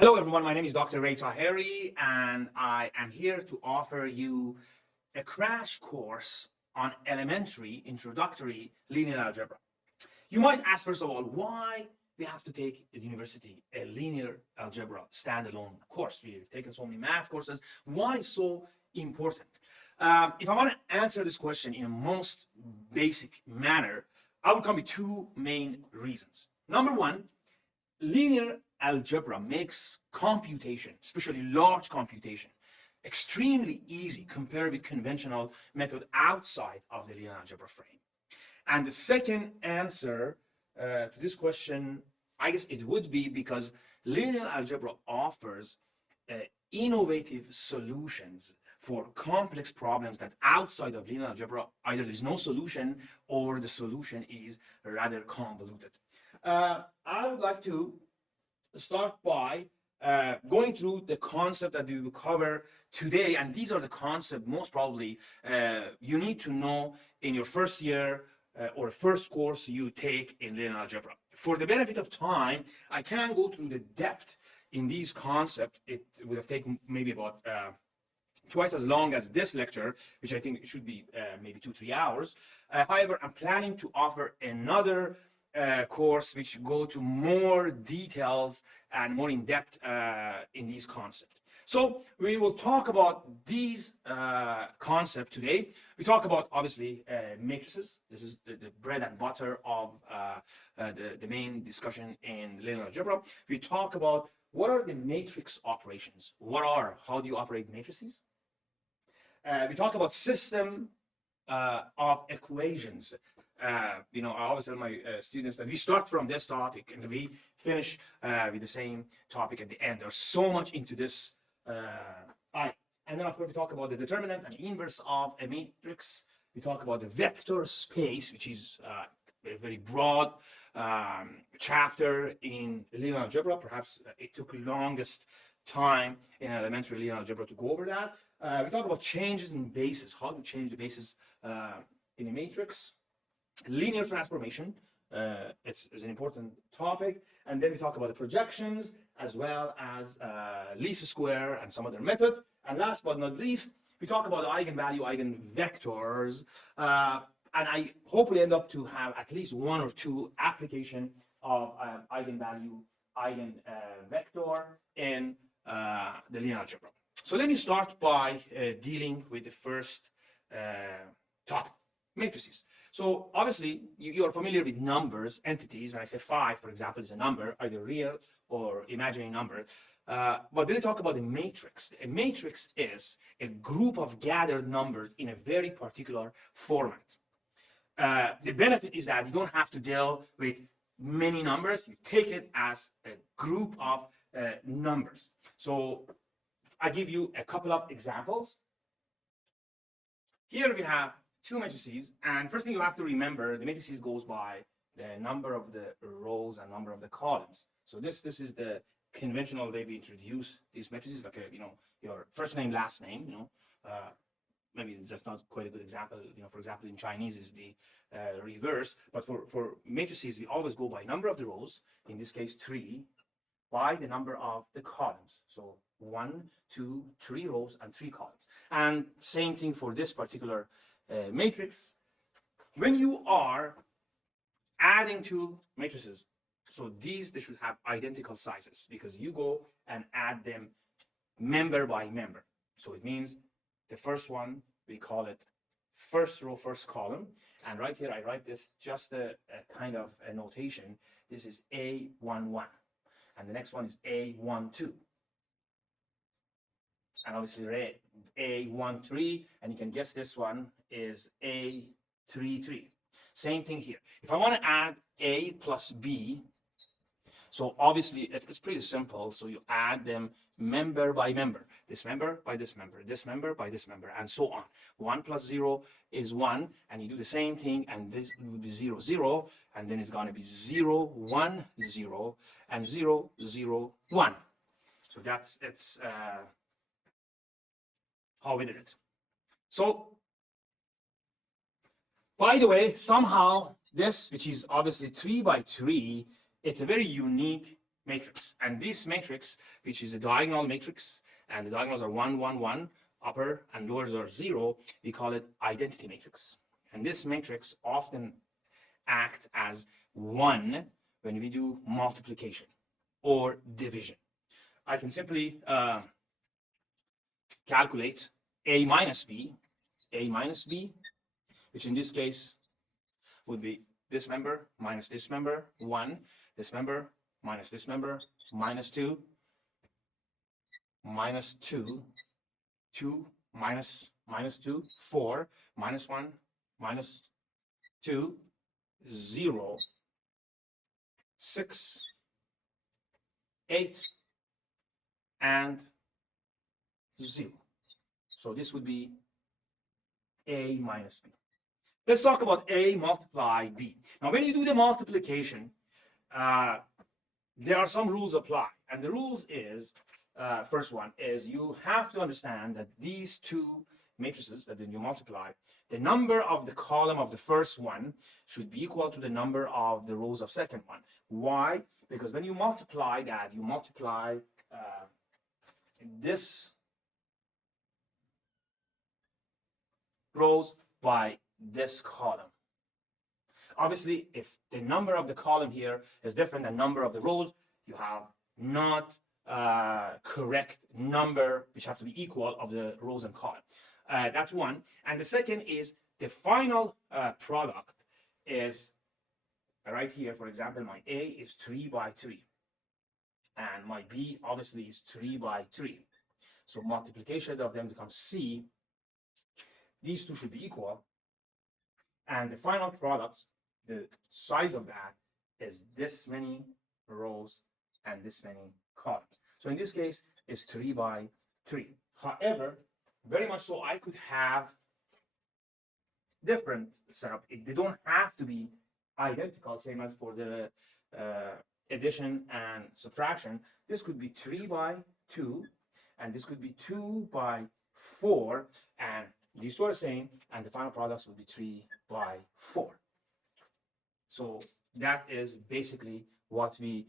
Hello everyone, my name is Dr. Taheri and I am here to offer you a crash course on elementary introductory linear algebra. You might ask first of all, why we have to take at university a linear algebra standalone course? We've taken so many math courses, why so important? If I want to answer this question in a most basic manner, I will come with two main reasons. Number one, linear algebra makes computation, especially large computation, extremely easy compared with conventional method outside of the linear algebra frame. And the second answer to this question, I guess it would be because linear algebra offers innovative solutions for complex problems that outside of linear algebra, either there's no solution or the solution is rather convoluted. I would like to start by going through the concept that we will cover today, and these are the concepts most probably you need to know in your first year or first course you take in linear algebra. For the benefit of time, I can't go through the depth in these concepts. It would have taken maybe about twice as long as this lecture, which I think should be maybe 2-3 hours. However, I'm planning to offer another course which go to more details and more in depth in these concepts. So we will talk about these concepts today. We talk about obviously matrices. This is the bread and butter of the main discussion in linear algebra. We talk about what are the matrix operations. How do you operate matrices? We talk about system of equations. I always tell my students that we start from this topic and we finish with the same topic at the end. There's so much into this. And then, of course, we talk about the determinant and inverse of a matrix. We talk about the vector space, which is a very broad chapter in linear algebra. Perhaps it took longest time in elementary linear algebra to go over that. We talk about changes in bases, how to change the bases in a matrix. Linear transformation is an important topic, and then we talk about the projections as well as least square and some other methods. And last but not least, we talk about the eigenvalue, eigenvectors, and I hopefully end up to have at least one or two application of eigenvalue, eigenvector in the linear algebra. So let me start by dealing with the first topic, matrices. So obviously you are familiar with numbers, entities. When I say 5, for example, is a number, either real or imaginary number. But then I talk about a matrix. A matrix is a group of gathered numbers in a very particular format. The benefit is that you don't have to deal with many numbers. You take it as a group of numbers. So I give you a couple of examples. Here we have two matrices, and first thing you have to remember, the matrices goes by the number of the rows and number of the columns. So this is the conventional way we introduce these matrices, like your first name, last name. Maybe that's not quite a good example. For example, in Chinese is the reverse. But for matrices, we always go by number of the rows. In this case, 3, by the number of the columns. So 1, 2, 3 rows and 3 columns. And same thing for this particular matrix. When you are adding two matrices, so they should have identical sizes because you go and add them member by member. So it means the first one, we call it first row, first column. And right here, I write this just a kind of a notation. This is A11. And the next one is A12. And obviously A13, and you can guess this one is A33. Same thing here. If I want to add A plus B, so obviously it's pretty simple. So you add them member by member, this member by this member, this member by this member, and so on. 1 plus 0 is 1, and you do the same thing, and this will be 0, 0, and then it's going to be 0, 1, 0, and 0, 0, 1. So it's how we did it. So, by the way, somehow this, which is obviously 3 by 3, it's a very unique matrix. And this matrix, which is a diagonal matrix, and the diagonals are 1, 1, 1, upper and lowers are 0, we call it identity matrix. And this matrix often acts as 1 when we do multiplication or division. I can simply calculate a minus b, which in this case would be this member minus this member, 1, this member minus this member, minus 2, minus 2, 2, minus 2, 4, minus 1, minus 2, 0, 6, 8, and 0. So this would be a minus b. Let's talk about a multiply b. Now, when you do the multiplication, there are some rules apply. And the rules is, first one is you have to understand that these two matrices that then you multiply, the number of the column of the first one should be equal to the number of the rows of second one. Why? Because when you multiply that, you multiply this rows by this column. Obviously, if the number of the column here is different than number of the rows, you have not correct number which have to be equal of the rows and column. That's one. And the second is the final product is right here. For example, my A is 3 by 3. And my B obviously is 3 by 3. So multiplication of them becomes C. These two should be equal. And the final products, the size of that is this many rows and this many columns. So in this case, it's 3 by 3. However, very much so, I could have different setup. They don't have to be identical, same as for the addition and subtraction. This could be 3 by 2, and this could be 2 by 4, and these two are the same, and the final products would be 3 by 4. So that is basically what we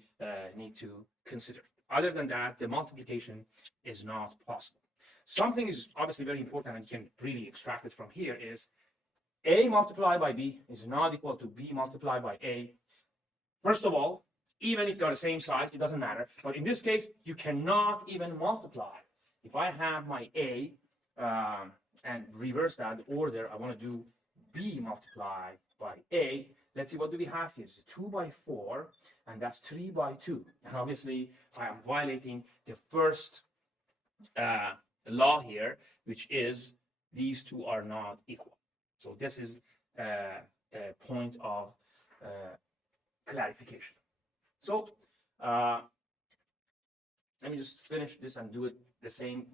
need to consider. Other than that, the multiplication is not possible. Something is obviously very important, and you can really extract it from here, is A multiplied by B is not equal to B multiplied by A. First of all, even if they're the same size, it doesn't matter. But in this case, you cannot even multiply. If I have my A and reverse that, the order, I want to do B multiplied by A. Let's see, what do we have here? It's 2 by 4, and that's 3 by 2. And obviously, I am violating the first law here, which is these two are not equal. So this is a point of clarification. So let me just finish this and do it the same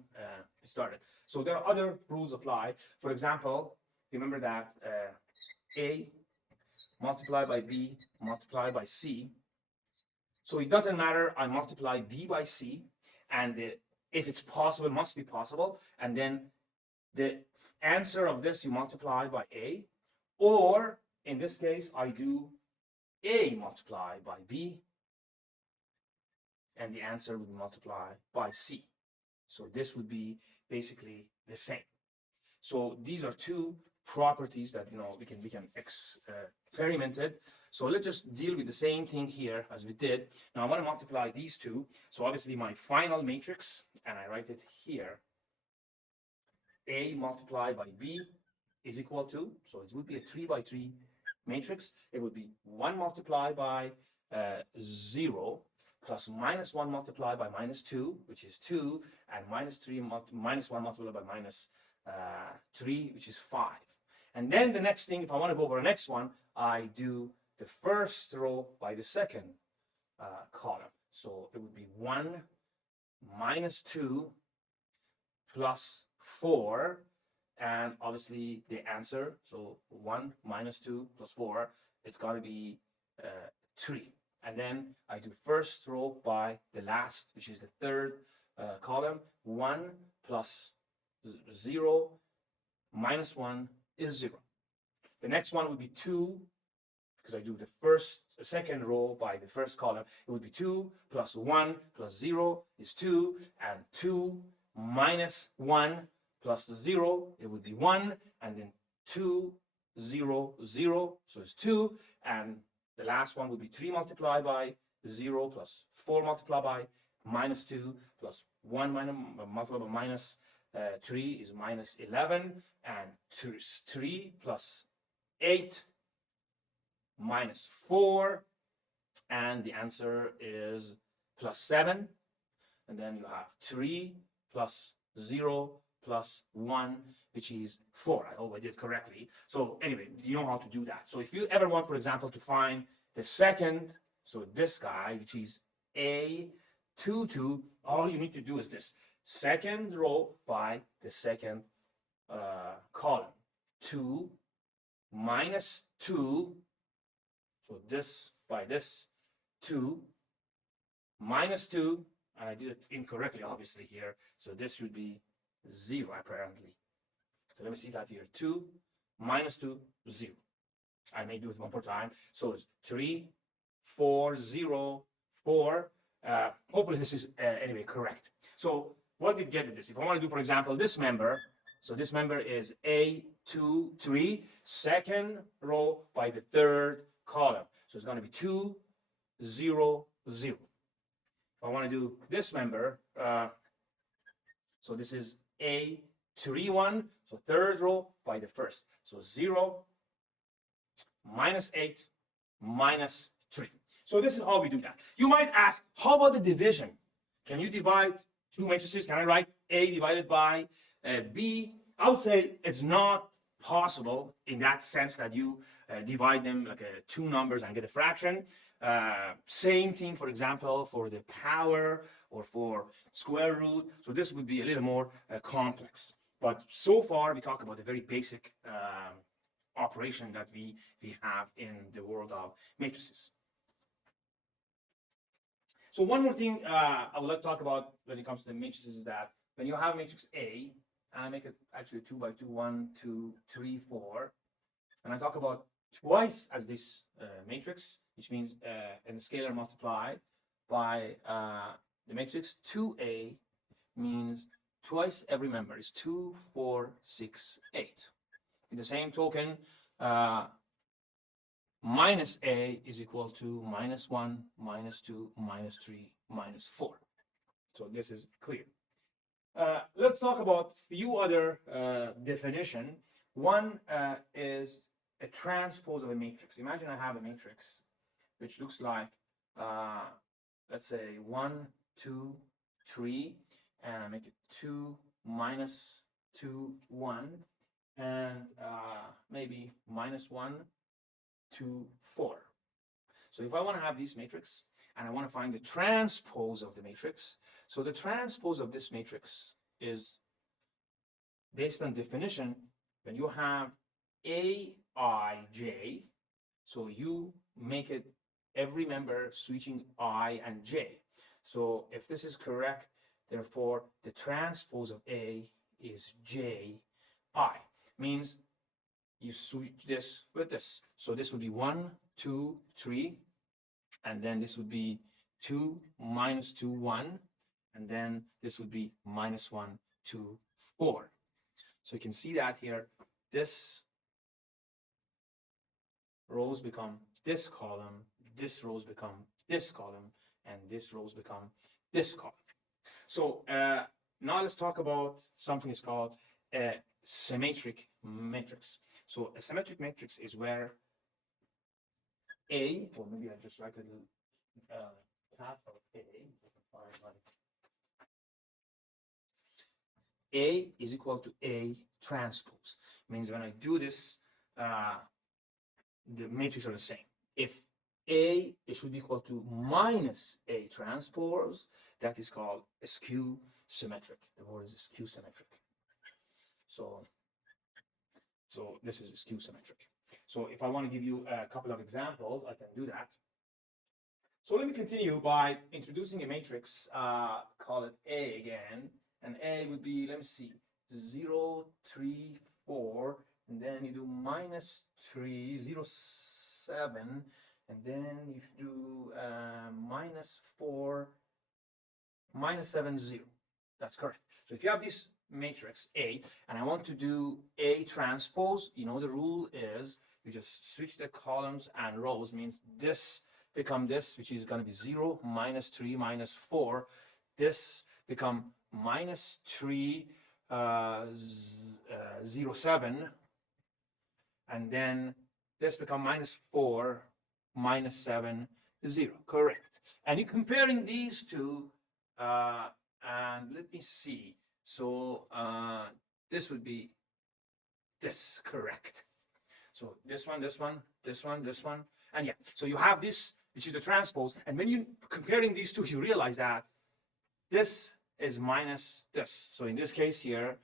started. So there are other rules apply. For example, remember that A multiplied by B multiplied by C. So it doesn't matter, I multiply B by C, and if it's possible, it must be possible, and then the answer of this you multiply by A, or in this case I do A multiplied by B, and the answer would be multiplied by C. So this would be basically the same. So these are two properties that we can experiment it. So let's just deal with the same thing here as we did. Now I want to multiply these two. So obviously my final matrix, and I write it here, A multiplied by B is equal to, so it would be a 3 by 3 matrix. It would be 1 multiplied by 0 plus minus 1 multiplied by minus 2, which is 2, and minus 1 multiplied by minus 3, which is 5. And then the next thing, if I want to go over the next one, I do the first row by the second column. So it would be 1 minus 2 plus 4, and obviously the answer, so 1 minus 2 plus 4, it's got to be 3. And then I do first row by the last, which is the third column. 1 plus 0 minus 1 is 0. The next one would be 2, because I do the first second row by the first column, it would be 2 plus 1 plus 0 is 2, and 2 minus 1 plus 0, it would be 1, and then 2, 0, 0, so it's 2, and the last one would be 3 multiplied by 0 plus 4 multiplied by minus 2 plus 1 multiplied by minus 3 is minus 11, and 3 plus 8 minus 4, and the answer is plus 7, and then you have 3 plus 0 plus 1, which is 4. I hope I did correctly. So anyway, you know how to do that. So if you ever want, for example, to find the second, so this guy, which is A22, all you need to do is this. Second row by the second column. 2 minus 2, so this by this, 2 minus 2, and I did it incorrectly, obviously, here. So this should be 0, apparently. So let me see that here. 2 minus 2, 0. I may do it one more time. So it's 3, 4, 0, 4. Hopefully this is, anyway, correct. So what we get with this? If I want to do, for example, this member, so this member is A23, second row by the third column. So it's going to be 2, 0, 0. If I want to do this member, so this is A31, so third row by the first. So 0, minus 8, minus 3. So this is how we do that. You might ask, how about the division? Can you divide two matrices? Can I write A divided by B? I would say it's not possible in that sense that you divide them like two numbers and get a fraction. Same thing, for example, for the power or for square root. So this would be a little more complex. But so far, we talk about a very basic operation that we have in the world of matrices. So one more thing I would like to talk about when it comes to the matrices is that when you have matrix A, and I make it actually 2 by 2, 1, 2, 3, 4, and I talk about twice as this matrix, which means in the scalar multiplied by the matrix 2A means twice every member is 2, 4, 6, 8. In the same token, minus A is equal to minus 1, minus 2, minus 3, minus 4. So this is clear. Let's talk about a few other definition. One is a transpose of a matrix. Imagine I have a matrix which looks like, let's say 1, 2, 3, and I make it 2, minus 2, 1, and maybe minus 1, 2, 4. So if I want to have this matrix and I want to find the transpose of the matrix, so the transpose of this matrix is based on definition when you have Aij, so you make it every member switching I and J. So if this is correct, therefore the transpose of A is Ji, means you switch this with this. So this would be 1, 2, 3, and then this would be 2, minus 2, 1, and then this would be minus 1, 2, 4. So you can see that here, this rows become this column, this rows become this column, and this rows become this column. So now let's talk about something that's called a symmetric matrix. So a symmetric matrix is where A, or maybe I just write a little cap of A is equal to A transpose. Means when I do this, the matrix are the same. If A it should be equal to minus A transpose, that is called a skew symmetric. The word is skew symmetric. So this is skew symmetric. So if I want to give you a couple of examples, I can do that. So let me continue by introducing a matrix, call it A again, and A would be, let me see, 0, 3, 4, and then you do minus 3, 0, 7, and then you do minus 4, minus 7, 0. That's correct. So if you have this matrix A, and I want to do A transpose, you know the rule is you just switch the columns and rows, means this become this, which is going to be 0, minus 3, minus 4. This become minus 3, 0, 7, and then this become minus 4, minus 7, 0. Correct. And you're comparing these two, and let me see. So this would be this, correct. So this one, this one, this one, this one, and yeah. So you have this, which is the transpose, and when you're comparing these two, you realize that this is minus this. So in this case here,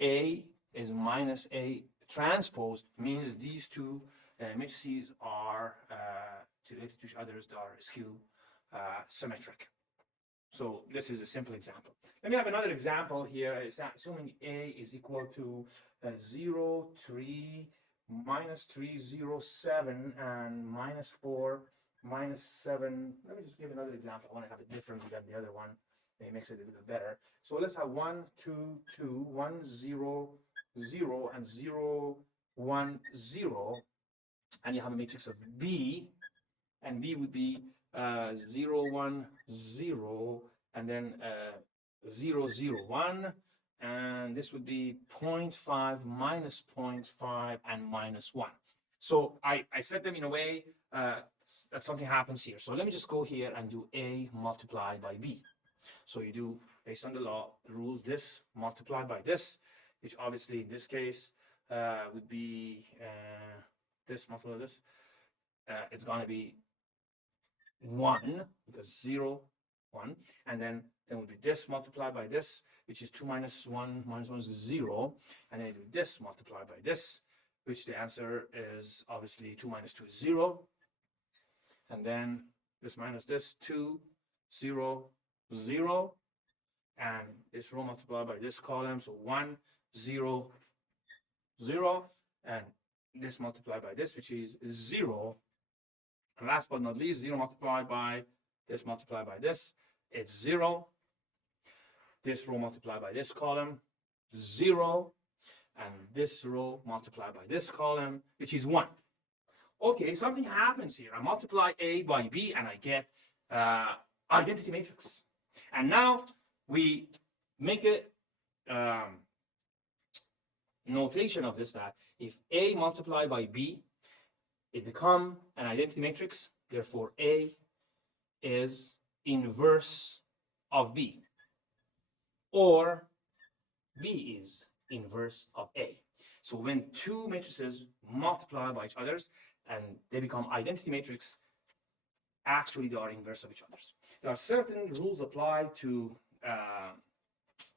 A is minus A transpose, means these two matrices are related to each other, they are skew symmetric. So this is a simple example. Let me have another example here. Assuming A is equal to 0, 3, minus 3, 0, 7, and minus 4, minus 7. Let me just give another example. I want to have it different than the other one. It makes it a little better. So let's have 1, 2, 2, 1, 0, 0, and 0, 1, 0. And you have a matrix of B, and B would be 0, 1, 0, and then 0, 0, 1, and this would be 0.5, minus 0.5, and minus 1. So I set them in a way that something happens here. So let me just go here and do A multiplied by B. So you do, based on the law, the rule, this multiplied by this, which obviously in this case would be this multiplied by this. It's going to be 1, because 0, 1, and then would be this multiplied by this, which is 2 minus 1 is 0, and then you do this multiplied by this, which the answer is obviously 2 minus 2 is 0, and then this minus this, 2, 0, 0, and this row multiplied by this column, so 1, 0, 0, and this multiplied by this, which is 0. And last but not least, 0 multiplied by this, it's 0. This row multiplied by this column, 0. And this row multiplied by this column, which is 1. Okay, something happens here. I multiply A by B, and I get identity matrix. And now we make a notation of this, that if A multiplied by B, it become an identity matrix. Therefore, A is inverse of B, or B is inverse of A. So when two matrices multiply by each other and they become identity matrix, actually they are inverse of each other. There are certain rules applied to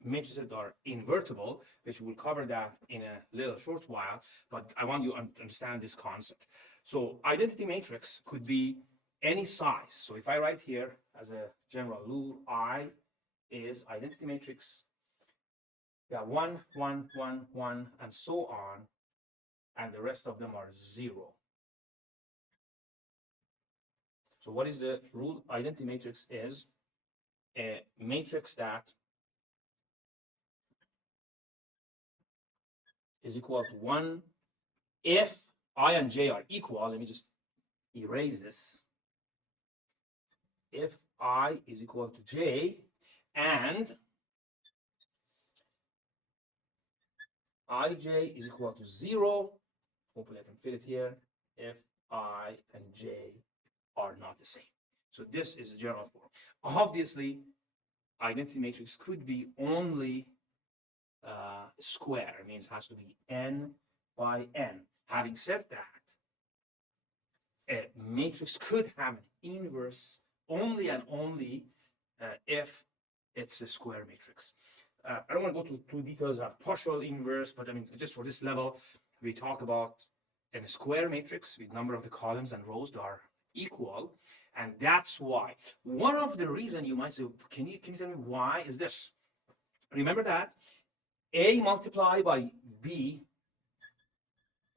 matrices that are invertible, which we'll cover that in a little short while, but I want you to understand this concept. So identity matrix could be any size. So if I write here as a general rule, I is identity matrix, 1, 1, 1, 1, and so on, and the rest of them are 0. So what is the rule? Identity matrix is a matrix that is equal to 1 if I and j are equal. Let me just erase this. If I is equal to j and ij is equal to 0, hopefully I can fit it here, if I and j are not the same. So this is a general form. Obviously, identity matrix could be only square. It means it has to be n by n. Having said that, a matrix could have an inverse only and only if it's a square matrix. I don't want to go to details of partial inverse, but I mean, just for this level, we talk about in a square matrix with number of the columns and rows that are equal, and that's why. One of the reasons you might say, can you tell me why is this? Remember that A multiplied by B,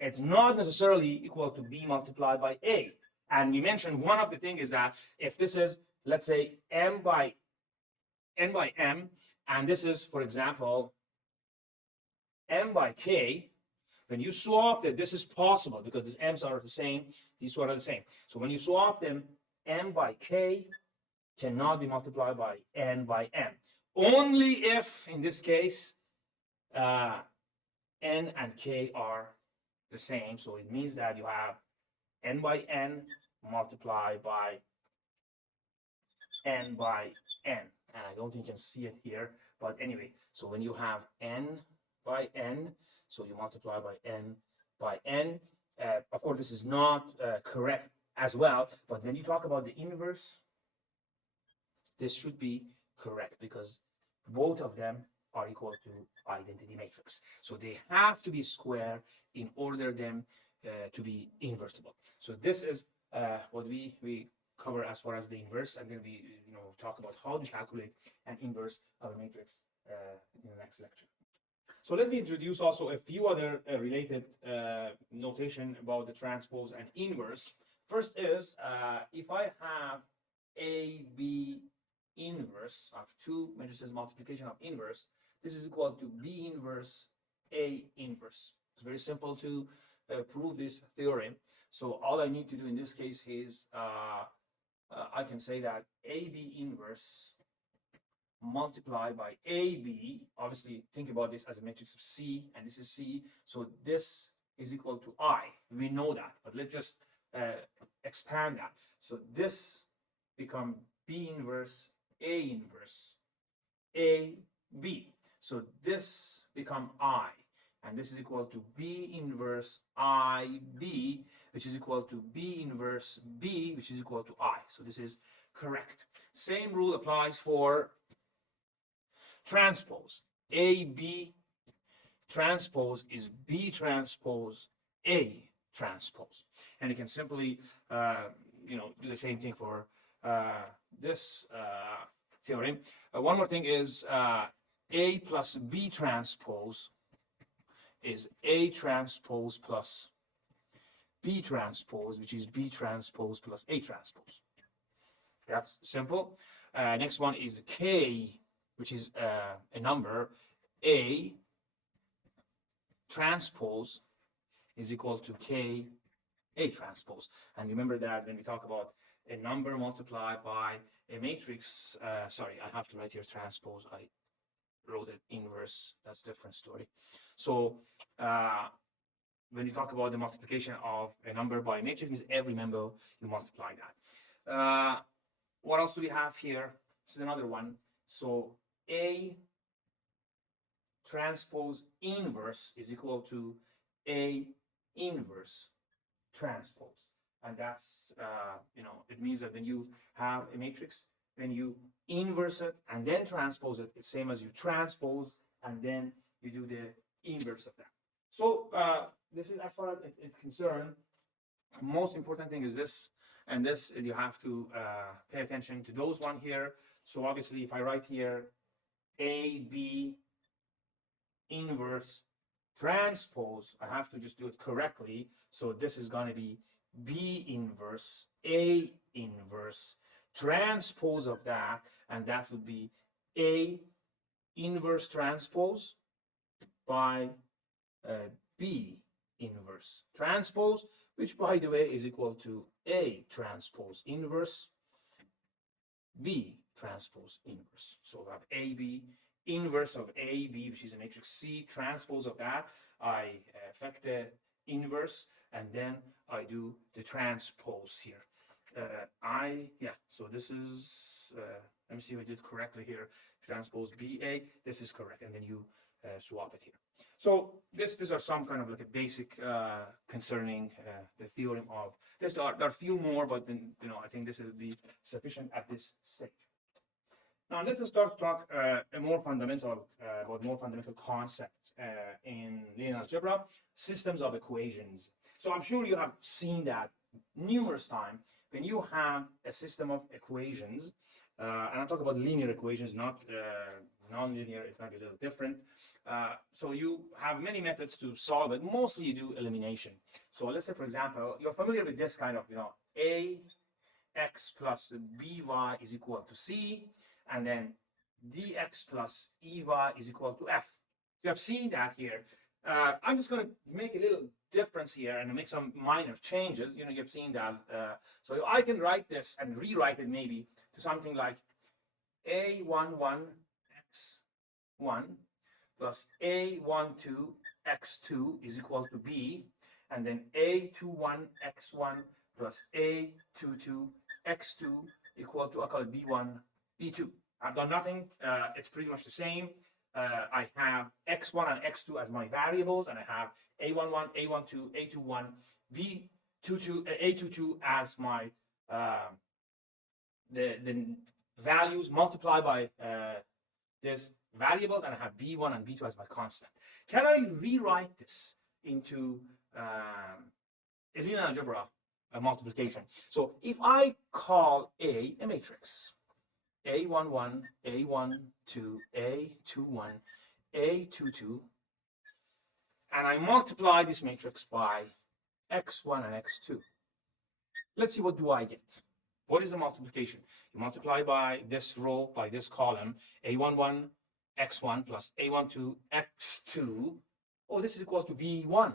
it's not necessarily equal to B multiplied by A. And we mentioned one of the things is that if this is, let's say, n by m, and this is, for example, m by k, when you swap it, this is possible because these m's are the same, these two are the same. So when you swap them, m by k cannot be multiplied by n by m. Only if, in this case, n and k are the same. So it means that you have n by n multiplied by n by n. And I don't think you can see it here, but anyway, so when you have n by n, so you multiply by n by n. Of course, this is not correct as well, but when you talk about the inverse, this should be correct because both of them are equal to identity matrix. So they have to be square in order them to be invertible. So this is what we cover as far as the inverse, and then we talk about how to calculate an inverse of a matrix in the next lecture. So let me introduce also a few other related notation about the transpose and inverse. First is if I have A, B inverse of two matrices multiplication of inverse, this is equal to B inverse A inverse. It's very simple to prove this theorem. So all I need to do in this case is I can say that AB inverse multiplied by AB, obviously think about this as a matrix of C, and this is C, so this is equal to I. We know that, but let's just expand that. So this become B inverse A inverse AB. So this become I, and this is equal to B inverse IB, which is equal to B inverse B, which is equal to I. So this is correct. Same rule applies for transpose. AB transpose is B transpose A transpose. And you can simply do the same thing for this theorem. One more thing is A plus B transpose is A transpose plus B transpose, which is B transpose plus A transpose. That's simple. Next one is K, which is a number. A transpose is equal to K A transpose. And remember that when we talk about a number multiplied by a matrix, sorry, I have to write here transpose. I wrote it inverse. That's a different story. So when you talk about the multiplication of a number by a matrix, means every member you multiply that. What else do we have here? This is another one. So A transpose inverse is equal to A inverse transpose. And that's, it means that when you have a matrix, when you inverse it and then transpose it, it's same as you transpose and then you do the inverse of that. So this is as far as it's concerned. Most important thing is this, and this you have to pay attention to those one here. So obviously, if I write here AB inverse transpose, I have to just do it correctly. So this is going to be B inverse A inverse transpose of that, and that would be A inverse transpose by B inverse transpose, which by the way is equal to A transpose inverse B transpose inverse. So we have AB inverse of AB, which is a matrix C, transpose of that. I affect the inverse, and then I do the transpose here. So this is, let me see if I did correctly here. Transpose BA, this is correct, and then you swap it here. So these are some kind of like a basic concerning the theorem of this. There are a few more, but then I think this will be sufficient at this stage. Now let's start to talk about more fundamental concepts in linear algebra, systems of equations. So I'm sure you have seen that numerous times when you have a system of equations, and I'm talking about linear equations, not non-linear. It might be a little different. So you have many methods to solve it. Mostly you do elimination. So let's say, for example, you're familiar with this kind of A x plus by is equal to c, and then dx plus ey is equal to f. You have seen that here. I'm just going to make a little difference here and make some minor changes. You know, you've seen that. So I can write this and rewrite it maybe to something like a11 x1 plus a12 x2 is equal to b, and then a21 x1 plus a22 x2 equal to, I call it b1, b2. I've done nothing. It's pretty much the same. I have x1 and x2 as my variables, and I have a11, a12, a21, b22, a22 as my the values multiplied by this variables, and I have b1 and b2 as my constant. Can I rewrite this into a linear algebra multiplication? So if I call A a matrix, A11, A12, A21, A22, and I multiply this matrix by x1 and x2. Let's see, what do I get? What is the multiplication? You multiply by this row, by this column, A11, x1 plus A12, x2. Oh, this is equal to B1.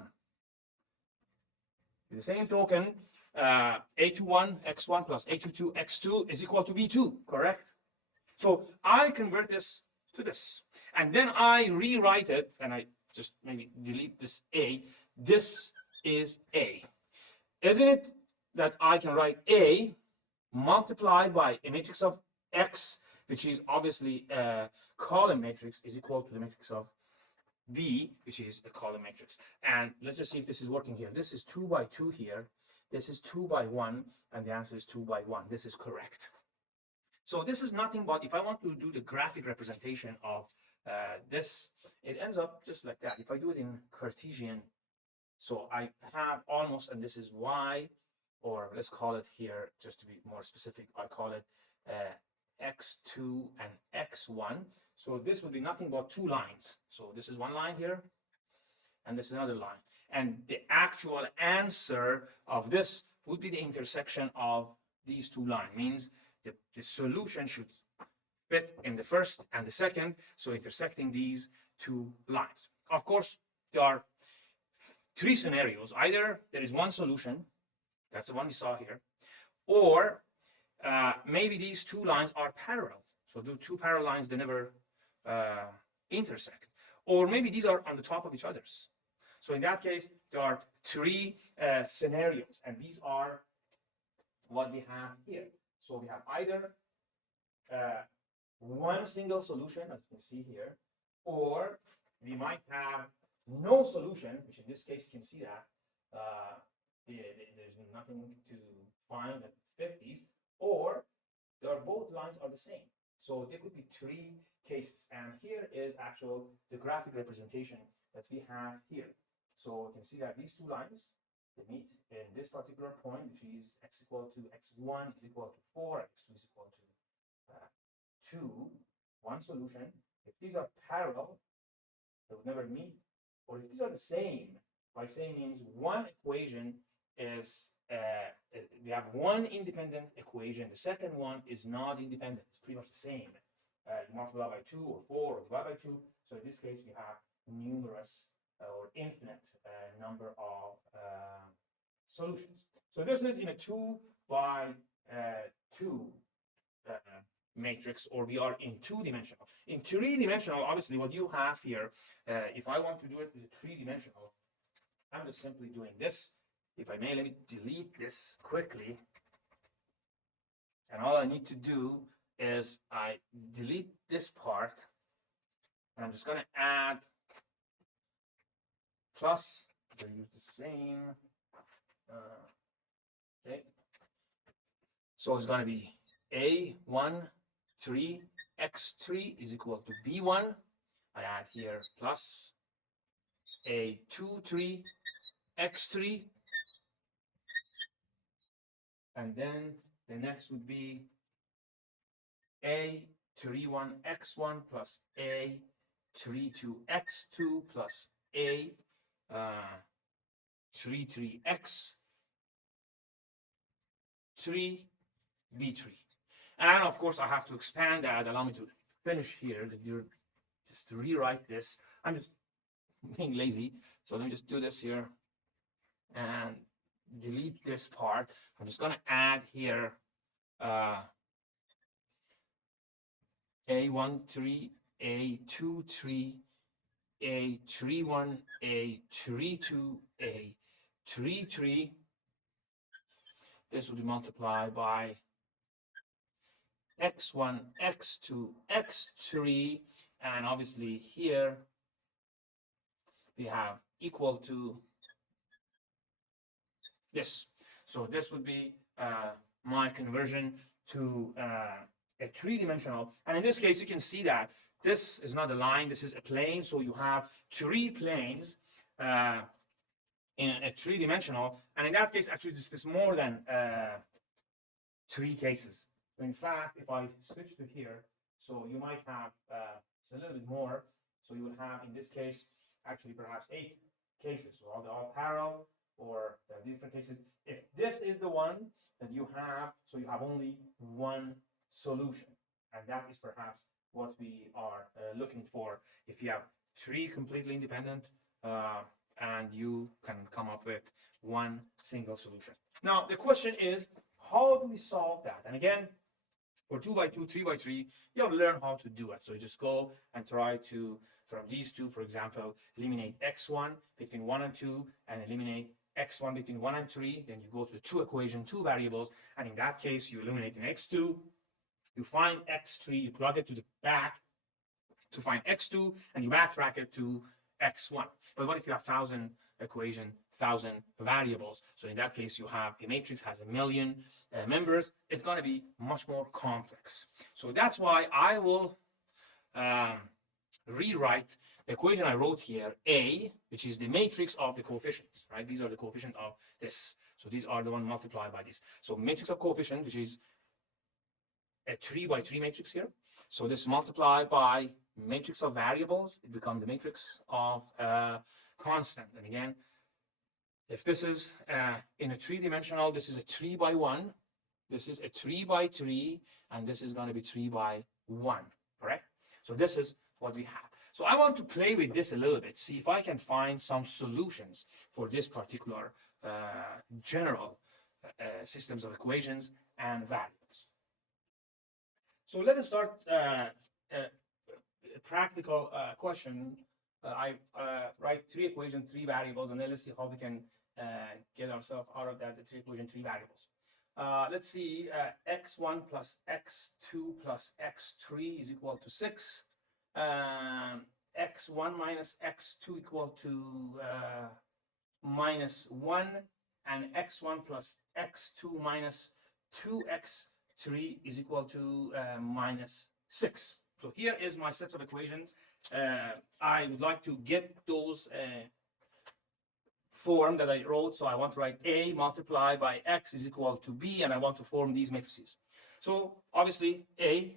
The same token, A21, x1 plus A22, x2 is equal to B2, correct? So I convert this to this. And then I rewrite it, and I just maybe delete this A. This is A. Isn't it that I can write A multiplied by a matrix of X, which is obviously a column matrix, is equal to the matrix of B, which is a column matrix. And let's just see if this is working here. This is 2 by 2 here. This is 2 by 1, and the answer is 2 by 1. This is correct. So this is nothing but, if I want to do the graphic representation of this, it ends up just like that. If I do it in Cartesian, so I have almost, and this is y, or let's call it here, just to be more specific, I call it x2 and x1. So this would be nothing but two lines. So this is one line here, and this is another line. And the actual answer of this would be the intersection of these two lines. Means the solution should fit in the first and the second, so intersecting these two lines. Of course, there are three scenarios. Either there is one solution, that's the one we saw here, or maybe these two lines are parallel. So the two parallel lines, they never intersect. Or maybe these are on the top of each other's. So in that case, there are three scenarios, and these are what we have here. So we have either one single solution, as you can see here, or we might have no solution, which in this case you can see that there's nothing to find that fit these, or both lines are the same. So there could be three cases, and here is the graphic representation that we have here. So you can see that these two lines, they meet in this particular point, which is x equal to x1 is equal to 4, x2 is equal to 2, one solution. If these are parallel, they would never meet. Or if these are the same, by same means one equation is, we have one independent equation, the second one is not independent, it's pretty much the same. You multiply by 2 or 4 or divide by 2. So in this case, we have numerous or infinite number of solutions. So this is in a 2 by 2 matrix, or we are in two-dimensional. In three-dimensional, obviously, what you have here, if I want to do it with three-dimensional, I'm just simply doing this. If I may, let me delete this quickly. And all I need to do is I delete this part, and I'm just going to add plus, I'm going to use the same, okay. So it's going to be A1, 3, x3 is equal to B1. I add here plus A2, 3, x3. And then the next would be A31, x1 plus A32, x2 plus A33, x 3, B3. And of course, I have to expand that. Allow me to finish here. Just to rewrite this. I'm just being lazy. So let me just do this here and delete this part. I'm just going to add here A13, A23, A31, A32, A33. This will be multiplied by x1, x2, x3, and obviously here we have equal to this. So this would be my conversion to a three-dimensional. And in this case, you can see that this is not a line, this is a plane. So you have three planes in a three-dimensional. And in that case, actually, this is more than three cases. So in fact, if I switch to here, so you might have a little bit more. So you would have, in this case, actually perhaps 8 cases. So they're all parallel, or different cases. If this is the one that you have, so you have only one solution. And that is perhaps what we are looking for. If you have 3 completely independent, and you can come up with one single solution. Now, the question is, how do we solve that? And again, for 2 by 2, 3 by 3, you have to learn how to do it. So you just go and try to, from these two, for example, eliminate x1 between 1 and 2, and eliminate x1 between 1 and 3. Then you go to the 2 equation, 2 variables, and in that case, you eliminate an x2. You find x3, you plug it to the back to find x2, and you backtrack it to x1. But what if you have 1,000 equation, 1,000 variables? So in that case, you have a matrix has 1,000,000 members. It's going to be much more complex. So that's why I will rewrite the equation I wrote here, A, which is the matrix of the coefficients, right? These are the coefficients of this. So these are the one multiplied by this. So matrix of coefficient, which is a 3 by 3 matrix here. So this multiplied by matrix of variables, it becomes the matrix of constant. And again, if this is in a 3-dimensional, this is a 3 by 1, this is a 3 by 3, and this is going to be 3 by 1, correct? So this is what we have. So I want to play with this a little bit, see if I can find some solutions for this particular general systems of equations and values. So let us start a practical question. I write 3 equations, 3 variables, and then let's see how we can get ourselves out of that, the 3 equations, 3 variables. Let's see, x1 plus x2 plus x3 is equal to 6. X1 minus x2 equal to minus 1, and x1 plus x2 minus 2x3 is equal to minus 6. So here is my sets of equations. I would like to get those form that I wrote. So I want to write A multiplied by X is equal to B, and I want to form these matrices. So obviously A,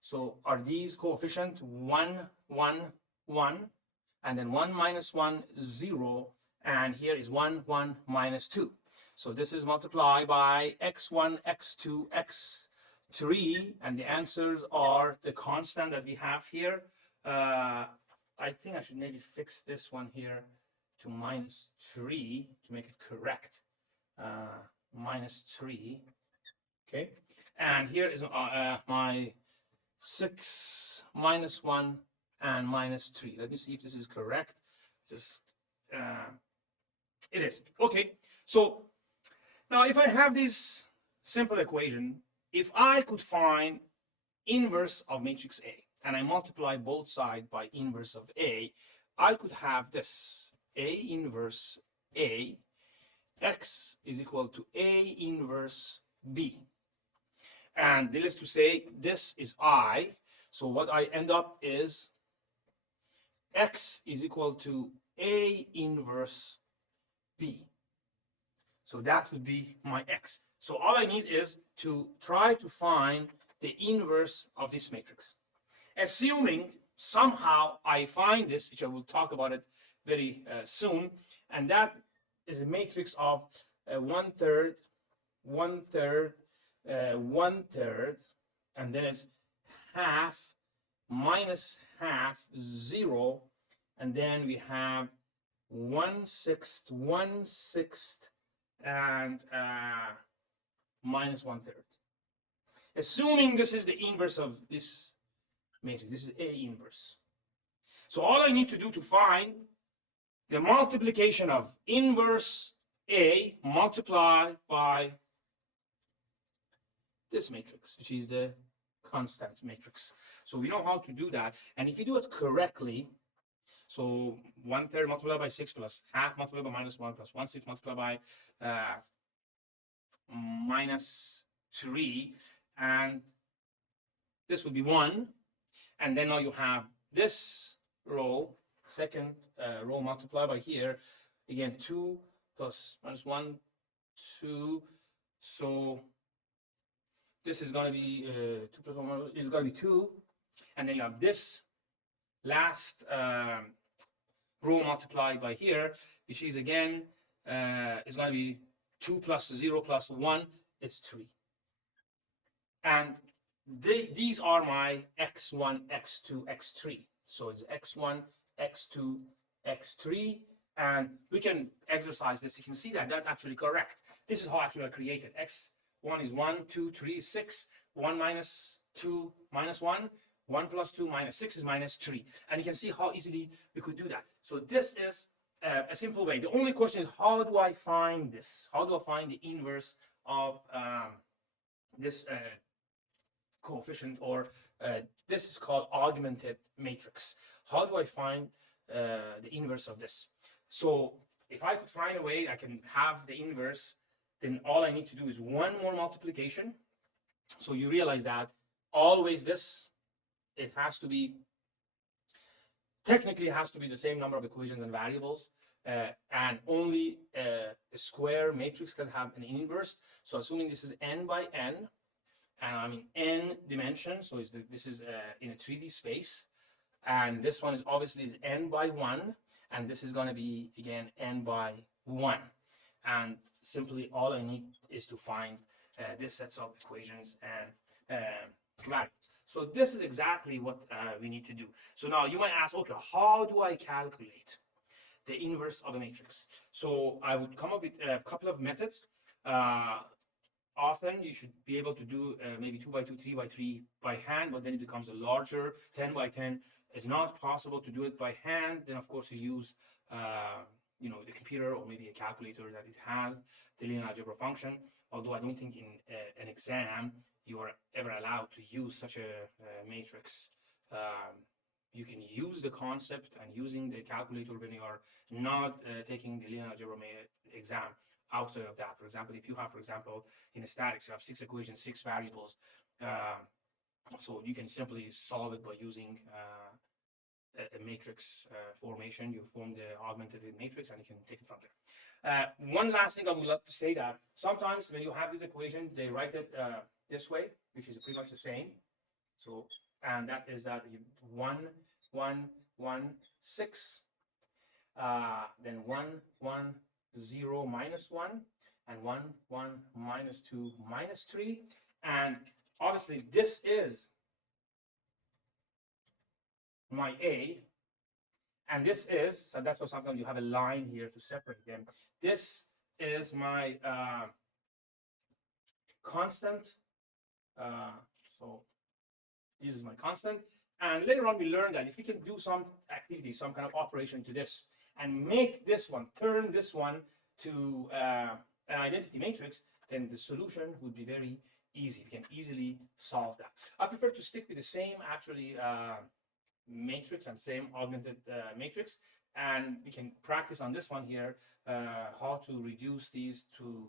so are these coefficient 1, 1, 1, and then 1 minus 1, 0, and here is 1, 1 minus 2. So this is multiplied by x1, x2, x3, and the answers are the constant that we have here. I think I should maybe fix this one here to minus 3 to make it correct. Minus 3, okay? And here is my 6, minus 1, and minus 3. Let me see if this is correct. Just, it is. Okay, so now if I have this simple equation, if I could find inverse of matrix A, and I multiply both sides by inverse of A, I could have this, A inverse A, X is equal to A inverse B. And needless to say, this is I. So what I end up is X is equal to A inverse B. So that would be my X. So all I need is to try to find the inverse of this matrix. Assuming somehow I find this, which I will talk about it very soon, and that is a matrix of 1/3, 1/3, 1/3, and then it's half minus half, 0, and then we have 1/6, 1/6, and minus 1/3. Assuming this is the inverse of this matrix, this is A inverse. So all I need to do to find the multiplication of inverse A multiplied by this matrix, which is the constant matrix. So we know how to do that. And if you do it correctly, so 1/3 multiplied by 6 plus half multiplied by minus 1 plus 1/6 multiplied by minus 3, and this would be 1. And then now you have this row, second row multiplied by here, again 2 plus minus 1, 2. So this is going to be 2 plus 1 is going to be 2. And then you have this last row multiplied by here, which is again is going to be 2 plus 0 plus 1. It's 3. And these are my x1, x2, x3. So it's x1, x2, x3, and we can exercise this. You can see that that's actually correct. This is how actually I created. X1 is 1, 2, 3, 6. 1 minus 2 minus 1. 1 plus 2 minus 6 is minus 3. And you can see how easily we could do that. So this is a simple way. The only question is, how do I find this? How do I find the inverse of this coefficient, or this is called augmented matrix. How do I find the inverse of this? So if I could find a way I can have the inverse, then all I need to do is one more multiplication. So you realize that always this, it has to be, technically it has to be the same number of equations and variables, and only a square matrix can have an inverse. So assuming this is n by n, and I mean n dimensions, so this is in a 3D space, and this one is obviously is n by 1, and this is going to be again n by 1, and simply all I need is to find this sets of equations and values. So this is exactly what we need to do. So now you might ask, okay, how do I calculate the inverse of a matrix? So I would come up with a couple of methods. Often you should be able to do maybe 2 by 2, 3 by 3 by hand, but then it becomes a larger 10 by 10. It's not possible to do it by hand. Then of course you use the computer or maybe a calculator that it has the linear algebra function. Although I don't think in an exam you are ever allowed to use such a matrix. You can use the concept and using the calculator when you are not taking the linear algebra exam. Outside of that, for example, if you have, for example, in statics, you have 6 equations, 6 variables, so you can simply solve it by using a matrix formation. You form the augmented matrix and you can take it from there. One last thing I would like to say, that sometimes when you have these equations, they write it this way, which is pretty much the same. So, and that is that 1, 1, 1, 6, then 1, 1, 0, minus 1, and 1, 1, minus 2, minus 3. And obviously this is my A, and this is, so that's why sometimes you have a line here to separate them. This is my constant. So this is my constant. And later on we learned that if we can do some activity, some kind of operation to this, and make this one, turn this one to an identity matrix, then the solution would be very easy. We can easily solve that. I prefer to stick with the same actually matrix and same augmented matrix, and we can practice on this one here how to reduce these to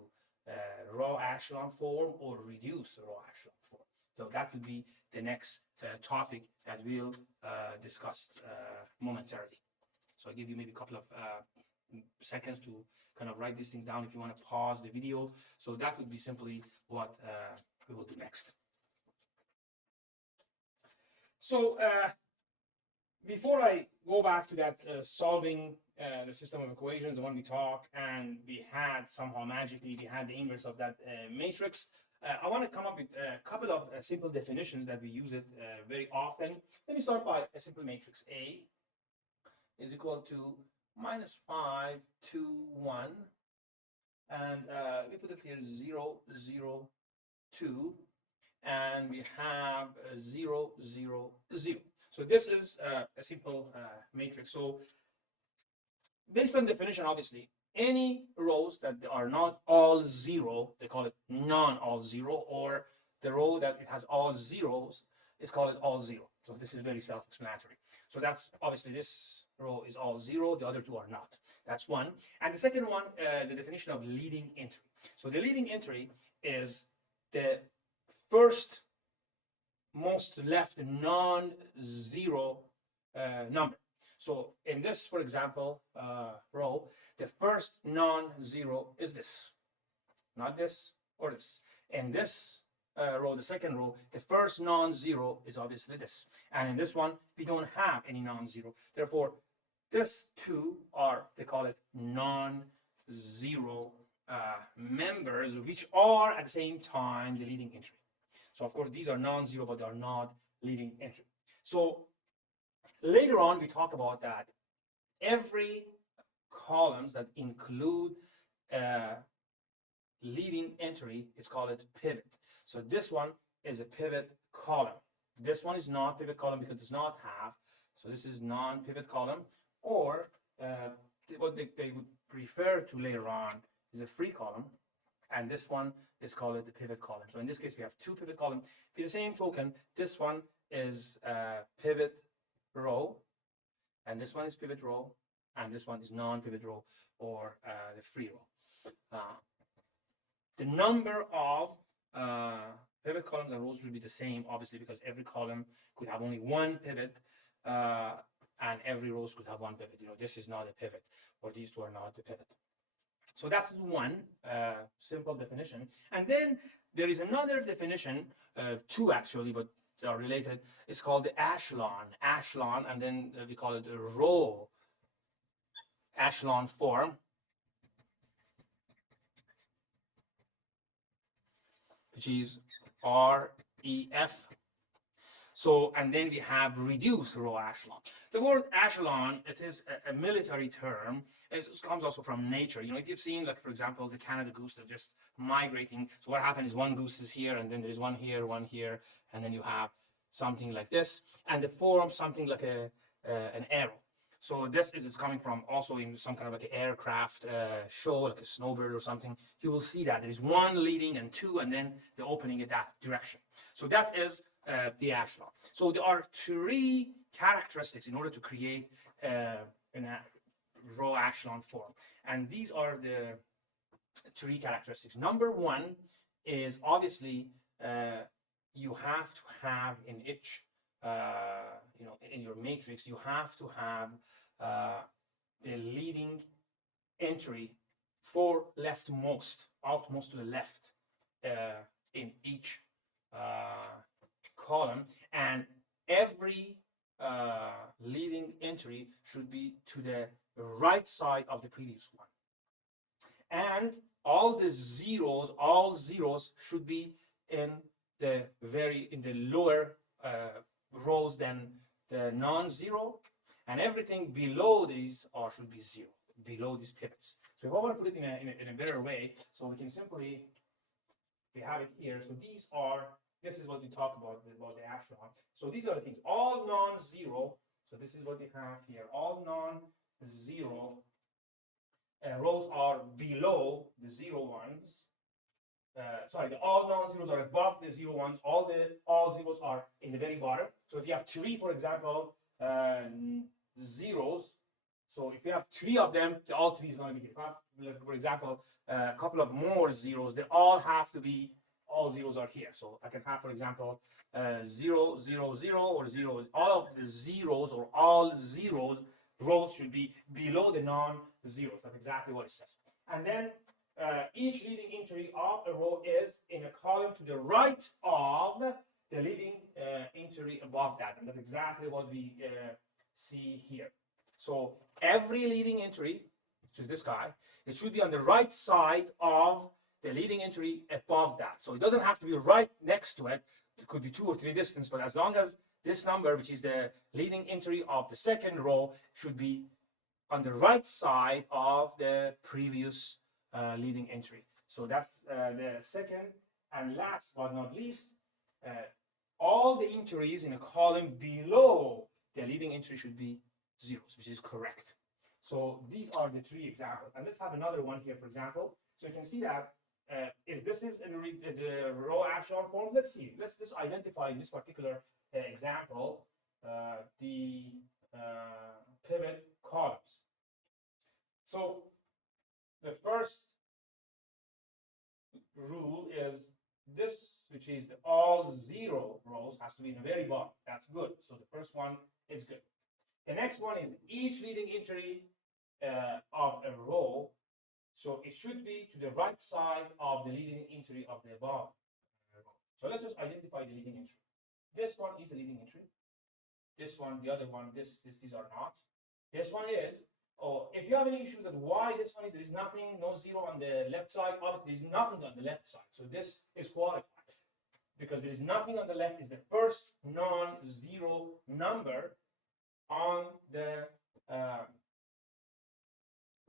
raw echelon form or reduce raw echelon form. So that will be the next topic that we'll discuss momentarily. So I'll give you maybe a couple of seconds to kind of write these things down if you want to pause the video. So that would be simply what we will do next. So before I go back to that solving the system of equations, the one we talked, and we had somehow magically we had the inverse of that matrix. I want to come up with a couple of simple definitions that we use it very often. Let me start by a simple matrix. A is equal to -5, 2, 1, and we put it here 0, 0, 2, and we have 0, 0, 0. So this is a simple matrix. So based on definition, obviously, any rows that are not all 0, they call it non-all 0, or the row that it has all zeros is called all 0. So this is very self-explanatory. So that's obviously this row is all 0, the other two are not. That's one. And the second one, the definition of leading entry. So the leading entry is the first most left non-zero number. So in this, for example, row, the first non-zero is this, not this or this. In this row, the second row, the first non-zero is obviously this. And in this one, we don't have any non-zero. Therefore, this two are, they call it non-zero members, which are at the same time the leading entry. So of course, these are non-zero, but they are not leading entry. So later on, we talk about that every columns that include leading entry is called a pivot. So this one is a pivot column. This one is not pivot column because it does not have. So this is non-pivot column, or what they would refer to later on is a free column, and this one is called the pivot column. So in this case, we have two pivot columns. For the same token, this one is pivot row, and this one is pivot row, and this one is non-pivot row, or the free row. The number of pivot columns and rows should be the same, obviously, because every column could have only one pivot, and every row could have one pivot. You know, this is not a pivot, or these two are not the pivot. So that's one simple definition. And then there is another definition, two actually, but they are related. It's called the echelon, and then we call it a row echelon form. Which is REF. So, and then we have reduced row echelon. The word echelon, it is a military term. It comes also from nature. You know, if you've seen, like, for example, the Canada goose, they're just migrating. So what happens is one goose is here, and then there's one here, and then you have something like this, and they form something like an arrow. So this is coming from also in some kind of like an aircraft show, like a snowbird or something. You will see that there is one leading and two, and then the opening in that direction. So that is the echelon. So there are three characteristics in order to create a row echelon form, and these are the three characteristics. Number one is obviously you have to have in each, you know, in your matrix, you have to have the leading entry for leftmost, outmost to the left in each column, and every leading entry should be to the right side of the previous one, and all zeros should be in the lower rows than the non-zero, and everything below these should be zero, below these pivots. So if I want to put it in a better way, so we can simply, we have it here. So this is what we talk about the echelon. So these are the things, all non-zero. So this is what we have here. All non-zero rows are below the zero ones. All non-zeros are above the zero ones. All zeros are in the very bottom. So if you have three, for example, zeros, so if you have three of them, all three is going to be here. For example, a couple of more zeros, they all have to be, all zeros are here. So I can have, for example, 0, 0, 0, or 0. All of the zeros, or all zeros, rows should be below the non-zeros. That's exactly what it says. And then each leading entry of a row is in a column to the right of the leading entry above that. And that's exactly what we see here. So every leading entry, which is this guy, it should be on the right side of the leading entry above that. So it doesn't have to be right next to it. It could be 2 or 3 distance, but as long as this number, which is the leading entry of the second row, should be on the right side of the previous leading entry. So that's the second. And last but not least, all the entries in a column below the leading entry should be zeros, which is correct. So these are the 3 examples. And let's have another one here, for example. So you can see that if this is in the row echelon form, let's see. Let's just identify in this particular example the pivot columns. So the first rule is this, which is the all 0 rows, has to be in the very bottom. That's good. So the first one is good. The next one is each leading entry of a row, so it should be to the right side of the leading entry of the above row. So let's just identify the leading entry. This one is a leading entry. This one, the other one, these are not. This one is. Oh, if you have any issues with why this one is, there is nothing, no 0 on the left side. Obviously, there is nothing on the left side. So this is qualified because there is nothing on the left. Is the first non-zero number on the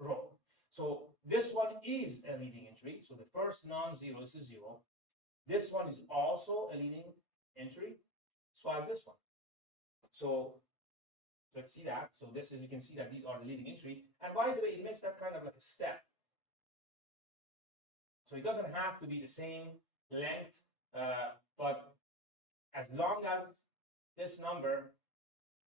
row. So this one is a leading entry. So the first non-zero is a 0. This one is also a leading entry. So as this one. So let's see that. So this is, you can see that these are the leading entry. And by the way, it makes that kind of like a step. So it doesn't have to be the same length, but as long as this number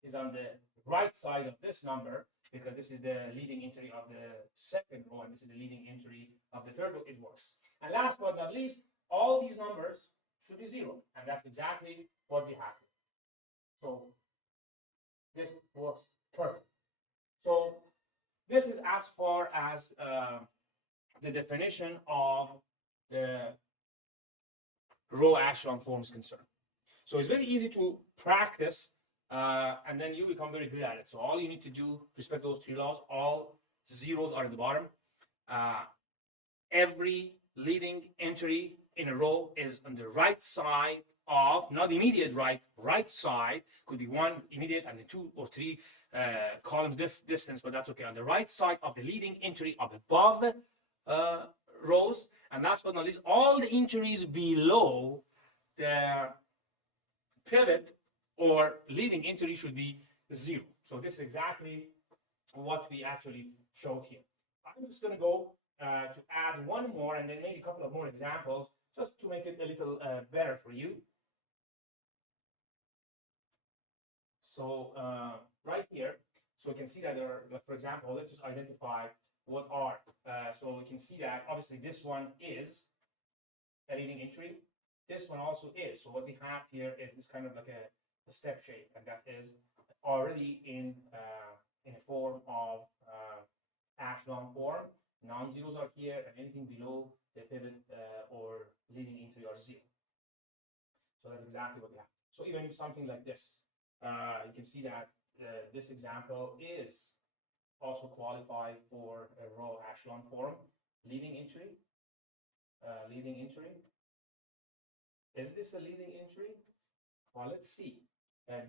is on the right side of this number, because this is the leading entry of the second row and this is the leading entry of the third row, it works. And last but not least, all these numbers should be 0. And that's exactly what we have. So this works perfect. So this is as far as the definition of the row echelon form is concerned. So it's very easy to practice, and then you become very good at it. So all you need to do, respect those 3 laws. All zeros are at the bottom. Every leading entry in a row is on the right side of, not immediate right side, could be 1 immediate and then 2 or 3 columns distance, but that's okay. On the right side of the leading entry of above rows, and last but not least, all the entries below the pivot or leading entry should be 0. So this is exactly what we actually showed here. I'm just going to go to add one more and then maybe a couple of more examples just to make it a little better for you. So right here, so we can see that there are, for example, let's just identify what are. So we can see that obviously this one is a leading entry. This one also is. So what we have here is this kind of like a step shape, and that is already in a form of echelon form. Non-zeros are here, and anything below the pivot or leading entry are 0. So that's exactly what we have. So even something like this, you can see that this example is also qualified for a row echelon form. Leading entry, leading entry. Is this a leading entry? Well, let's see.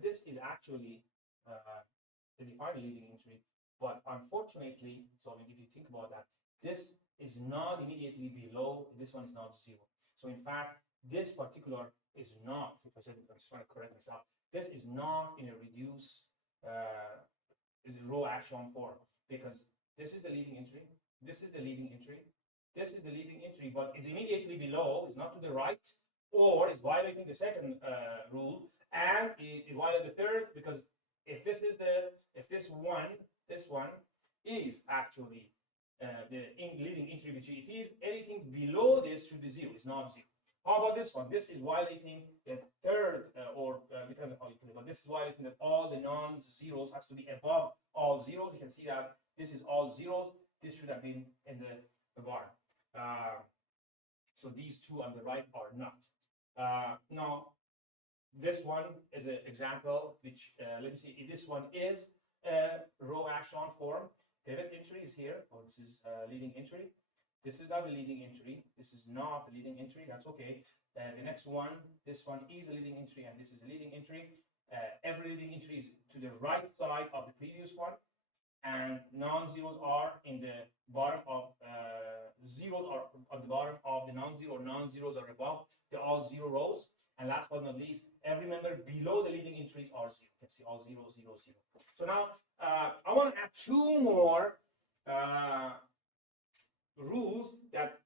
This is actually the defined leading entry, but unfortunately, so if you think about that, this is not immediately below, this one is not 0. So in fact, this particular is not, if I said, I'm just trying to correct myself, this is not in a reduced is a row echelon form, because this is the leading entry, this is the leading entry, this is the leading entry, but it's immediately below, it's not to the right, or it's violating the second rule, and it violates the third, because if this is this one is actually the leading entry, which it is, anything below this should be 0. It's not 0. How about this one? This is violating the third, or depends on how you put it, but this is violating that all the non-zeros has to be above all zeros. You can see that this is all zeros. This should have been in the bar. So these two on the right are not. Now, this one is an example which, let me see, if this one is a row echelon form. Pivot entry is here, or this is leading entry. This is not the leading entry. This is not the leading entry. That's okay. The next one, this one is a leading entry, and this is a leading entry. Every leading entry is to the right side of the previous one, and non-zeros are in the bottom of zeros are at the bottom of the non-zero. Non-zeros are above. They're all zero rows. And last but not least, every member below the leading entries are zero. You can see all 0, 0, 0. So now I want to add two more rules that,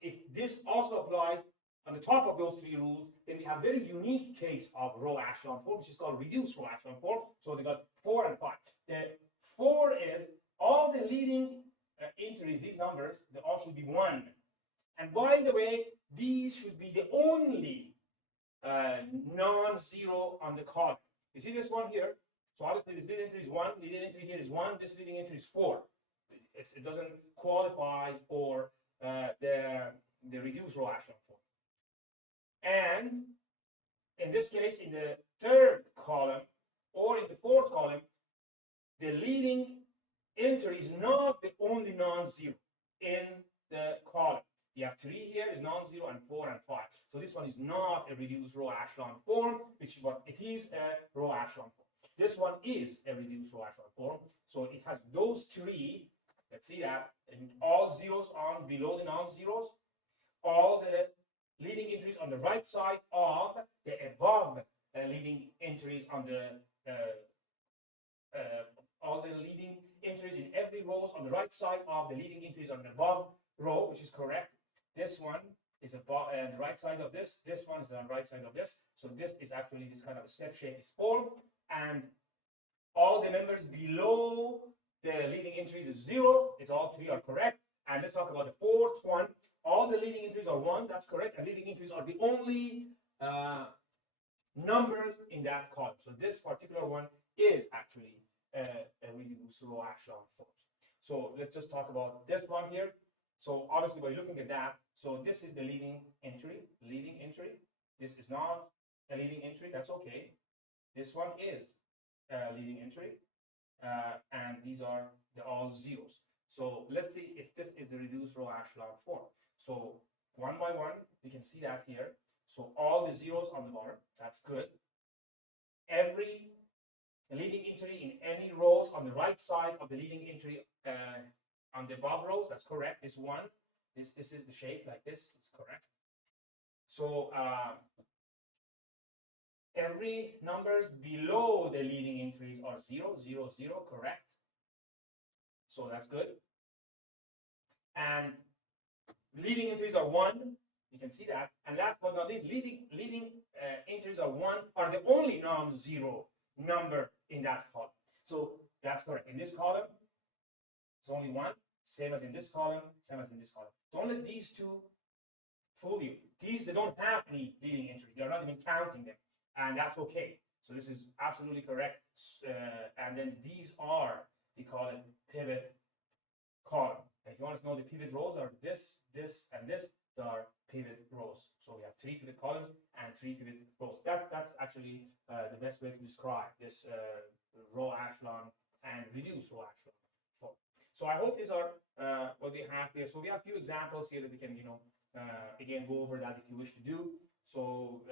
if this also applies on the top of those three rules, then we have a very unique case of row echelon form, which is called reduced row echelon form. So they got 4 and 5. The 4 is all the leading entries, these numbers, they all should be 1. And by the way, these should be the only non-zero on the column. You see this one here? So obviously this leading entry is 1, leading entry here is 1, this leading entry is 4. It doesn't qualify for the reduced row echelon form. And in this case, in the third column or in the fourth column, the leading entry is not the only non-zero in the column. You have 3 here is non-zero, and 4 and 5. So this one is not a reduced row echelon form, which is what it is, a row echelon form. This one is a reduced row echelon form. So it has those 3. Let's see that. And all zeros on below the non-zeros. All the leading entries on the right side of the above leading entries on the all the leading entries in every rows on the right side of the leading entries on the above row, which is correct. This one is above the right side of this. This one is on the right side of this. So this is actually this kind of a step shape is formed, and all the members below the leading entries is 0. It's all 3 are correct. And let's talk about the fourth one. All the leading entries are 1. That's correct. And leading entries are the only numbers in that column. So this particular one is actually a reduced row echelon form. So let's just talk about this one here. So obviously by looking at that, so this is the leading entry. Leading entry. This is not a leading entry. That's okay. This one is a leading entry. And these are all zeros. So let's see if this is the reduced row echelon form. So one by one, we can see that here. So all the zeros on the bottom, that's good. Every leading entry in any rows on the right side of the leading entry on the above rows, that's correct. This one, this is the shape like this, it's correct. So every numbers below the leading entries are 0, 0, 0, correct. So that's good. And leading entries are 1. You can see that. And last but not least, leading entries are 1 are the only non-zero number in that column. So that's correct. In this column, it's only 1. Same as in this column, same as in this column. Don't let these two fool you. These, they don't have any leading entry. They're not even counting them. And that's okay. So this is absolutely correct. And then these are, we call it pivot column. If you want to know the pivot rows are this, this, and this, they are pivot rows. So we have 3 pivot columns and 3 pivot rows. That's actually the best way to describe this row echelon and reduced row echelon form. So I hope these are what we have here. So we have a few examples here that we can, again, go over that if you wish to do. So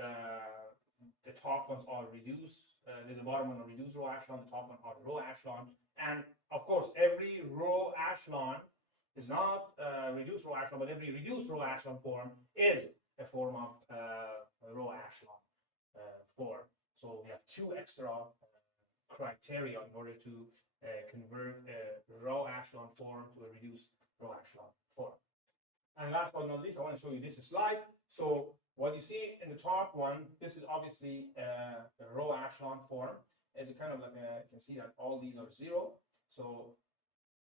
the top ones are reduced, the bottom one are reduced row echelon, the top one are row echelon. And of course, every row echelon is not reduced row echelon, but every reduced row echelon form is a form of row echelon form. So we have 2 extra criteria in order to convert a row echelon form to a reduced row echelon form. And last but not least, I want to show you this slide. So what you see in the top one, this is obviously a row echelon form. It's a kind of like you can see that all these are 0. So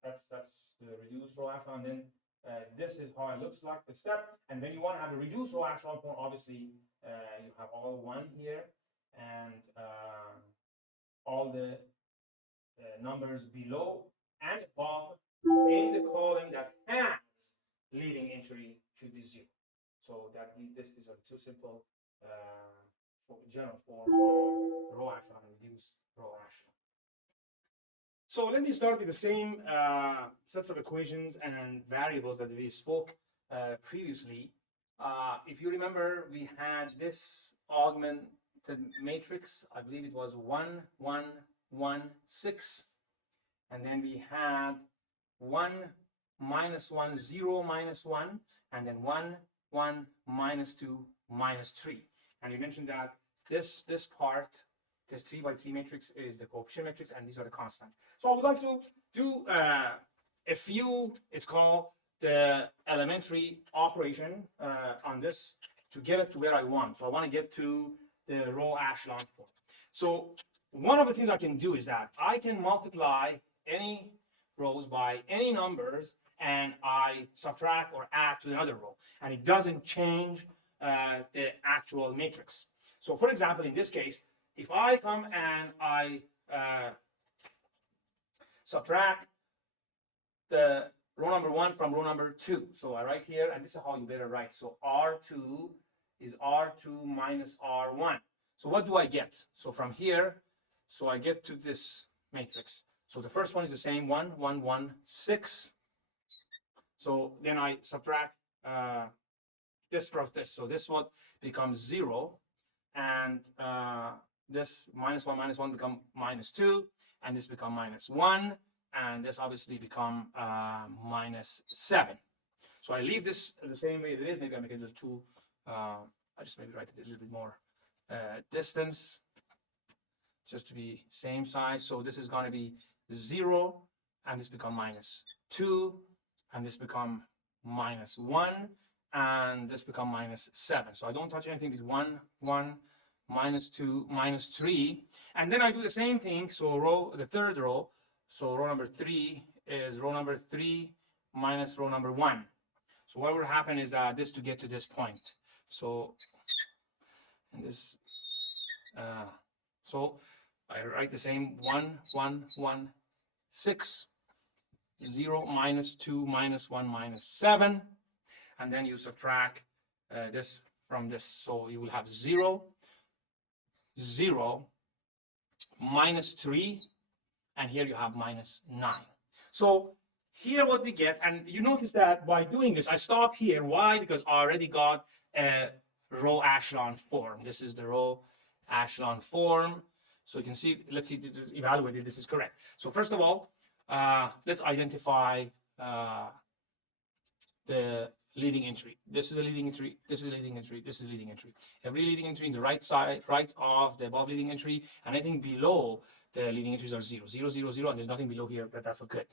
that's the reduced row echelon. Then this is how it looks like, the step. And when you want to have a reduced row echelon form, obviously you have all 1 here, and all the numbers below and above in the column that has leading entry should be 0. So that these are 2 simple general form of row echelon and reduced row echelon. So let me start with the same sets of equations and variables that we spoke previously. If you remember, we had this augmented matrix. I believe it was 1, 1, 1, 6. And then we had 1, minus 1, 0, minus 1. And then 1, 1, minus 2, minus 3. And we mentioned that this part, this 3 by 3 matrix, is the coefficient matrix, and these are the constants. So I would like to do a few, it's called the elementary operation on this to get it to where I want. So I want to get to the row echelon form. So one of the things I can do is that I can multiply any rows by any numbers, and I subtract or add to another row, and it doesn't change the actual matrix. So for example, in this case, if I come and I subtract the row number 1 from row number 2, so I write here, and this is how you better write. So R2 is R2 minus R1. So what do I get? So from here, so I get to this matrix. So the first one is the same, 1, 1, 1, 6. So then I subtract this from this. So this one becomes 0, and this minus 1 become minus 2, and this become minus 1, and this obviously become minus 7. So I leave this the same way it is. Maybe I make it a little too, I just maybe write it a little bit more distance, just to be same size. So this is going to be 0, and this become minus 2, and this become minus 1, and this become minus 7. So I don't touch anything with 1, 1, minus 2, minus 3. And then I do the same thing. So the third row, so row number 3 is row number 3 minus row number 1. So what will happen is that this to get to this point. So, and this, so I write the same 1, 1, 1, 6, 0, minus 2, minus 1, minus 7. And then you subtract this from this. So you will have 0, 0, minus 3, and here you have minus 9. So here what we get, and you notice that by doing this, I stop here. Why? Because I already got a row echelon form. This is the row echelon form. So you can see, let's see, evaluate if this is correct. So first of all, let's identify the leading entry. This is a leading entry, this is a leading entry, this is a leading entry. Every leading entry in the right side, right of the above leading entry, and anything below the leading entries are 0, 0, 0, 0, and there's nothing below here, that's good.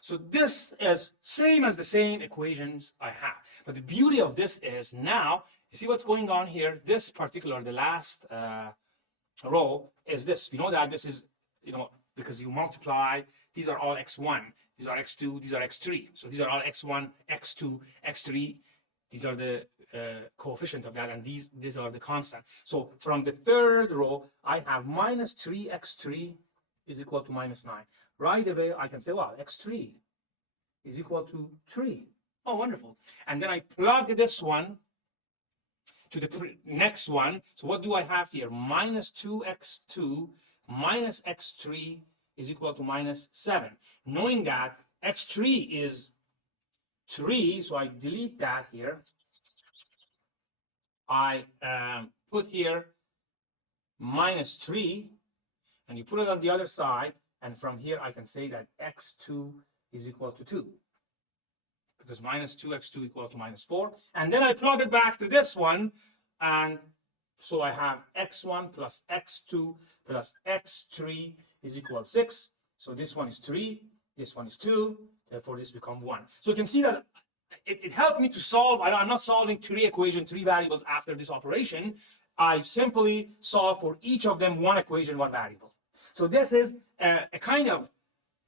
So this is same as the same equations I have. But the beauty of this is now, you see what's going on here? This particular, the last row is this. We know that this is, because you multiply, these are all x1, these are x2, these are x3. So these are all x1, x2, x3. These are the coefficients of that, and these are the constant. So from the third row, I have minus 3x3 is equal to minus 9. Right away, I can say, well, x3 is equal to 3. Oh, wonderful. And then I plug this one to the next one. So what do I have here? Minus 2x2 minus x3 is equal to minus 7. Knowing that x3 is 3, so I delete that here. I put here minus 3, and you put it on the other side, and from here I can say that x2 is equal to 2. Because minus 2x2 equal to minus 4. And then I plug it back to this one, and so I have x1 plus x2 plus x3 is equal to 6. So this one is 3, this one is 2, therefore this becomes 1. So you can see that it helped me to solve. I'm not solving 3 equations, 3 variables after this operation. I simply solve for each of them 1 equation, 1 variable. So this is a kind of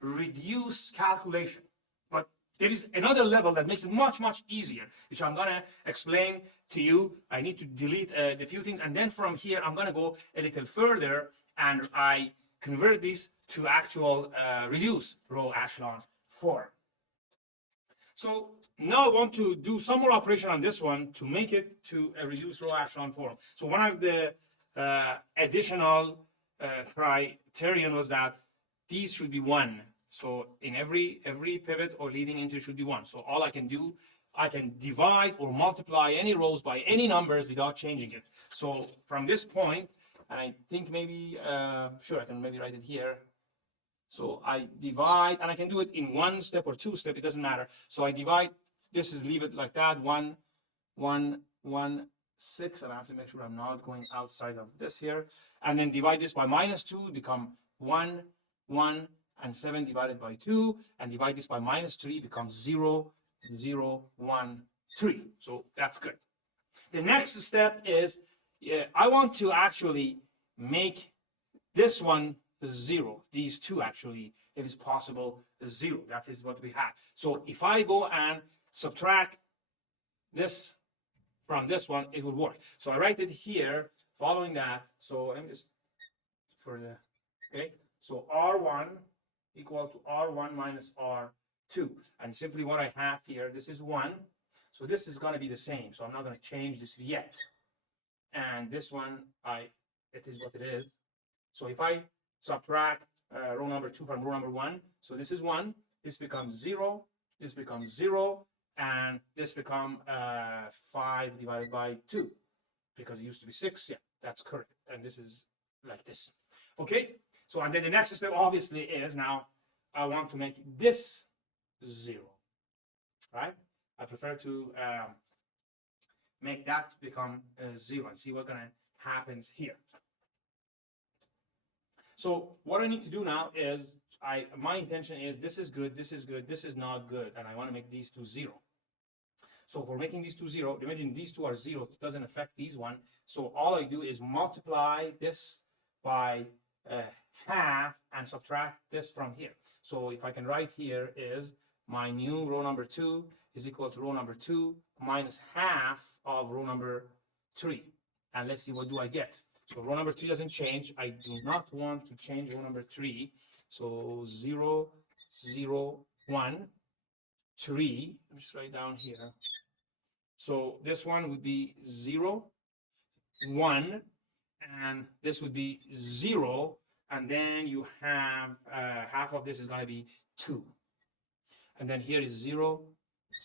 reduced calculation. But there is another level that makes it much, much easier, which I'm going to explain to you. I need to delete the few things, and then from here I'm going to go a little further, and I convert this to actual reduced row echelon form. So now I want to do some more operation on this one to make it to a reduced row echelon form. So one of the additional criterion was that these should be 1. So in every pivot or leading entry should be 1. So all I can do, I can divide or multiply any rows by any numbers without changing it. So from this point, and I think maybe, sure, I can maybe write it here. So I divide, and I can do it in 1 step or 2 step, it doesn't matter. So I divide, this is leave it like that, 1, 1, 1, 6, and I have to make sure I'm not going outside of this here. And then divide this by -2, become 1, 1, and 7 divided by 2, and divide this by -3, becomes 0, 0, 1, 3. So that's good. The next step is, I want to actually make this one 0. These two actually, if it's possible, 0. That is what we have. So if I go and subtract this from this one, it will work. So I write it here following that. So let me just, for the, okay. So R1 equal to R1 minus R2. And simply what I have here, this is 1. So this is going to be the same. So I'm not going to change this yet. And this one, it is what it is. So if I subtract row number 2 from row number 1, so this is 1, this becomes 0, this becomes 0, and this becomes 5 divided by 2, because it used to be 6. Yeah, that's correct. And this is like this. Okay, so and then the next step obviously is, now I want to make this 0, right? I prefer to make that become 0 and see what gonna happens here. So what I need to do now is, my intention is, this is good, this is good, this is not good, and I want to make these two 0. So for making these two 0, imagine these two are 0, it doesn't affect these one. So all I do is multiply this by half and subtract this from here. So if I can write here is, my new row number 2 is equal to row number 2 minus half of row number 3. And let's see, what do I get? So row number 3 doesn't change. I do not want to change row number 3. So 0, 0, 1, 3. Let me just write down here. So this one would be 0, 1, and this would be 0. And then you have half of this is going to be 2. And then here is 0,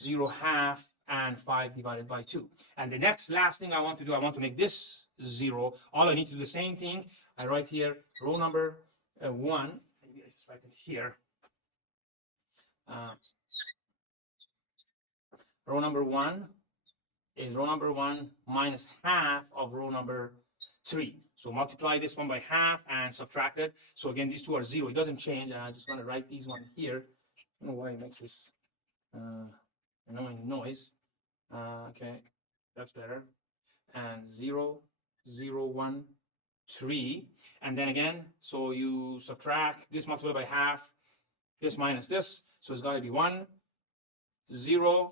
0 half, and 5 divided by 2. And the last thing I want to do, I want to make this 0. All I need to do the same thing. I write here row number 1. Maybe I just write it here. Row number 1 is row number 1 minus half of row number 3. So multiply this one by half and subtract it. So again, these two are 0. It doesn't change. And I just want to write these one here. I don't know why it makes this annoying noise. Okay, that's better. And 0, 0, 1, 3. And then again, so you subtract this multiplied by half, this minus this. So it's going to be 1, 0,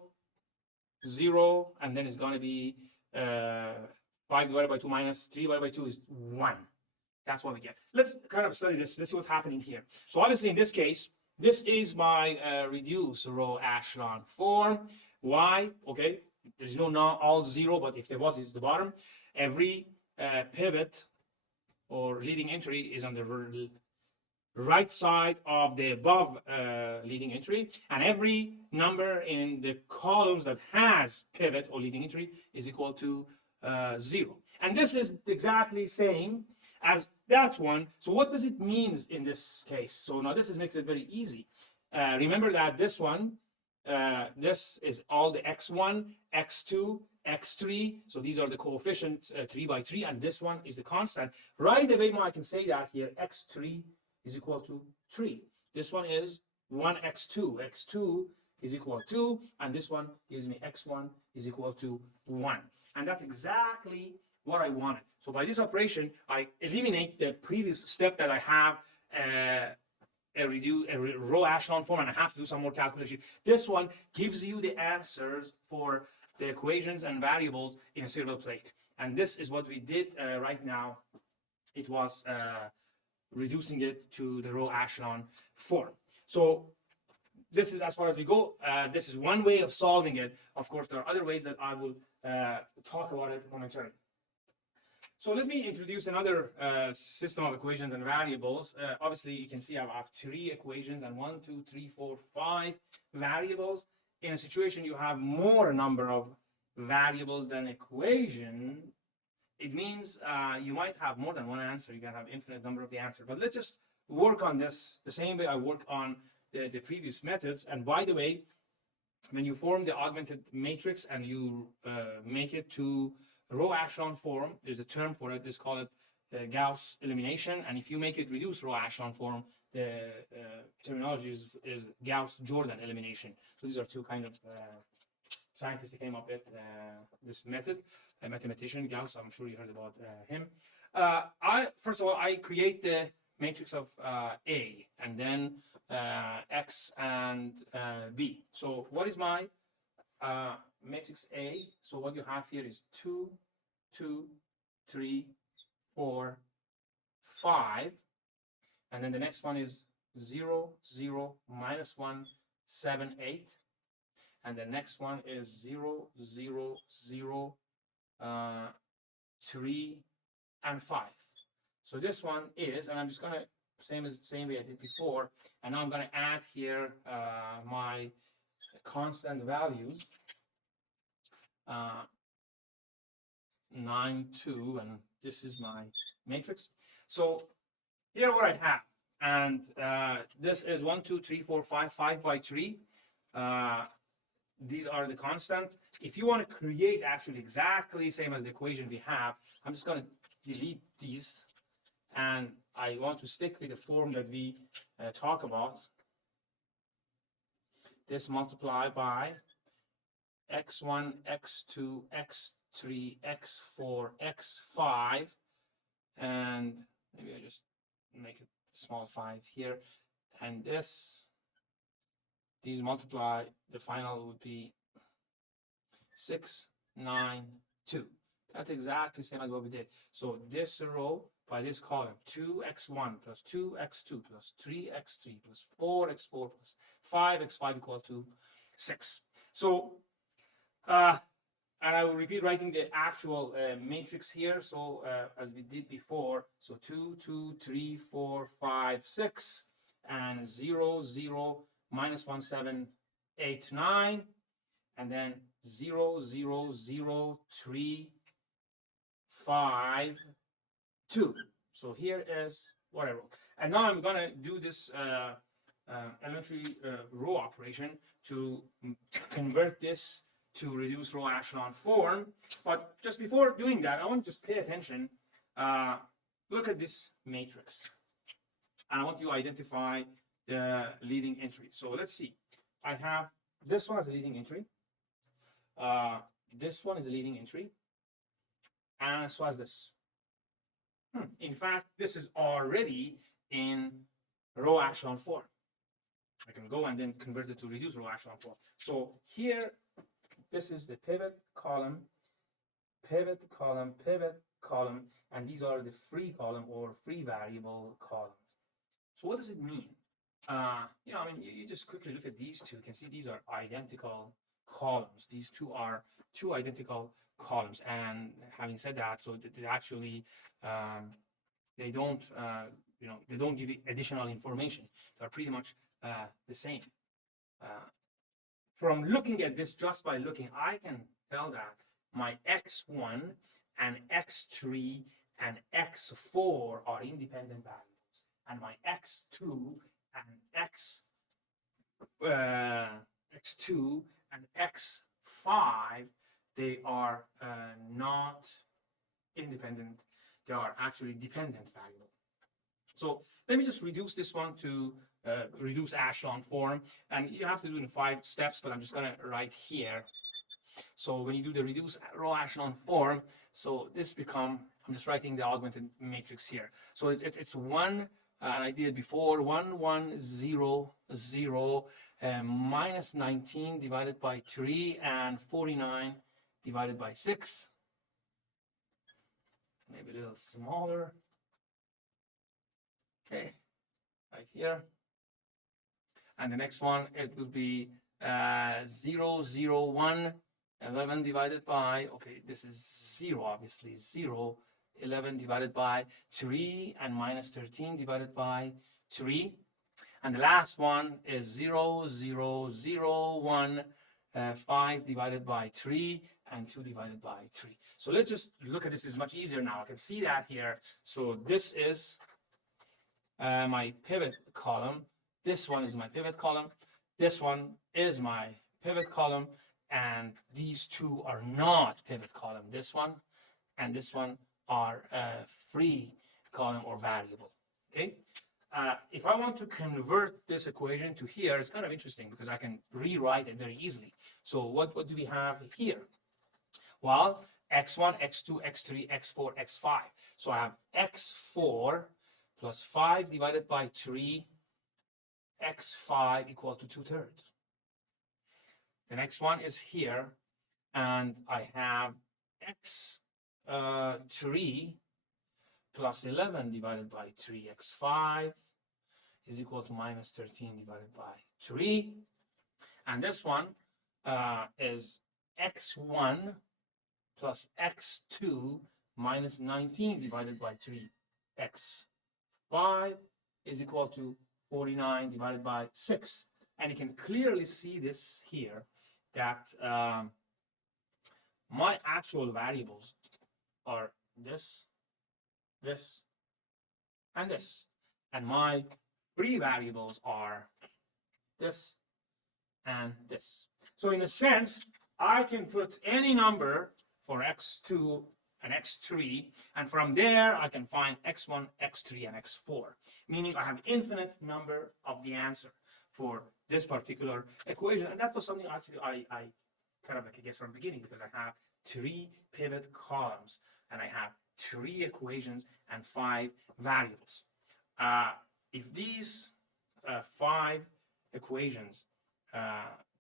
0, and then it's going to be 5 divided by 2 minus 3 divided by 2 is 1. That's what we get. Let's kind of study this. Let's see what's happening here. So obviously in this case, this is my reduced row echelon form. Why? Okay, there's no all 0, but if there was, it's the bottom. Every pivot or leading entry is on the right side of the above leading entry, and every number in the columns that has pivot or leading entry is equal to 0. And this is exactly same as that one. So what does it mean in this case? So now this makes it very easy. Remember that this one, this is all the x1, x2, x3. So these are the coefficients 3 by 3, and this one is the constant. Right away, I can say that here x3 is equal to 3. This one is 1x2. x2 is equal to 2, and this one gives me x1 is equal to 1. And that's exactly what I wanted. So by this operation, I eliminate the previous step that I have a row echelon form, and I have to do some more calculation. This one gives you the answers for the equations and variables in a serial plate. And this is what we did right now. It was reducing it to the row echelon form. So this is as far as we go. This is one way of solving it. Of course, there are other ways that I will talk about it momentarily. So let me introduce another system of equations and variables. Obviously, you can see I have 3 equations and 1, 2, 3, 4, 5 variables. In a situation you have more number of variables than equation, it means you might have more than one answer. You can have infinite number of the answer. But let's just work on this the same way I work on the previous methods. And by the way, when you form the augmented matrix and you make it to row echelon form, there's a term for it. It's called Gauss elimination. And if you make it reduce row echelon form, the terminology is Gauss-Jordan elimination. So these are two kind of scientists that came up with this method. A mathematician, Gauss, I'm sure you heard about him. First of all, I create the matrix of A, and then X and B. So what is my matrix A? So what you have here is 2, 2, 3, 4, 5. And then the next one is 0, 0, minus 1, 7, 8. And the next one is 0, 0, 0, 3, and 5. So this one is, and I'm just going to, same way I did before, and now I'm going to add here my constant values, 9, 2, and this is my matrix. So here what I have, and this is 1, 2, 3, 4, 5, 5 by 3. These are the constant. If you want to create actually exactly same as the equation we have, I'm just going to delete these, and I want to stick with the form that we talk about. This multiplied by x1, x2, x3, x4, x5, and maybe I just make it small 5 here, and these multiply, the final would be 6, 9, 2. That's exactly the same as what we did. So this row by this column, 2x1 plus 2x2 plus 3x3 plus 4x4 plus 5x5 equal to 6. So, and I will repeat writing the actual matrix here. So as we did before, so 2, 2, 3, 4, 5, 6, and 0, 0, minus 1, 7, 8, 9, and then 0, 0, 0, 3, 5, 2. So here is what I wrote. And now I'm going to do this elementary row operation to convert this to reduce row echelon form. But just before doing that, I want to just pay attention. Look at this matrix. And I want you to identify the leading entry. So let's see. I have this one as a leading entry. This one is a leading entry. And so as this. In fact, this is already in row echelon form. I can go and then convert it to reduce row echelon form. So here, this is the pivot column, pivot column, pivot column, and these are the free column or free variable columns. So what does it mean? You know, I mean, you just quickly look at these two. You can see these are identical columns. These two are two identical columns. And having said that, so they actually they don't you know, they don't give you additional information. They're pretty much the same. From looking at this, just by looking, I can tell that my x1 and x3 and x4 are independent variables, and my x2 and x2 and x5, they are not independent. They are actually dependent variables. So let me just reduce this one to reduce echelon form, and you have to do it in 5 steps, but I'm just going to write here. So when you do the reduce row echelon form, so this become, I'm just writing the augmented matrix here. So it's 1, and I did it before, 1, 1, 0, 0, minus 19 divided by 3, and 49 divided by 6. Maybe a little smaller. Okay, right here. And the next one, it will be 0, 0, 1, 11 divided by, okay, this is 0, obviously, 0, 11 divided by 3, and minus 13 divided by 3. And the last one is 0, 0, 0, 1, 5 divided by 3, and 2 divided by 3. So let's just look at this. It's much easier now. I can see that here. So this is my pivot column. This one is my pivot column. This one is my pivot column. And these two are not pivot column. This one and this one are free column or variable. Okay. If I want to convert this equation to here, it's kind of interesting because I can rewrite it very easily. So what do we have here? Well, x1, x2, x3, x4, x5. So I have x4 plus 5 divided by 3, x5 equal to 2/3. The next one is here, and I have x3 plus 11 divided by 3, x5 is equal to minus 13 divided by 3. And this one is x1 plus x2 minus 19 divided by 3. x5 is equal to 49 divided by 6. And you can clearly see this here, that my actual variables are this, this, and this. And my free variables are this and this. So in a sense, I can put any number for x2 and x3, and from there I can find x1, x3, and x4, meaning I have infinite number of the answer for this particular equation. And that was something actually I kind of like I guess from the beginning, because I have 3 pivot columns and I have 3 equations and 5 variables. If these 5 equations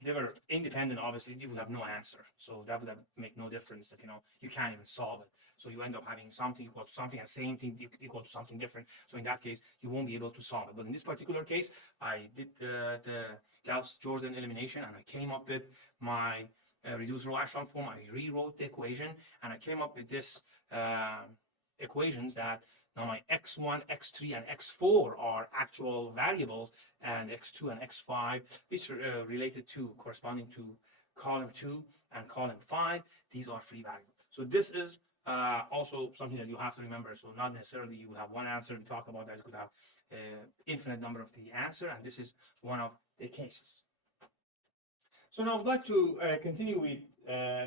they were independent, obviously you would have no answer. So that would make no difference, that you can't even solve it. So you end up having something equal to something and same thing equal to something different. So in that case, you won't be able to solve it. But in this particular case, I did the Gauss-Jordan elimination, and I came up with my reduced row echelon form. I rewrote the equation, and I came up with this equations that now my x1, x3, and x4 are actual variables, and x2 and x5, which are related to, corresponding to column 2 and column 5, these are free variables. So this is also something that you have to remember. So not necessarily you will have one answer. We talk about that. You could have infinite number of the answer, and this is one of the cases. So now I would like to continue with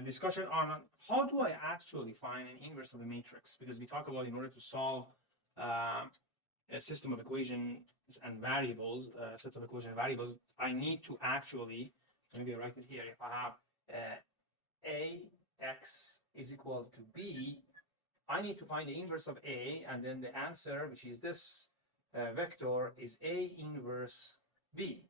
discussion on how do I actually find an inverse of a matrix, because we talk about in order to solve a system of equations and variables, sets of equation and variables, I need to actually, maybe I write it here, if I have ax is equal to b, I need to find the inverse of a, and then the answer, which is this vector, is a inverse b.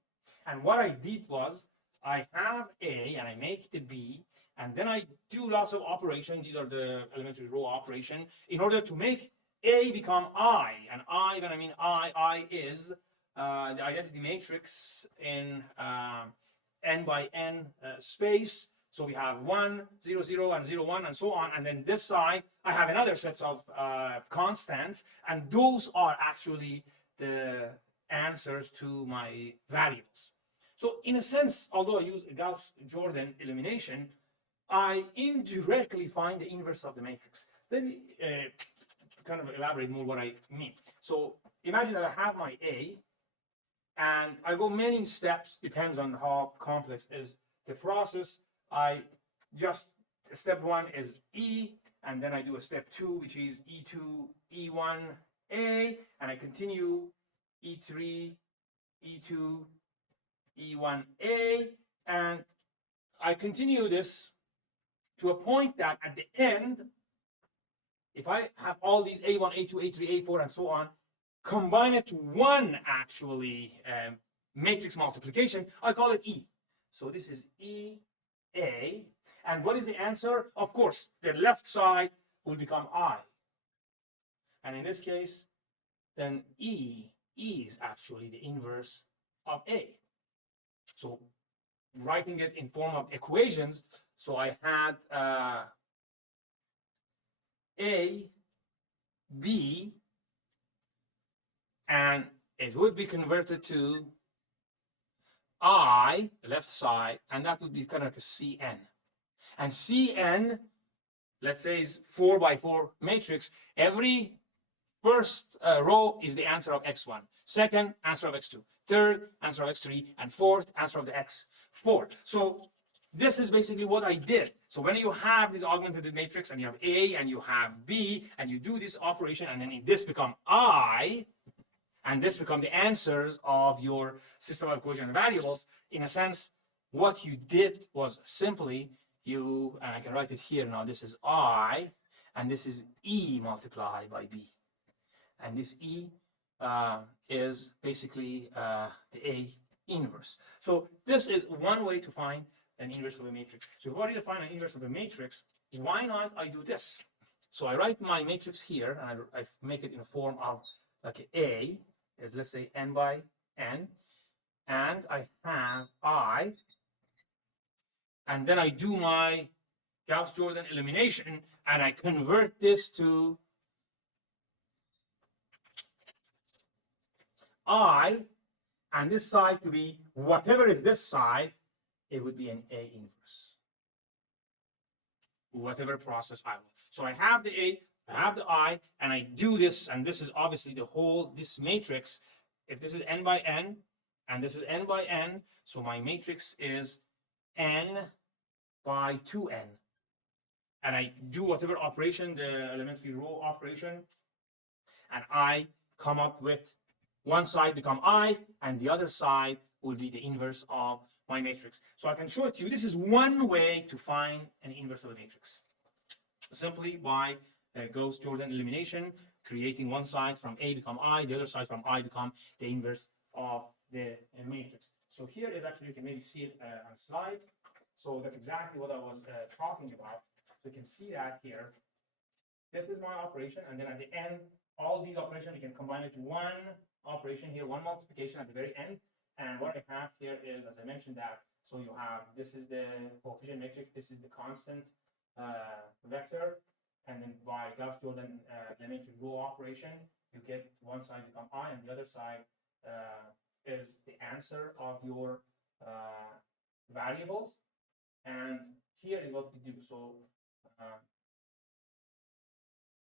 And what I did was, I have a and I make the b, and then I do lots of operations. These are the elementary row operation in order to make a become I. And I, when I mean I is the identity matrix in n by n space. So we have 1, 0, 0, and 0, 1, and so on. And then this side, I have another set of constants, and those are actually the answers to my variables. So in a sense, although I use a Gauss-Jordan elimination, I indirectly find the inverse of the matrix. Let me kind of elaborate more what I mean. So imagine that I have my A, and I go many steps, depends on how complex is the process. I just, step 1 is E, and then I do a step 2, which is E2, E1A, and I continue E3, E2, E1A, and I continue this to a point that at the end, if I have all these A1, A2, A3, A4, and so on, combine it to one actually matrix multiplication, I call it E. So this is EA. And what is the answer? Of course, the left side will become I. And in this case, then E is actually the inverse of A. So writing it in form of equations, so I had A B, and it would be converted to I, the left side, and that would be kind of like a Cn. And Cn, let's say, is 4 by 4 matrix. Every first row is the answer of x1, second answer of x2, third answer of x3, and fourth answer of the x4. So this is basically what I did. So when you have this augmented matrix and you have A and you have B and you do this operation and then this become I and this become the answers of your system of cogent variables, in a sense, what you did was simply you, and I can write it here now, this is I and this is E multiplied by B. And this E is basically the A inverse. So this is one way to find an inverse of a matrix. So if I want to find an inverse of a matrix, why not I do this? So I write my matrix here, and I make it in a form of like A, is let's say n by n, and I have I, and then I do my Gauss-Jordan elimination, and I convert this to I, and this side to be whatever is this side, it would be an A inverse. Whatever process I will. So I have the A, I have the I, and I do this, and this is obviously the whole, this matrix. If this is n by n, and this is n by n, so my matrix is n by 2n. And I do whatever operation, the elementary row operation, and I come up with one side become I, and the other side will be the inverse of my matrix. So I can show it to you. This is one way to find an inverse of a matrix. Simply by Gauss-Jordan elimination, creating one side from A become I, the other side from I become the inverse of the matrix. So here is actually, you can maybe see it on slide. So that's exactly what I was talking about. So you can see that here. This is my operation, and then at the end, all these operations, we can combine it to one operation here, one multiplication at the very end. And what I have here is, as I mentioned that, so you have, this is the coefficient matrix, this is the constant vector, and then by Gauss-Jordan elementary row operation, you get one side become I, and the other side is the answer of your variables. And here is what we do. So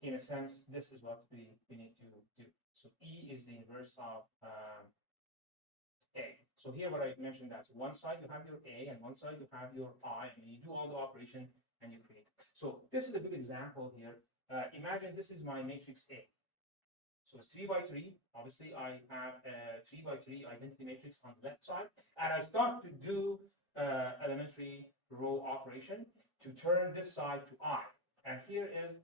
in a sense, this is what we need to do. So E is the inverse of A. So here what I mentioned, that's one side you have your A and one side you have your I, and you do all the operation and you create. So this is a good example here. Imagine this is my matrix A. So it's 3 by 3. Obviously, I have a 3 by 3 identity matrix on the left side, and I start to do elementary row operation to turn this side to I. And here is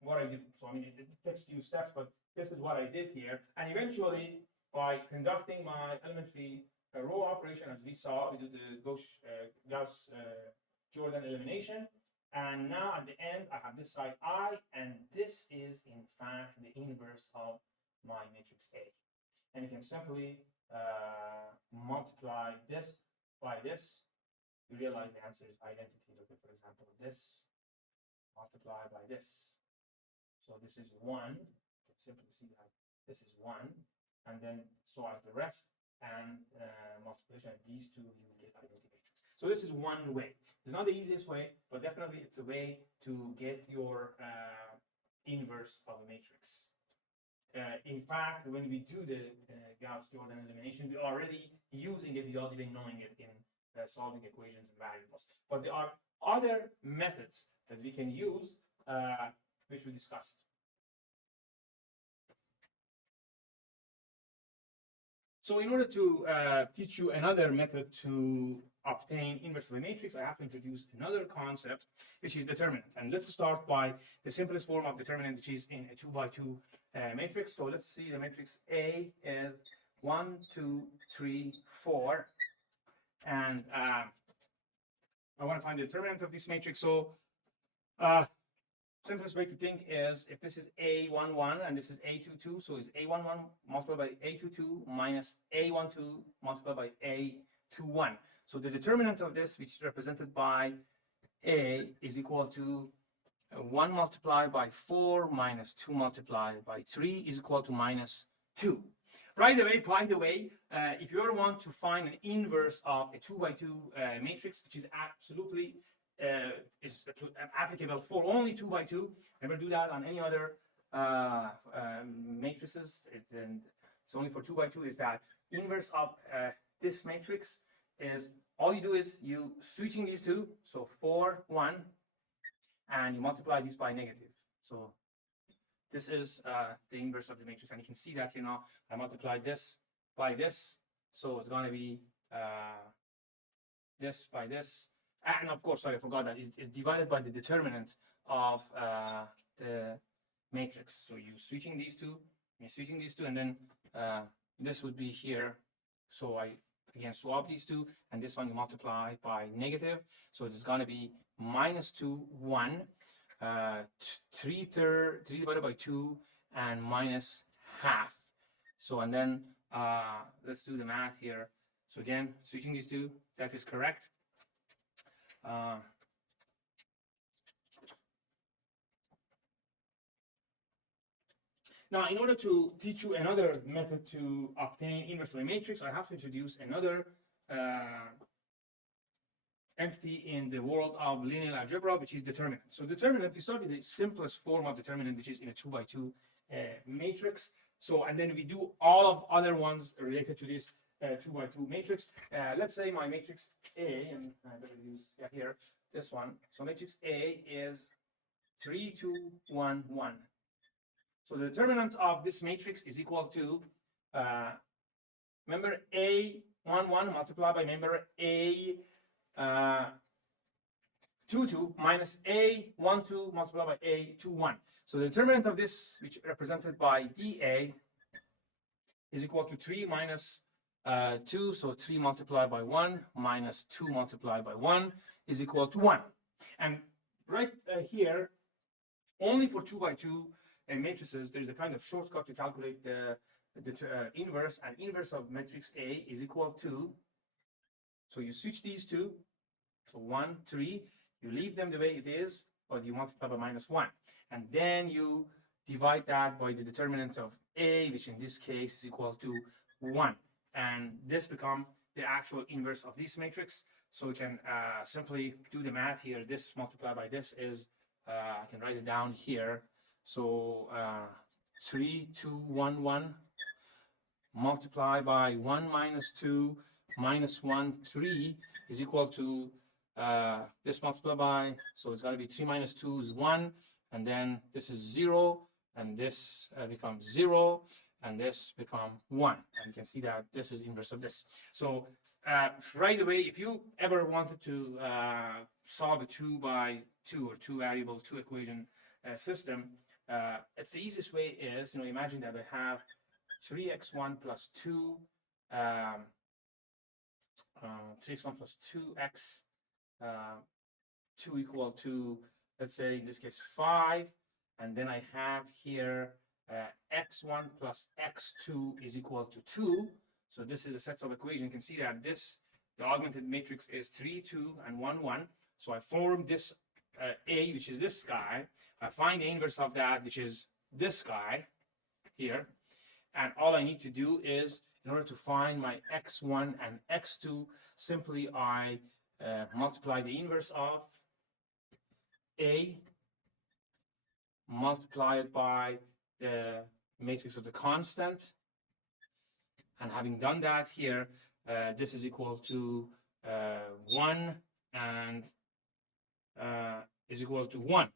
what I do. So I mean, it takes a few steps, but this is what I did here. And eventually, by conducting my elementary row operation, as we saw, we do the Gauss-Jordan elimination. And now at the end, I have this side I, and this is in fact the inverse of my matrix A. And you can simply multiply this by this. You realize the answer is identity. Look at, for example, this multiplied by this. So this is 1. You can simply see that this is 1. And then, so as the rest and multiplication of these two, you will get identity matrix. So this is one way. It's not the easiest way, but definitely it's a way to get your inverse of a matrix. In fact, when we do the Gauss-Jordan elimination, we're already using it without even knowing it in solving equations and variables. But there are other methods that we can use, which we discussed. So in order to teach you another method to obtain inverse of a matrix, I have to introduce another concept, which is determinant. And let's start by the simplest form of determinant, which is in a 2 by 2 matrix. So let's see, the matrix A is 1, 2, 3, 4. And I want to find the determinant of this matrix. So simplest way to think is, if this is A11 and this is A22, so it's A11 multiplied by A22 minus A12 multiplied by A21. So the determinant of this, which is represented by A, is equal to 1 multiplied by 4 minus 2 multiplied by 3 is equal to minus 2. Right away, by the way, if you ever want to find an inverse of a 2 by 2 matrix, which is absolutely is applicable for only 2 by 2, never do that on any other matrices. It's only for 2 by 2. Is that inverse of this matrix is all you do is you switching these two, so 4, 1, and you multiply this by negative. So this is the inverse of the matrix, and you can see that here now. I multiplied this by this, so it's going to be this by this, and of course, sorry, I forgot that it's divided by the determinant of the matrix. So you're switching these two, and then this would be here. So I again swap these two, and this one you multiply by negative. So it's going to be minus 2, 1, 3 divided by 2, and minus half. So and then let's do the math here. So again, switching these two, that is correct. Now, in order to teach you another method to obtain inverse of a matrix, I have to introduce another entity in the world of linear algebra, which is determinant. So determinant, we start with the simplest form of determinant, which is in a 2 by 2 matrix. So, and then we do all of other ones related to this 2 by 2 matrix. Let's say my matrix A, and I better use here this one. So matrix A is 3, 2, 1, 1. So the determinant of this matrix is equal to member A 1, 1 multiplied by member A 2, 2 minus A 1, 2 multiplied by A 2, 1. So the determinant of this, which represented by dA, is equal to 3 minus 2. So 3 multiplied by 1 minus 2 multiplied by 1 is equal to 1. And right here, only for 2 by 2 matrices, there's a kind of shortcut to calculate the inverse, and inverse of matrix A is equal to, so you switch these two, so 1, 3, you leave them the way it is, but you multiply by minus 1. And then you divide that by the determinant of A, which in this case is equal to 1. And this becomes the actual inverse of this matrix. So we can simply do the math here. This multiplied by this is, I can write it down here. So 3, 2, 1, 1 multiply by 1 minus 2 minus 1, 3 is equal to this multiplied by, so it's going to be 3 minus 2 is 1, and then this is 0, and this becomes 0, and this becomes 1. And you can see that this is inverse of this. So right away, if you ever wanted to solve a 2 by 2 or 2 variable, 2 equation system, it's the easiest way is, imagine that I have 3x1 plus 2, 3x1 plus 2x, 2 equal to, let's say in this case 5, and then I have here x1 plus x2 is equal to 2. So this is a set of equations. You can see that the augmented matrix is 3, 2, and 1, 1. So I form this A, which is this guy. I find the inverse of that, which is this guy here. And all I need to do is, in order to find my x1 and x2, simply I multiply the inverse of A, multiply it by the matrix of the constant. And having done that here, this is equal to 1 and is equal to 1.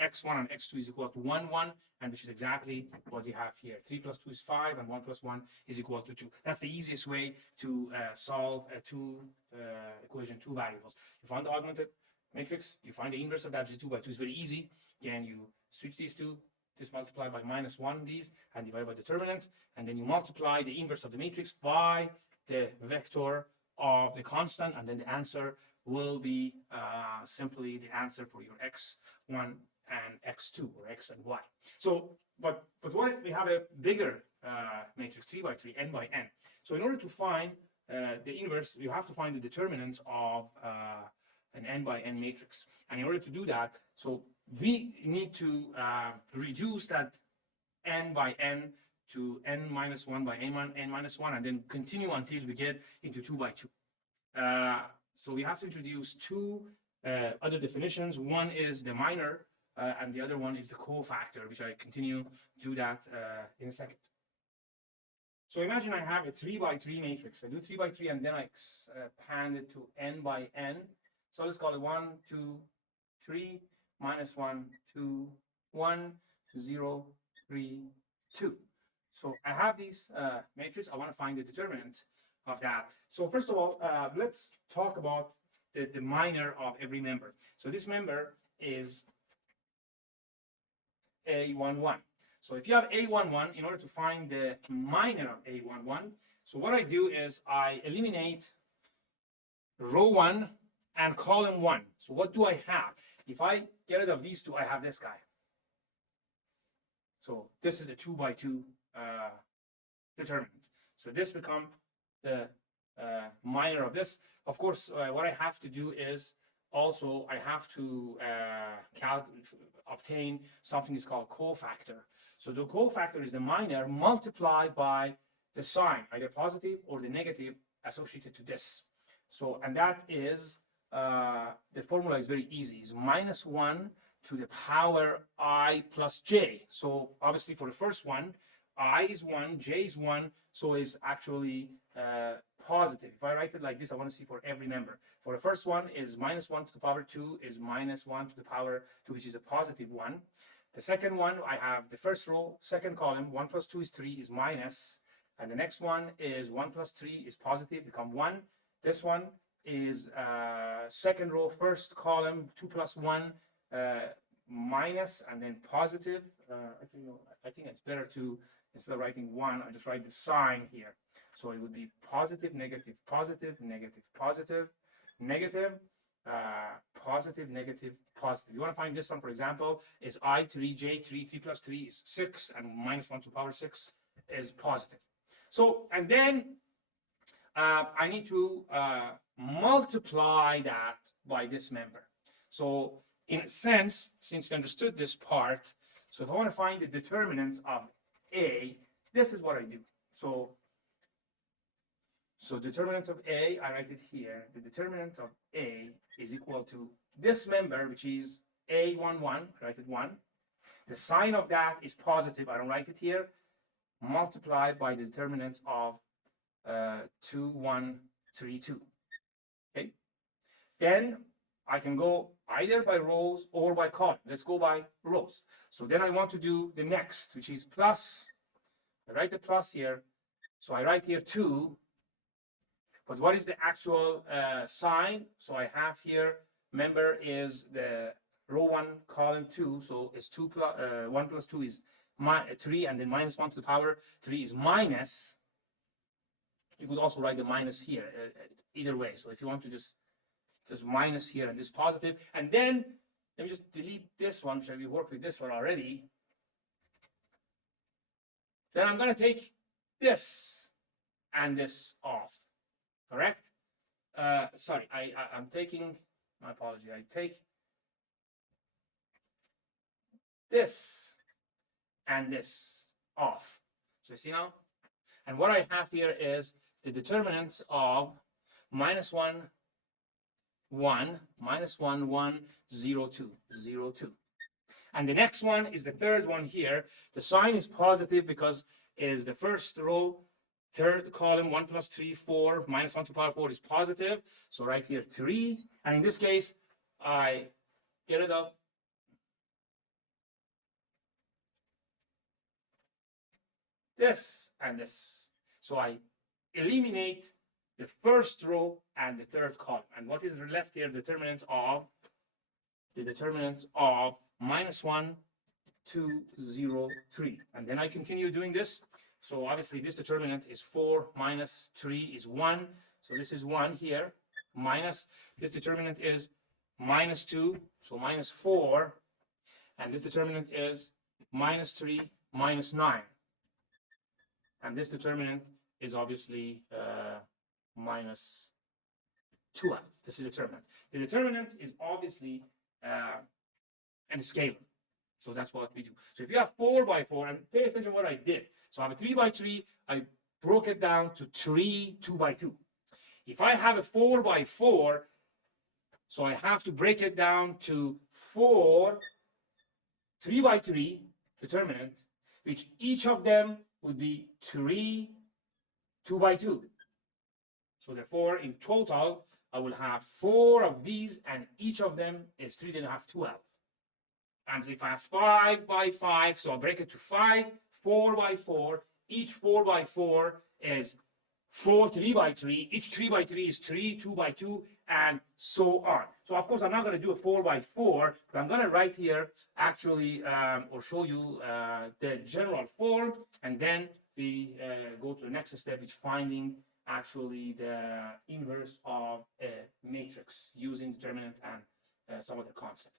x1 and x2 is equal to 1, 1, and which is exactly what you have here. 3 plus 2 is 5, and 1 plus 1 is equal to 2. That's the easiest way to solve a 2 equation, 2 variables. You find the augmented matrix, you find the inverse of that, which is 2 by 2. It's very easy. Again, you switch these two, this multiply by minus 1 these, and divide by determinant, and then you multiply the inverse of the matrix by the vector of the constant, and then the answer will be simply the answer for your x1 and x2, or x and y. So, but what if we have a bigger matrix, 3 by 3, n by n? So in order to find the inverse, you have to find the determinant of an n by n matrix. And in order to do that, so we need to reduce that n by n to n minus 1 by n minus 1, and then continue until we get into 2 by 2. So we have to introduce two other definitions. One is the minor, and the other one is the cofactor, which I continue to do that in a second. So imagine I have a 3 by 3 matrix. I do 3 by 3, and then I expand it to n by n. So let's call it 1, 2, 3, minus 1, 2, 1, 0, 3, 2. So I have these matrices. I want to find the determinant of that. So first of all, let's talk about the minor of every member. So this member is A11. So if you have A11, in order to find the minor of A11, so what I do is I eliminate row 1 and column 1. So what do I have? If I get rid of these two, I have this guy. So this is a 2 by 2 determinant. So this becomes the minor of this. Of course, what I have to do is also I have to obtain something is called cofactor. So the cofactor is the minor multiplied by the sign, either positive or the negative associated to this. So, and that is, the formula is very easy. It's minus 1 to the power I plus j. So obviously for the first one, I is 1, j is 1, so it's actually positive. If I write it like this, I want to see for every member. For the first one is minus 1 to the power 2 is minus 1 to the power 2, which is a positive 1. The second one, I have the first row, second column, 1 plus 2 is 3 is minus. And the next one is 1 plus 3 is positive, become 1. This one is second row, first column, 2 plus 1 minus, and then positive. Actually, no, I think it's better to, instead of writing 1, I just write the sign here. So it would be positive, negative, positive, negative, positive, negative, positive, negative, positive. You want to find this one, for example, is I, 3, j, 3, 3 plus 3 is 6, and minus 1 to the power 6 is positive. So, and then I need to multiply that by this member. So in a sense, since we understood this part, so if I want to find the determinants of A, this is what I do. So determinant of A, I write it here. The determinant of A is equal to this member, which is A11, I write it 1. The sign of that is positive, I don't write it here, multiplied by the determinant of 2, 1, 3, 2. Okay? Then I can go either by rows or by column. Let's go by rows. So then I want to do the next, which is plus. I write the plus here. So I write here 2. But what is the actual sign? So I have here, member is the row 1, column 2. So it's 2 plus 1 plus 2 is 3, and then minus 1 to the power 3 is minus. You could also write the minus here, either way. So if you want to just minus here and this positive, and then let me just delete this one, which we worked with this one already. Then I'm going to take this and this off. Correct? Sorry, I'm taking, my apology, I take this and this off. So you see now? And what I have here is the determinants of minus 1, 1, minus 1, 1, 0, 2, 0, 2. And the next one is the third one here. The sign is positive because is the first row, third column, 1 plus 3, 4, minus 1 to the power 4 is positive. So right here, 3. And in this case, I get rid of this and this. So I eliminate the first row and the third column. And what is left here? The determinant of minus 1, 2, 0, 3. And then I continue doing this. So obviously this determinant is 4 minus 3 is 1. So this is 1 here. Minus this determinant is minus 2. So minus 4. And this determinant is minus 3, minus 9. And this determinant is obviously minus 12. This is the determinant. The determinant is obviously a scalar. So that's what we do. So if you have 4 by 4, and pay attention to what I did. So I have a 3 by 3, I broke it down to 3 2 by 2. If I have a 4 by 4, so I have to break it down to 4 3 by 3 determinant, which each of them would be 3 2 by 2. So therefore, in total, I will have 4 of these, and each of them is 3, then I have 12. And if I have 5 by 5, so I'll break it to 5, 4 by 4. Each 4 by 4 is 4 3 by 3. Each 3 by 3 is 3 2 by 2, and so on. So of course, I'm not going to do a 4 by 4, but I'm going to write here actually or show you the general form, and then we go to the next step, which is finding actually the inverse of a matrix using determinant and some other concept.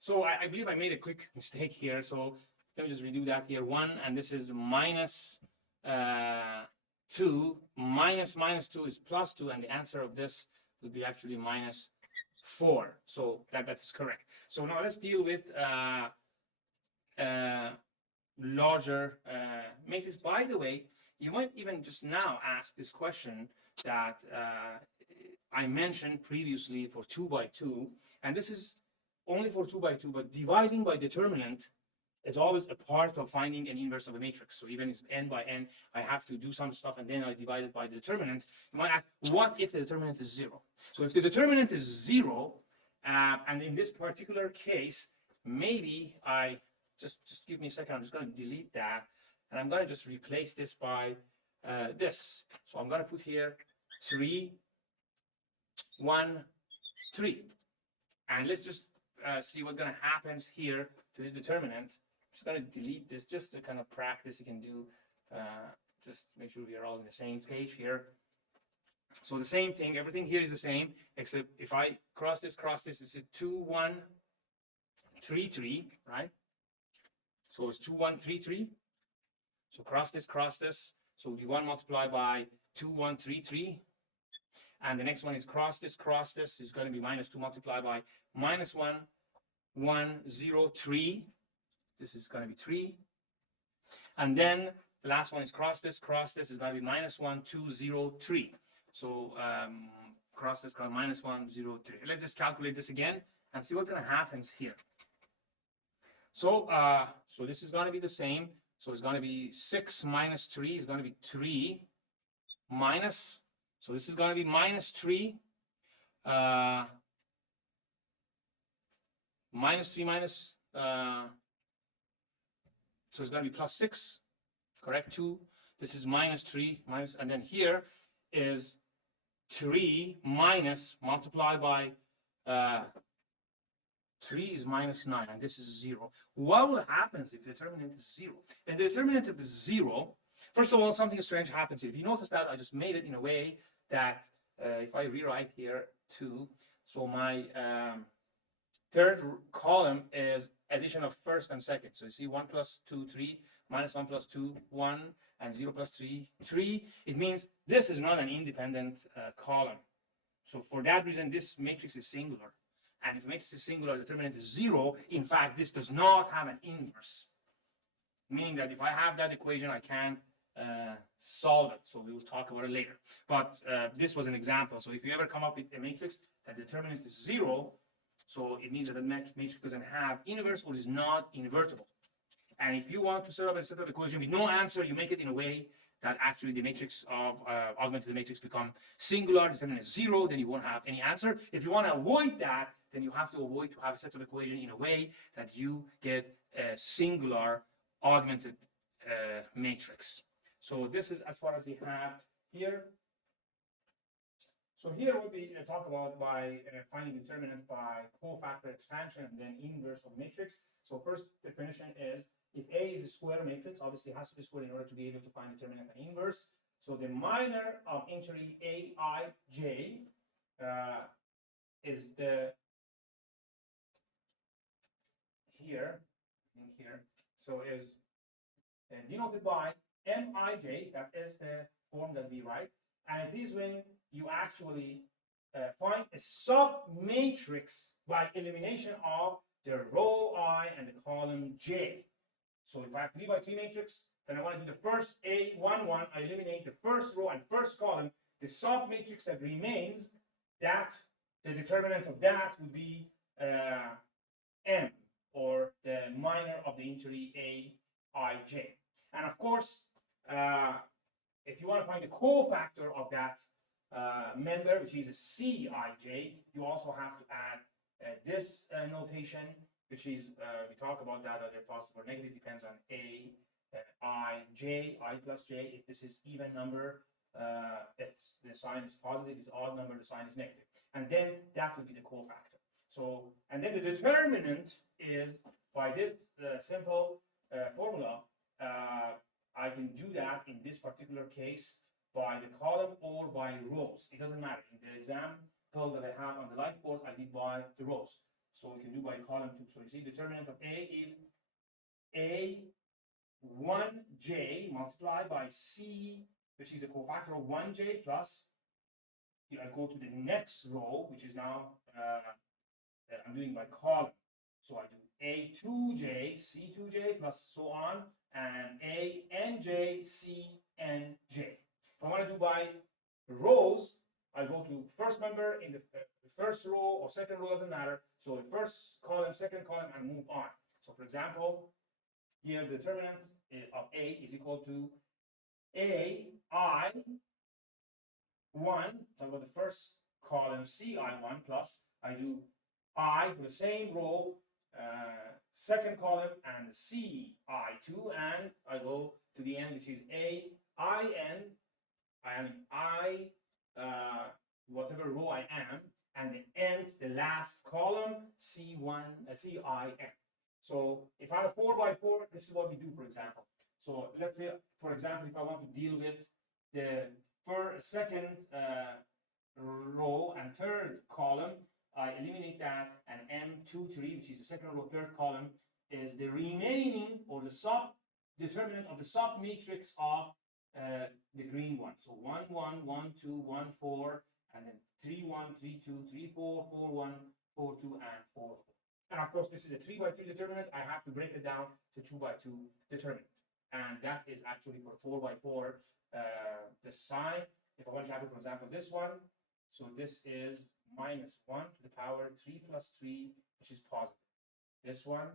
So I believe I made a quick mistake here. So let me just redo that here. 1, and this is minus 2. Minus 2 is plus 2, and the answer of this would be actually minus 4. So that is correct. So now let's deal with larger matrix. By the way, you might even just now ask this question that I mentioned previously for 2 by 2, and this is only for 2 by 2, but dividing by determinant is always a part of finding an inverse of a matrix. So even if it's n by n, I have to do some stuff, and then I divide it by the determinant. You might ask, what if the determinant is 0? So if the determinant is 0, and in this particular case, maybe I just give me a second. I'm just going to delete that, and I'm going to just replace this by this. So I'm going to put here 3 1 3, and let's just see what's going to happen here to this determinant. I'm just going to delete this just to kind of practice. You can do just make sure we are all on the same page here. So the same thing, everything here is the same, except if I cross this, it's a 2 1 3 3, right? So it's 2 1 3 3. So cross this, so it'll be 1 multiplied by 2 1 3 3. And the next one is cross this is going to be minus 2 multiplied by minus 1 1 0 3. This is going to be 3. And then the last one is cross this is going to be minus 1 2 0 3. So cross this, minus 1 0 3. Let's just calculate this again and see what's going to happen here. So so this is going to be the same. So it's going to be 6 minus 3 is going to be 3 minus. So this is going to be minus 3. Minus 3 minus. So it's going to be plus 6. Correct? 2. This is minus 3 minus, and then here is 3 minus multiplied by 3 is minus 9, and this is 0. What will happen if the determinant is 0? And the determinant of the 0, first of all, something strange happens. If you notice that I just made it in a way that if I rewrite here 2, so my third column is addition of first and second. So you see 1 plus 2, 3, minus 1 plus 2, 1, and 0 plus 3, 3. It means this is not an independent column. So for that reason, this matrix is singular. And if a matrix is singular, the determinant is 0. In fact, this does not have an inverse. Meaning that if I have that equation, I can solve it. So we will talk about it later. But this was an example. So if you ever come up with a matrix that determinant is 0, so it means that the matrix doesn't have inverse or is not invertible. And if you want to set up a set of equation with no answer, you make it in a way that actually the matrix of augmented matrix become singular, determinant is 0, then you won't have any answer. If you want to avoid that, then you have to avoid to have a set of equation in a way that you get a singular augmented matrix. So this is as far as we have here. So here what we talk about by finding determinant by cofactor expansion and then inverse of matrix. So first definition is if A is a square matrix, obviously it has to be squared in order to be able to find determinant and inverse. So the minor of entry Aij is the here, so is denoted by Mij, that is the form that we write, and it is when you actually find a sub-matrix by elimination of the row I and the column J. So if I have 3 by 3 matrix, then I want to do the first A11, I eliminate the first row and first column. The sub-matrix that remains, that the determinant of that would be M, or the minor of the entry Aij. And of course, if you want to find the cofactor of that member, which is a Cij, you also have to add this notation, which is, we talk about that, whether positive or negative depends on A, I plus J. If this is even number, the sign is positive. If it's odd number, the sign is negative. And then that would be the cofactor. So, and then the determinant is, by this simple formula, I can do that in this particular case by the column or by rows. It doesn't matter. In the example that I have on the whiteboard, I did by the rows. So we can do by column too. So you see, determinant of A is A1J multiplied by C, which is the cofactor of 1J plus, I go to the next row, which is now, I'm doing by column. So I do A2J, C2J plus so on, and ANJ, CNJ. If I want to do by rows, I go to first member in the first row or second row, doesn't matter. So the first column, second column, and move on. So for example, here the determinant of A is equal to AI1, talk about the first column, CI1 plus, I do I for the same row, second column, and CI2, and I go to the end, which is AIN, whatever row I am, and the end, the last column, CIN. So if I have a 4 by 4, this is what we do, for example. So let's say, for example, if I want to deal with the second row and third column, I eliminate that, and M23, which is the second row, third column, is the remaining or the sub-determinant of the sub-matrix of the green one. So 1, 1, 1, 2, 1, 4, and then 3, 1, 3, 2, 3, 4, 4, 1, 4, 2, and 4, 4. And of course, this is a 3 by 3 determinant. I have to break it down to 2 by 2 determinant. And that is actually for 4 by 4, the sign. If I want to have it, for example, this one, so this is minus 1 to the power 3 plus 3, which is positive. This one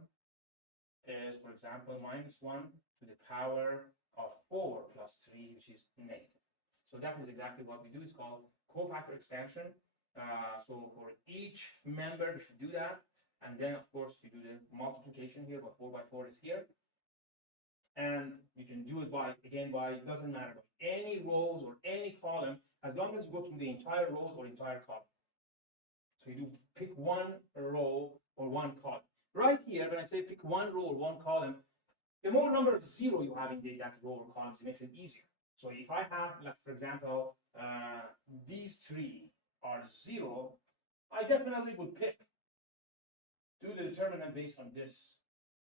is, for example, minus 1 to the power of 4 plus 3, which is negative. So that is exactly what we do. It's called cofactor expansion. So for each member, we should do that. And then, of course, you do the multiplication here, but 4 by 4 is here. And you can do it by, again, by, it doesn't matter, by any rows or any column, as long as you go through the entire rows or entire column. So you do pick one row or one column. Right here, when I say pick one row or one column, the more number of zero you have in that row or columns, it makes it easier. So if I have, like, for example, these three are 0, I definitely would do the determinant based on this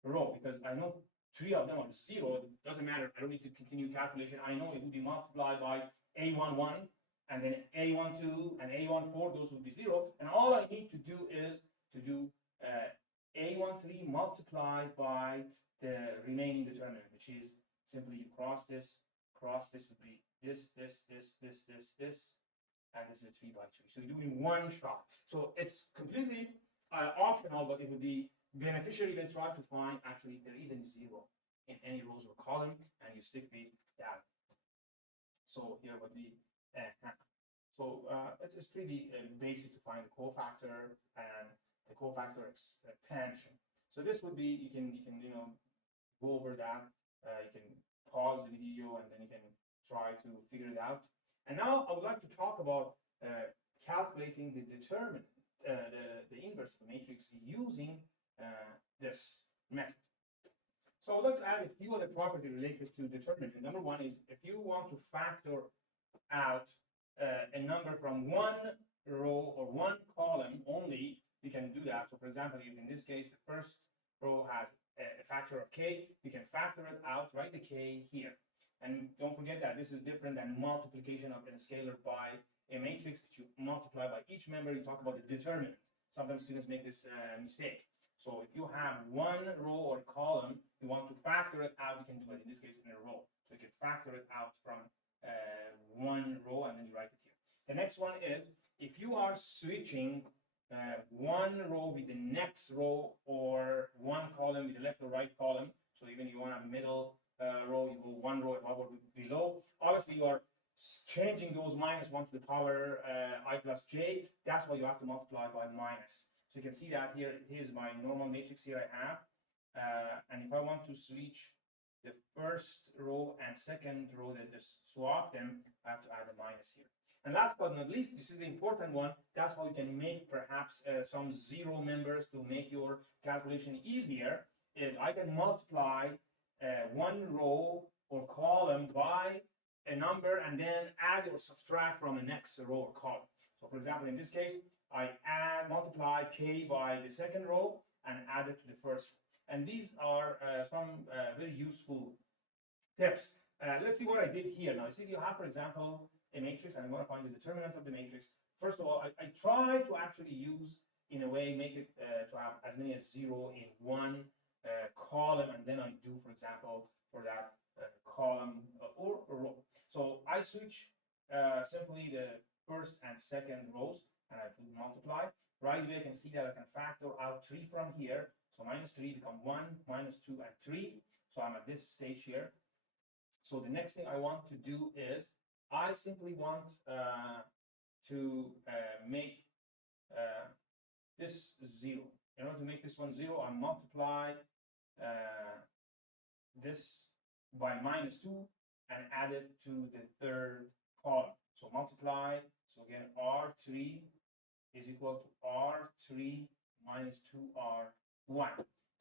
row, because I know 3 of them are 0. It doesn't matter. I don't need to continue calculation. I know it would be multiplied by A11, and then A12 and A14. Those would be 0. And all I need to do is to do A13 multiplied by the remaining determinant, which is simply you cross this would be this, and this is a 3 by 3. So you do it in one shot. So it's completely optional, but it would be beneficial even try to find actually if there is any 0 in any rows or column, and you stick with that. So here would be so it's pretty basic to find the cofactor and the cofactor expansion. So this would be, you can go over that. You can pause the video and then you can try to figure it out. And now I would like to talk about calculating the determinant, the inverse of the matrix using this method. So I would like to add a few other properties related to determinant. Number one is, if you want to factor out a number from one row or one column only, you can do that. So for example, if in this case the first row has a factor of k, you can factor it out, write the k here. And don't forget that this is different than multiplication of a scalar by a matrix, which you multiply by each member. You talk about the determinant. Sometimes students make this mistake. So if you have one row or column, you want to factor it out, you can do it, in this case, in a row. So you can factor it out from one row, and then you write it here. The next one is, if you are switching one row with the next row, or one column with the left or right column, so even you want a middle row, you go one row above or below, obviously you are changing those minus 1 to the power I plus j. That's why you have to multiply by minus. So you can see that here. Here's my normal matrix here I have. And if I want to switch the first row and second row, that just swap them, I have to add a minus here. And last but not least, this is the important one. That's how you can make perhaps some zero members to make your calculation easier, is I can multiply one row or column by a number and then add or subtract from the next row or column. So for example, in this case, I multiply k by the second row and add it to the first row. And these are some very useful tips. Let's see what I did here. Now, you see you have, for example, a matrix, and I'm going to find the determinant of the matrix. First of all, I try to actually use, in a way, make it to have as many as 0 in one column, and then I do, for example, for that column or row. So I switch simply the first and second rows, and I do multiply. Right away, I can see that I can factor out 3 from here. So minus 3 become 1, minus 2, and 3. So I'm at this stage here. So the next thing I want to do is I simply want to make this 0. In order to make this one 0, I multiply this by minus 2 and add it to the third column. So multiply. So again, R3 is equal to R3 minus 2R1.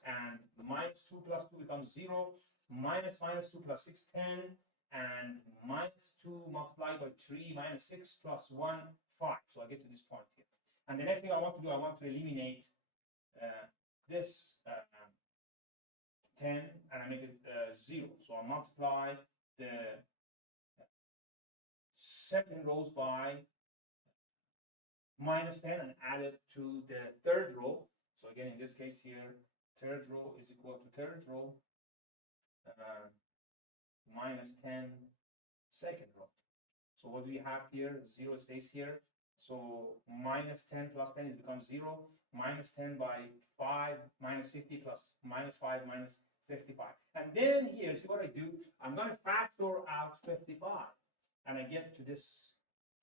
And minus 2 plus 2 becomes 0. Minus 2 plus 6, 10. And minus 2 multiplied by 3 minus 6 plus 1, 5. So I get to this point here. And the next thing I want to do, I want to eliminate this 10, and I make it 0. So I multiply the second rows by minus 10 and add it to the third row. So again, in this case here, third row is equal to third row minus 10 second row. So what do we have here? 0 stays here. So minus 10 plus 10 is becomes 0. Minus 10 by 5 minus 50 plus minus 5 minus 55. And then here, see what I do? I'm going to factor out 55. And I get to this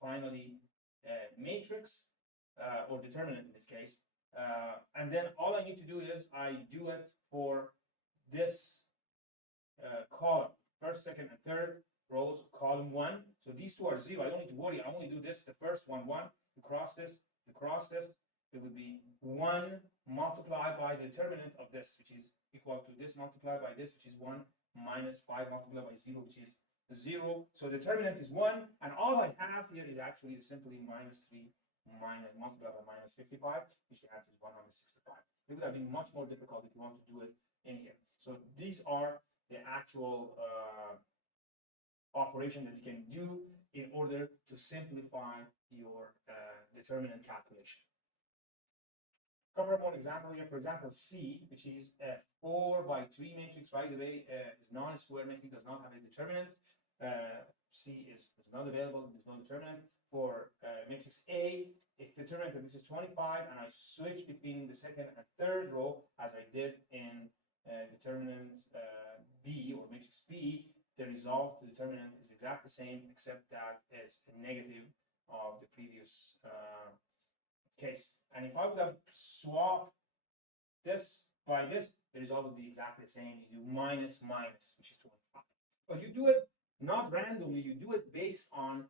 finally matrix or determinant in this case. And then all I need to do is I do it for this column, first, second, and third rows, column 1. So these two are 0. I don't need to worry. I only do this, the first one, 1, to cross this, it would be 1 multiplied by the determinant of this, which is equal to this multiplied by this, which is 1, minus 5 multiplied by 0, which is 0. So the determinant is 1, and all I have here is actually simply minus 3 multiplied by minus 55, which the answer is 165. It would have been much more difficult if you want to do it in here. So these are the actual operation that you can do in order to simplify your determinant calculation. Cover one example here. For example, C, which is a 4 by 3 matrix, right away is non-square matrix, does not have a determinant. C is not available, there's no determinant. For matrix A, if the determinant of this is 25, and I switch between the second and third row, as I did in determinant B or matrix B, the result, the determinant is exactly the same, except that it's a negative of the previous case. And if I would have swapped this by this, the result would be exactly the same. You do minus minus, which is 25. But you do it not randomly, you do it based on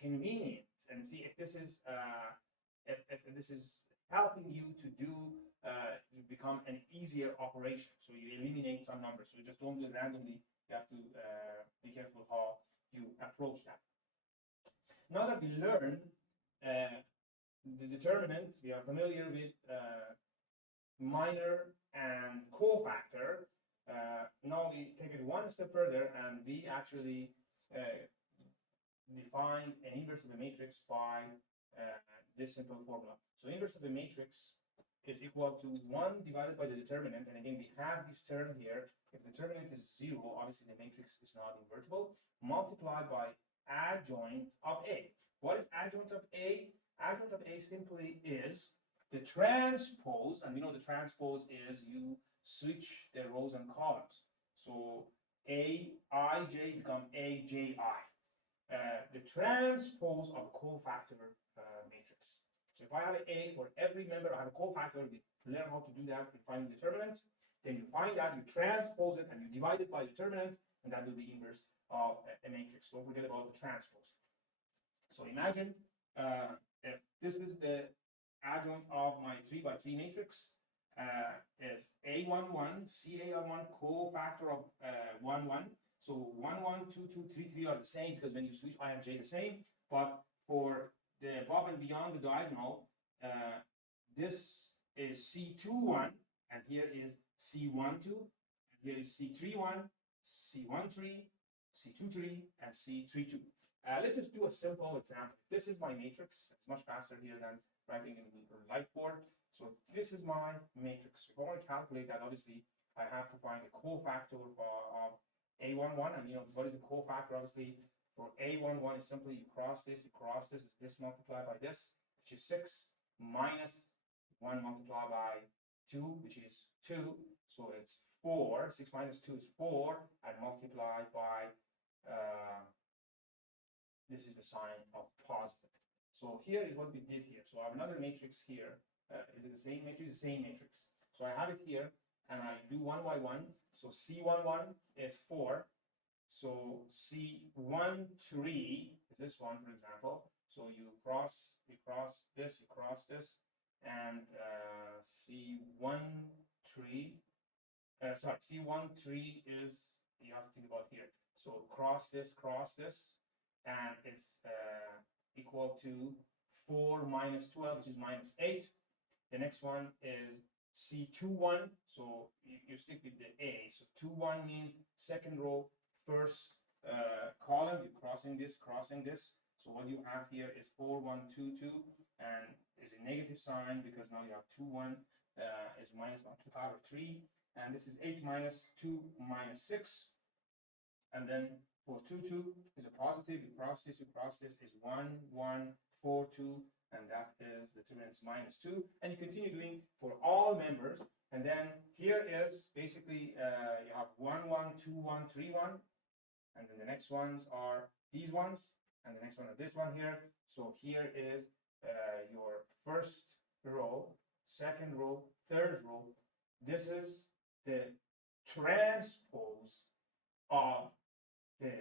convenience, and see if this is helping you to do become an easier operation. So you eliminate some numbers. So you just don't do it randomly. You have to be careful how you approach that. Now that we learn the determinant, we are familiar with minor and cofactor. Now we take it one step further and we actually define an inverse of the matrix by this simple formula. So inverse of the matrix is equal to 1 divided by the determinant. And again, we have this term here. If the determinant is 0, obviously the matrix is not invertible, multiplied by adjoint of A. What is adjoint of A? Adjoint of A simply is the transpose, and we know the transpose is you switch the rows and columns. So Aij become Aji. The transpose of cofactor matrix. So if I have an A for every member, I have a cofactor. We learn how to do that in finding determinant. Then you find that, you transpose it, and you divide it by determinant, and that will be inverse of a matrix. Don't forget about the transpose. So imagine if this is the adjoint of my 3 by 3 matrix, is A11, CA11, cofactor of 1, 1. So 1, 1, 2, 2, 3, 3 are the same because when you switch I and J the same. But for the above and beyond the diagonal, this is C21, and here is C12, and here is C31, C13, C23, and C32. Let's just do a simple example. This is my matrix. It's much faster here than writing in the whiteboard. So this is my matrix. If I want to calculate that, obviously, I have to find a cofactor of A11. And what is a cofactor? Obviously, for A11 is simply you cross this, is this multiplied by this, which is 6, minus 1 multiplied by 2, which is 2. So it's 4. 6 minus 2 is 4, and multiplied by this is the sign of positive. So here is what we did here. So I have another matrix here. Is it the same matrix? The same matrix. So I have it here, and I do 1 by 1. So C11 is 4. So C13 is this one, for example. So you cross this, and C13. C13 is, you have to think about here. So cross this, and it's equal to 4 minus 12, which is minus 8. The next one is C21, so you stick with the A. So 21 means second row, first column. You're crossing this. So what you have here is 4, 1, 2, 2, and is a negative sign because now you have 2, 1 is minus 1 to the power 3. And this is 8 minus 2 minus 6. And then for 2, 2 is a positive. You cross this is 1, 1, 4, 2. And that is determinants minus 2. And you continue doing for all members. And then here is basically you have 1, 1, 2, 1, 3, 1. And then the next ones are these ones. And the next one is this one here. So here is your first row, second row, third row. This is the transpose of the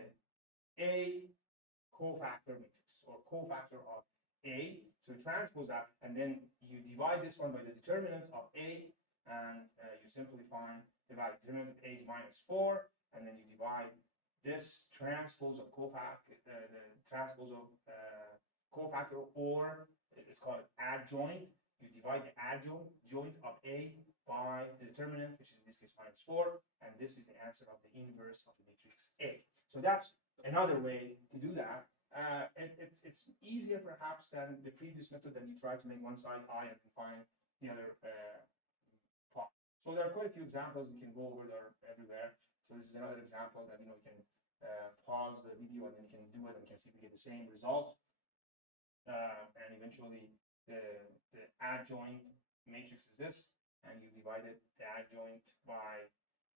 A cofactor matrix, or cofactor of A. So you transpose that, and then you divide this one by the determinant of A, and you simply divide determinant of A is minus 4, and then you divide this transpose of cofactor, the transpose of cofactor, or it's called adjoint. You divide the adjoint of A by the determinant, which is in this case minus 4, and this is the answer of the inverse of the matrix A. So that's another way to do that. It's easier perhaps than the previous method that you try to make one side I and find the other part. So there are quite a few examples we can go over there everywhere. So this is another example that you can pause the video and then you can do it and you can see if we get the same result. And eventually the adjoint matrix is this, and you divided the adjoint by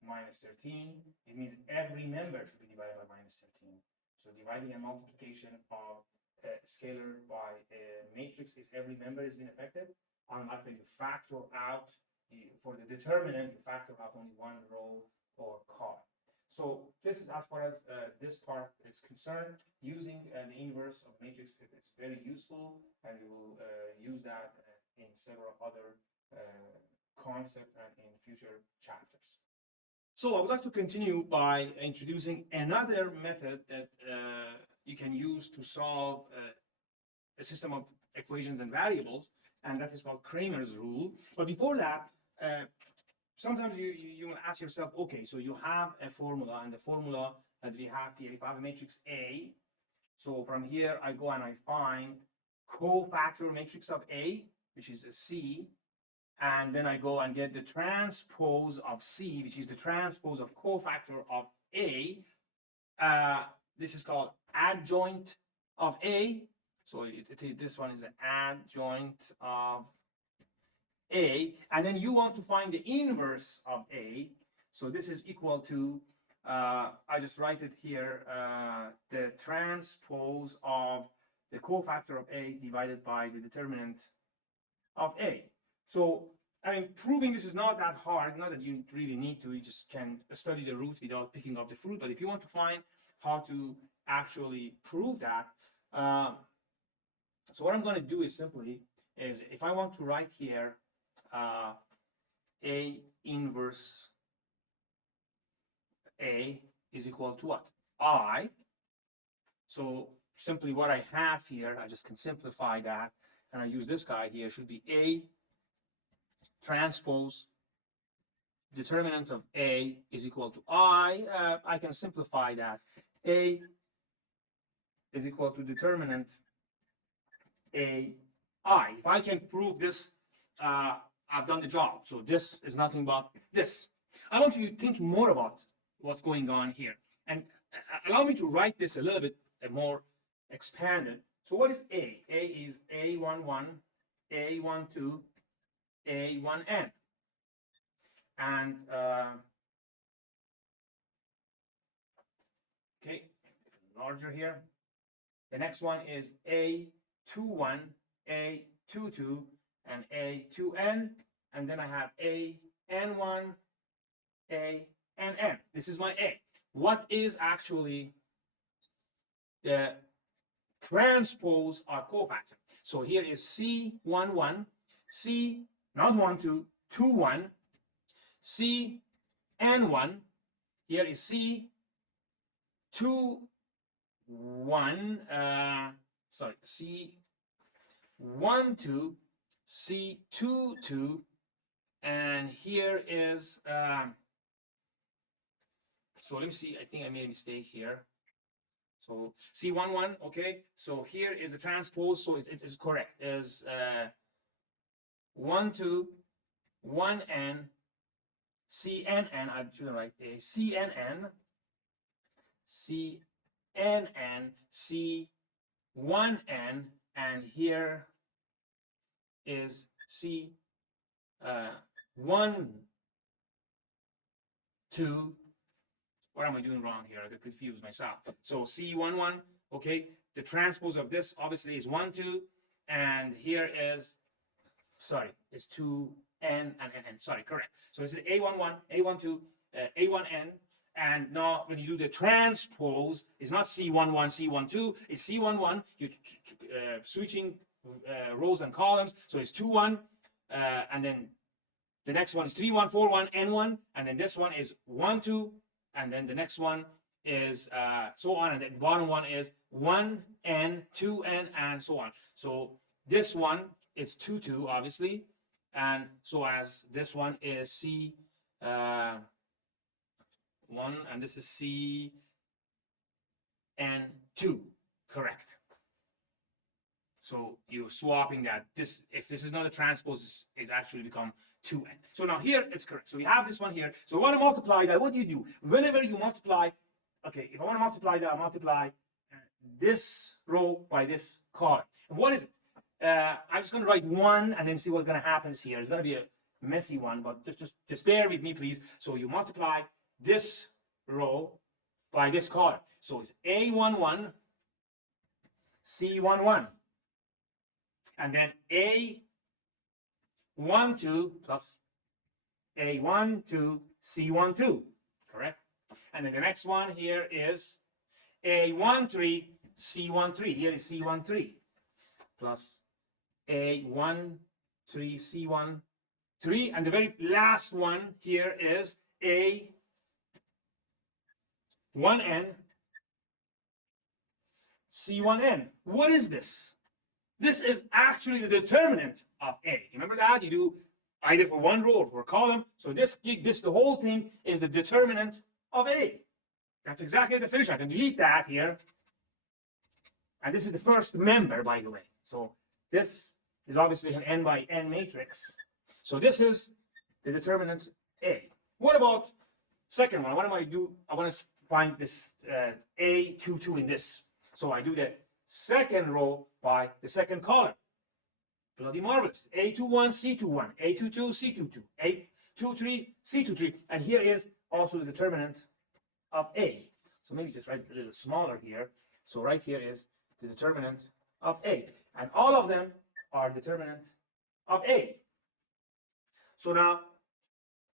minus 13. It means every member should be divided by minus 13. So dividing and multiplication of a scalar by a matrix is every member has been affected. Unlike when you factor out, for the determinant, you factor out only one row or column. So this is as far as this part is concerned. Using the inverse of matrix, it's very useful, and we will use that in several other concepts and in future chapters. So I would like to continue by introducing another method that you can use to solve a system of equations and variables, and that is called Cramer's rule. But before that, sometimes you will ask yourself, okay, so you have a formula, and the formula that we have here, if I have a matrix A, so from here I go and I find cofactor matrix of A, which is a C, and then I go and get the transpose of C, which is the transpose of cofactor of A. This is called adjoint of A. So this one is an adjoint of A, and then you want to find the inverse of A. So this is equal to, I just write it here, the transpose of the cofactor of A divided by the determinant of A. So, I mean, proving this is not that hard, not that you really need to, you just can study the root without picking up the fruit. But if you want to find how to actually prove that, so what I'm going to do is simply, is if I want to write here A inverse A is equal to what? I. So simply what I have here, I just can simplify that, and I use this guy here, should be A transpose determinant of A is equal to I. I can simplify that. A is equal to determinant A I. If I can prove this, I've done the job. So this is nothing but this. I want you to think more about what's going on here, and allow me to write this a little bit more expanded. So what is A? A is A11, A12, A1n. And okay, larger here. The next one is A21, A22, and A2n. And then I have AN1, A, and N. This is my A. What is actually the transpose of cofactor? So here is C11, C, not 1, 2, 2, 1, C, N1. Here is C, 2, 1, sorry, C, 1, 2, C, 2, 2, and here is, so let me see, I think I made a mistake here. So C11, okay, so here is the transpose, so it's correct, is 1, 2, 1n, CNN, I shouldn't write a CNN, CNN, C1n, and here is C 1, 2. What am I doing wrong here? I got confused myself. So C11, okay, the transpose of this obviously is 1, 2, and here is, sorry, is 2n and n. Sorry, correct. So this is A11, A12, A1n, and now when you do the transpose, it's not C11, C12, it's C11. You're switching rows and columns, so it's 2, 1, and then the next one is 3, 1, 4, 1, n1, and then this one is 1, 2, and then the next one is so on, and the bottom one is 1, n, 2, n, and so on. So this one is 2, 2, obviously, and so as this one is C 1, and this is C n 2, correct. So you're swapping that. This, if this is not a transpose, it's actually become 2n. So now here it's correct. So we have this one here. So we want to multiply that. What do? Whenever you multiply, okay, if I want to multiply that, I multiply this row by this column. And what is it? I'm just going to write 1 and then see what's going to happen here. It's going to be a messy one, but just bear with me, please. So you multiply this row by this column. So it's A11, C11. And then A12 plus A12, C12, correct? And then the next one here is A13, C13. Here is C13 plus A13, C13. And the very last one here is A1n, C1n. What is this? This is actually the determinant of A. Remember that? You do either for one row or for a column. So this the whole thing is the determinant of A. That's exactly the definition. I can delete that here. And this is the first member, by the way. So this is obviously an n by n matrix. So this is the determinant A. What about second one? What am I do? I want to find this A22 in this. So I do the second row by the second column. Bloody marvelous. A21, C21, A22, C22, A23, C23. And here is also the determinant of A. So maybe just write it a little smaller here. So right here is the determinant of A. And all of them are determinant of A. So now,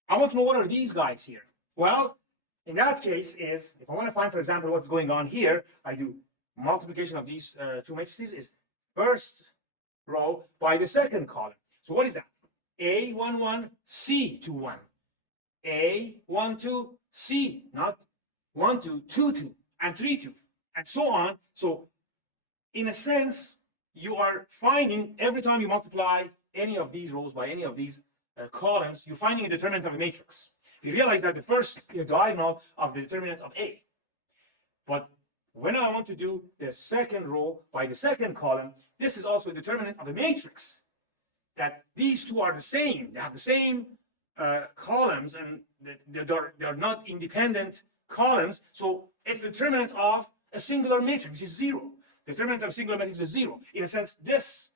I want to know what are these guys here. Well, in that case is, if I want to find, for example, what's going on here, I do multiplication of these two matrices is first row by the second column. So what is that? A11, C21. A12, C, not 1, 2, 2, 2, and 3, 2, and so on. So in a sense, you are finding every time you multiply any of these rows by any of these columns, you're finding a determinant of a matrix. You realize that the first diagonal of the determinant of A. But when I want to do the second row by the second column, this is also a determinant of a matrix. That these two are the same. They have the same columns, and they're not independent columns. So it's the determinant of a singular matrix, which is 0. The determinant of a singular matrix is 0. In a sense, this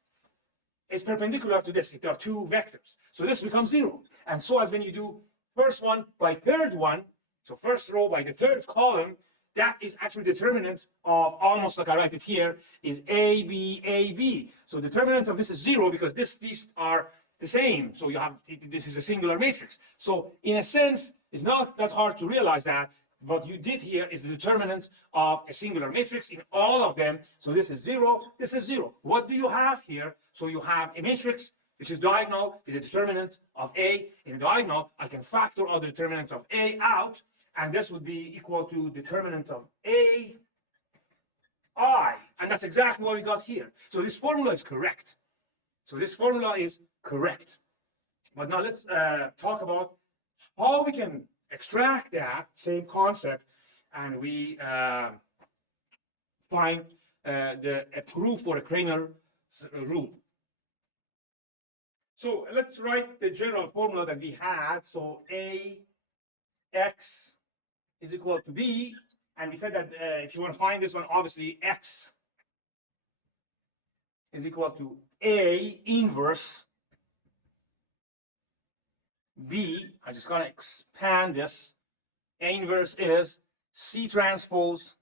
is perpendicular to this if there are two vectors. So this becomes 0. And so as when you do first one by third one, so first row by the third column, that is actually determinant of, almost like I write it here, is A, B, A, B. So determinant of this is 0 because these are the same. So you have, this is a singular matrix. So in a sense, it's not that hard to realize that what you did here is the determinant of a singular matrix in all of them. So this is 0, this is 0. What do you have here? So you have a matrix which is diagonal, is the determinant of A. In the diagonal, I can factor all the determinants of A out, and this would be equal to determinant of A I. And that's exactly what we got here. So this formula is correct. So this formula is correct. But now let's talk about how we can extract that same concept and we find a proof for a Cramer rule. So let's write the general formula that we had. So Ax is equal to B, and we said that if you want to find this one, obviously X is equal to A inverse B. I'm just going to expand this. A inverse is C transpose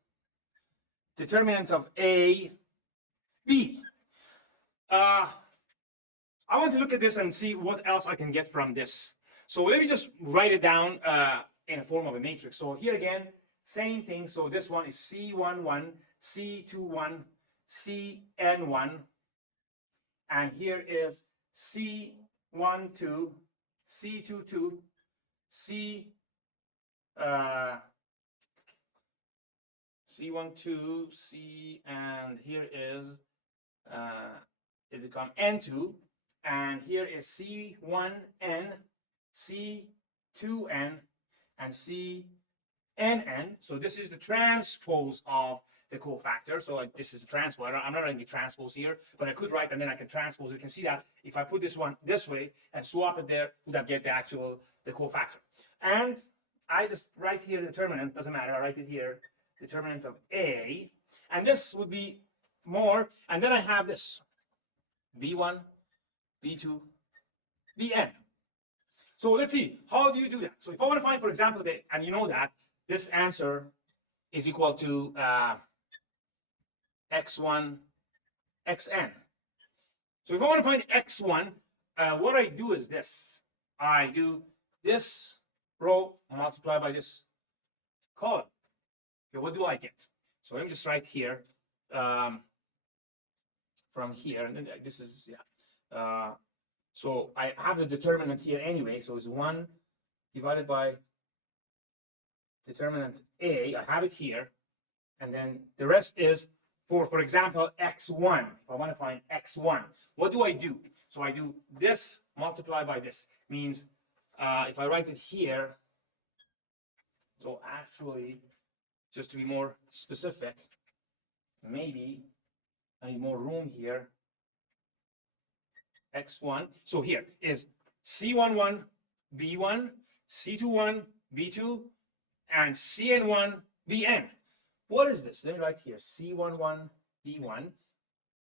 determinant of A B. I want to look at this and see what else I can get from this. So let me just write it down in a form of a matrix. So here again, same thing. So this one is C11, C21, Cn1, and here is C12, C22, C12, C, and here is it become N2, and here is C1n, C2n, and Cnn. So this is the transpose of the cofactor. So this is the transpose. I'm not writing the transpose here, but I could write and then I can transpose. You can see that if I put this one this way and swap it there, would have get the cofactor. And I just write here the determinant, doesn't matter, I write it here, determinant of A, and this would be more, and then I have this, B1, B2, Bn. So let's see, how do you do that? So if I want to find, for example, and you know that, this answer is equal to x1, xn. So if I want to find x1, what I do is this. I do this row multiplied by this column. Okay, what do I get? So let me just write here from here, and then this is, yeah. So I have the determinant here anyway, so it's 1 divided by determinant A. I have it here, and then the rest is for example, x1. If I want to find x1, what do? So I do this multiplied by this. means if I write it here, so actually, just to be more specific, maybe I need more room here. X1. So here is C11, B1, C21, B2, and CN1, BN. What is this? Let me write here C11, B1,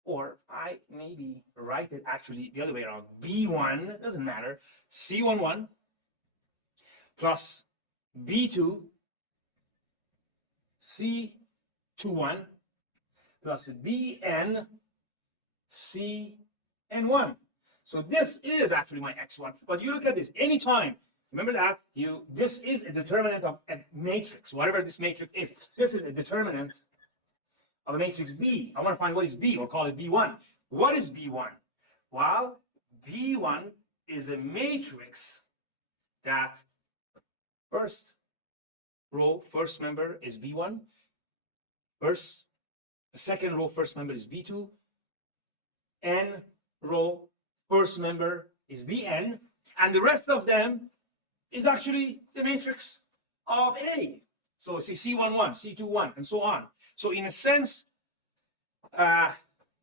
or I maybe write it actually the other way around. B1, doesn't matter. C11 plus B2, C21 plus BN, CN1. So this is actually my X1. But you look at this anytime. Remember that this is a determinant of a matrix, whatever this matrix is. This is a determinant of a matrix B. I want to find what is B, or call it B1. What is B1? Well, B1 is a matrix that first row, first member is B1. The second row, first member is B2. N row, first member is Bn. And the rest of them is actually the matrix of A. So see C11, C21, and so on. So in a sense,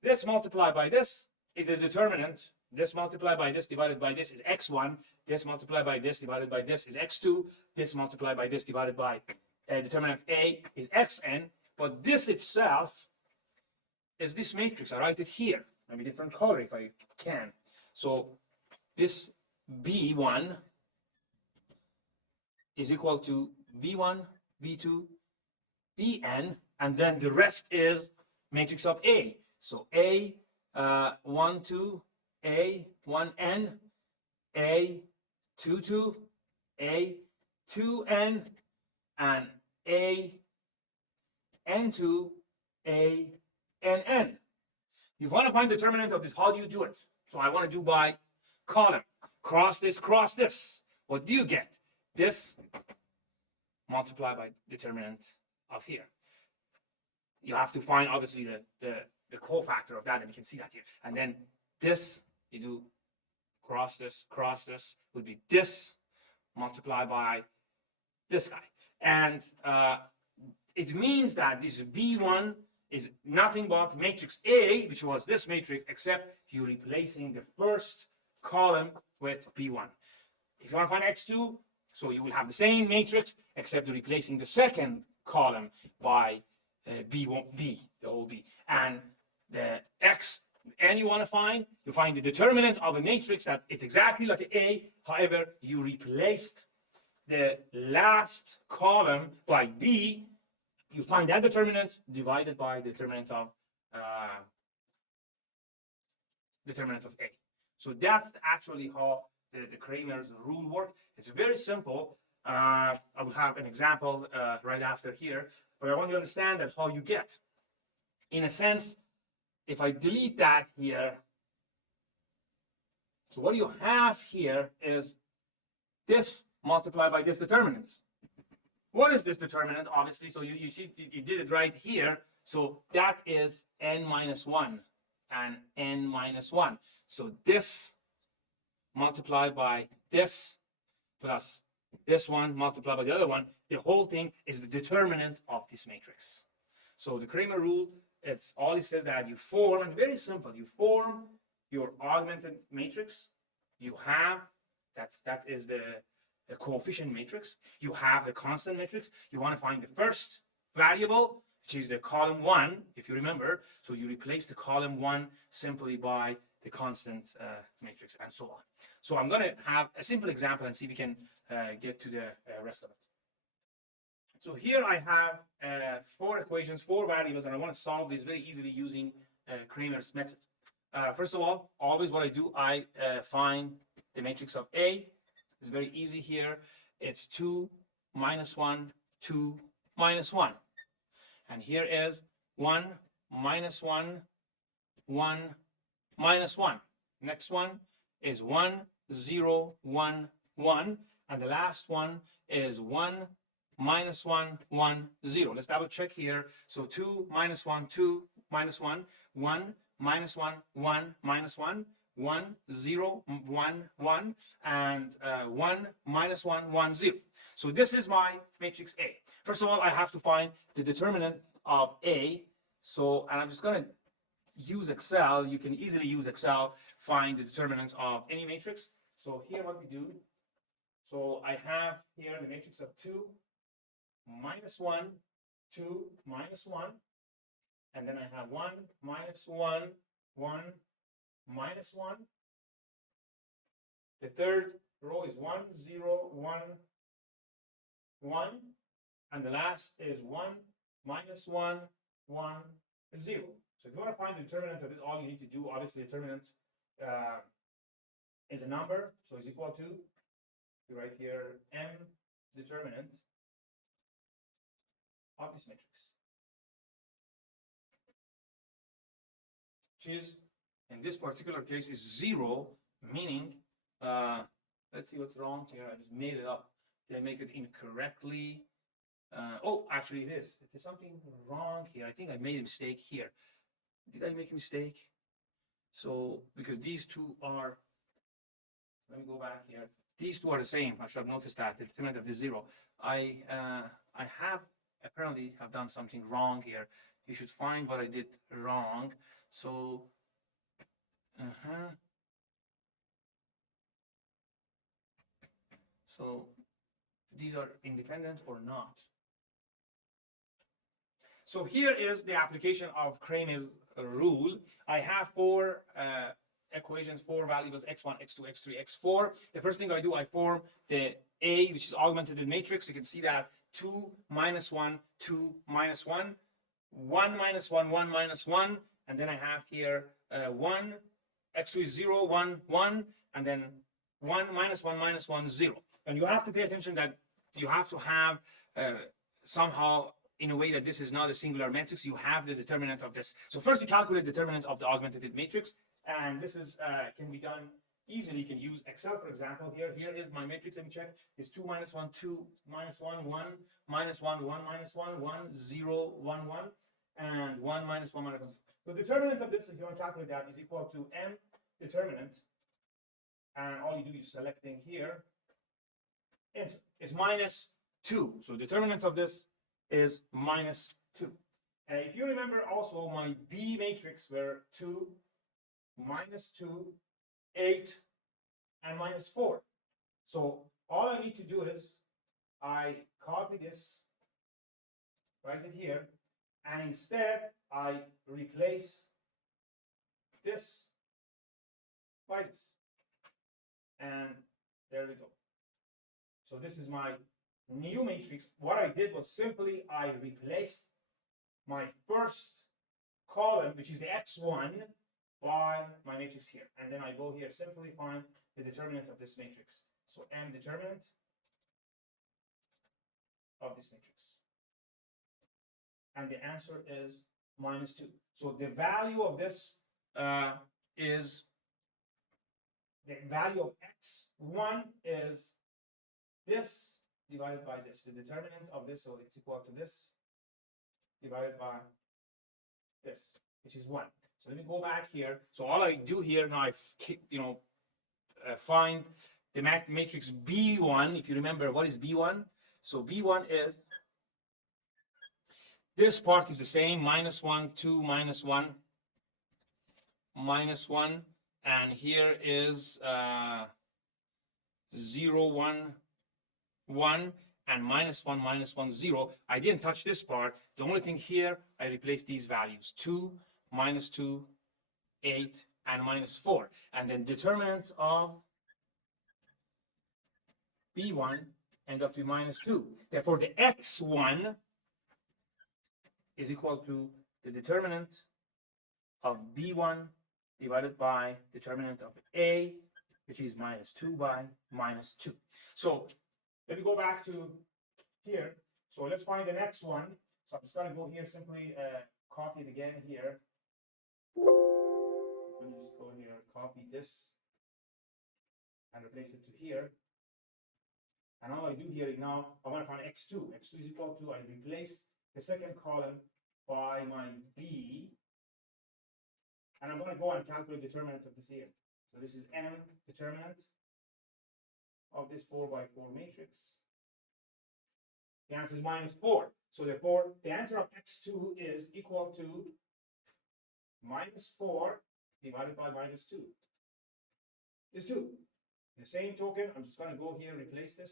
this multiplied by this is the determinant. This multiplied by this divided by this is X1. This multiplied by this divided by this is X2. This multiplied by this divided by determinant A is Xn. But this itself is this matrix. I write it here. Maybe different color if I can. So this B1 is equal to B1, B2, Bn, and then the rest is matrix of A. So A, 1, 2, A, 1n, A, 2, 2, A, 2n, and A, n2, A, nn. You want to find the determinant of this. How do you do it? So I want to do by column. Cross this, cross this. What do you get? This multiplied by determinant of here. You have to find obviously the cofactor of that, and you can see that here. And then this, you do cross this would be this multiplied by this guy. And it means that this B1 is nothing but matrix A, which was this matrix, except you're replacing the first column with B1. If you want to find X2, so you will have the same matrix, except you're replacing the second column by B1, B, the whole B. And the Xn you want to find, you find the determinant of a matrix that it's exactly like an A, however, you replaced the last column by B. You find that determinant divided by determinant of A. So that's actually how the Cramer's rule works. It's very simple. I will have an example right after here, but I want you to understand that how you get. In a sense, if I delete that here, so what you have here is this multiplied by this determinant. What is this determinant? Obviously, so you see you did it right here. So that is n minus 1 and n minus 1. So this multiplied by this plus this one multiplied by the other one, the whole thing is the determinant of this matrix. So the Cramer rule, it's all it says that you form, and very simple, you form your augmented matrix. You have, that is the coefficient matrix. You have the constant matrix. You want to find the first variable, which is the column 1, if you remember. So you replace the column 1 simply by the constant matrix, and so on. So I'm going to have a simple example and see if we can get to the rest of it. So here I have 4 equations, 4 variables, and I want to solve this very easily using Cramer's method. First of all, always what I do, I find the matrix of A. It's very easy here. It's 2 minus 1, 2 minus 1. And here is 1 minus 1, 1 minus 1. Next one is 1, 0, 1, 1. And the last one is 1 minus 1, 1, 0. Let's double check here. So 2 minus 1, 2 minus 1, 1 minus 1, 1 minus 1, 1, 0, 1, 1, and 1, minus 1, 1, 0. So this is my matrix A. First of all, I have to find the determinant of A. So, and I'm just going to use Excel. You can easily use Excel, find the determinant of any matrix. So here what we do, so I have here the matrix of 2, minus 1, 2, minus 1, and then I have 1, minus 1, 1, minus 1. The third row is 1, 0, 1, 1, and the last is 1, minus 1, 1, 0. So if you want to find the determinant of this, all you need to do, obviously, determinant is a number, so it's equal to, you write here, m determinant of this matrix, which is, in this particular case, is 0, meaning, let's see what's wrong here. I just made it up. Did I make it incorrectly? Oh, actually it is. There's something wrong here. I think I made a mistake here. Did I make a mistake? So, because these two are, let me go back here. These two are the same. I should have noticed that, the determinant of the 0. I have apparently have done something wrong here. You should find what I did wrong. So, so these are independent or not. So here is the application of Cramer's rule. I have 4 equations, 4 variables, x1, x2, x3, x4. The first thing I do, I form the A, which is augmented matrix. You can see that 2, minus 1, 2, minus 1, 1, minus 1, 1, minus 1, and then I have here 1, x2 is 0, 1, 1, and then 1, minus 1, minus 1, 0. And you have to pay attention that you have to have somehow, in a way that this is not a singular matrix, you have the determinant of this. So first you calculate the determinant of the augmented matrix, and this is can be done easily. You can use Excel, for example. Here is my matrix. Let me check. It's 2, minus 1, 2, minus 1, 1, minus 1, 1, minus 1, 1, 0, 1, 1, and 1, minus 1, minus 1. So the determinant of this, if you want to calculate that, is equal to m determinant, and all you do is selecting here, enter. It's minus 2. So determinant of this is minus 2. And if you remember also, my B matrix were 2, minus 2, 8, and minus 4. So all I need to do is I copy this, write it here, and instead I replace this by this. And there we go. So this is my new matrix. What I did was simply I replaced my first column, which is the x1, by my matrix here. And then I go here, simply find the determinant of this matrix. So m determinant of this matrix. And the answer is minus 2. So the value of this is, the value of x1 is this divided by this. The determinant of this, so it's equal to this divided by this, which is 1. So let me go back here. So all I do here now, I find the matrix B1. If you remember, what is B1? So B1 is, this part is the same, minus 1, 2, minus 1, minus 1, and here is 0, 1, 1, and minus 1, minus 1, 0. I didn't touch this part. The only thing here, I replaced these values, 2, minus 2, 8, and minus 4. And then determinant of B1 end up to minus 2. Therefore, the x1 is equal to the determinant of B1 divided by determinant of A, which is minus 2 by minus 2. So let me go back to here. So let's find the next one. So I'm just going to go here, simply copy it again here. Let me just go here, copy this, and replace it to here. And all I do here is now, I want to find x2. x2 is equal to, I replace the second column by my b, and I'm going to go and calculate the determinant of this here. So this is M determinant of this 4 by 4 matrix. The answer is -4. So therefore, the answer of x2 is equal to -4 divided by -2 is 2. The same token, I'm just going to go here and replace this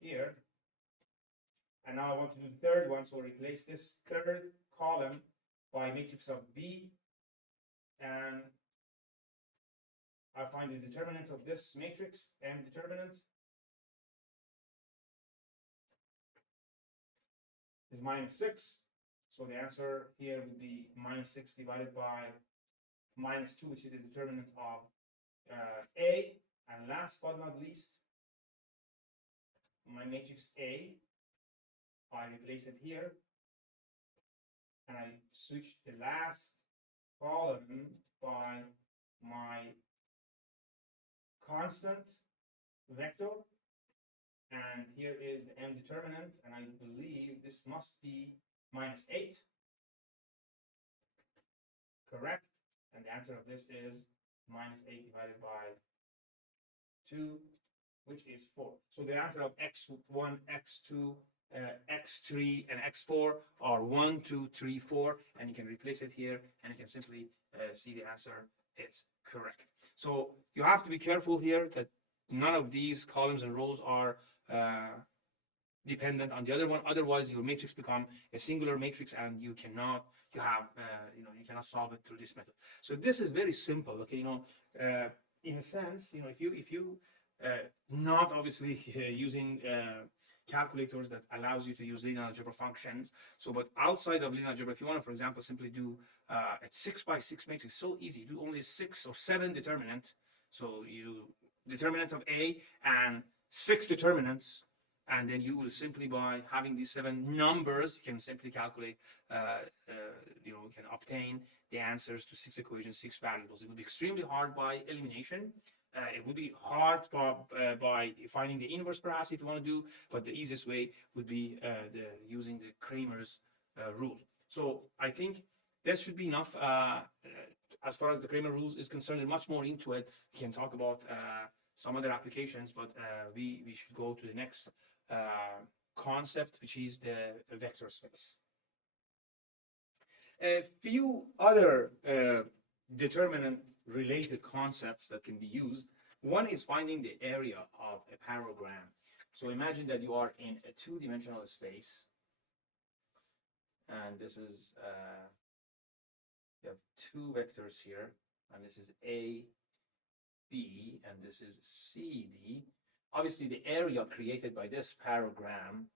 here. And now I want to do the third one, so replace this third column by matrix of B, and I find the determinant of this matrix, M determinant, is -6. So the answer here would be -6 divided by -2, which is the determinant of A. And last but not least, my matrix A, I replace it here, and I switch the last column by my constant vector, and here is the M determinant, and I believe this must be -8. Correct. And the answer of this is -8 divided by 2, which is 4. So the answer of x1, x2, x3, and x4 are 1, 2, 3, 4, and you can replace it here, and you can simply see the answer is correct. So you have to be careful here that none of these columns and rows are dependent on the other one. Otherwise, your matrix become a singular matrix, and you cannot you cannot solve it through this method. So this is very simple. Okay, in a sense, if you not obviously using calculators that allows you to use linear algebra functions. So, but outside of linear algebra, if you want to, for example, simply do a 6 by 6 matrix, so easy. You do only 6 or 7 determinant. So you determinant of A and 6 determinants, and then you will simply, by having these 7 numbers, you can simply calculate, you can obtain the answers to 6 equations, 6 variables. It would be extremely hard by elimination. It would be hard by finding the inverse, perhaps, if you want to do, but the easiest way would be using the Cramer's rule. So I think this should be enough as far as the Cramer rules is concerned, and much more into it. We can talk about some other applications, but we should go to the next concept, which is the vector space. A few other determinant related concepts that can be used. One is finding the area of a parallelogram. So imagine that you are in a 2-dimensional space, and this is you have 2 vectors here, and this is A, B, and this is C, D. Obviously, the area created by this parallelogram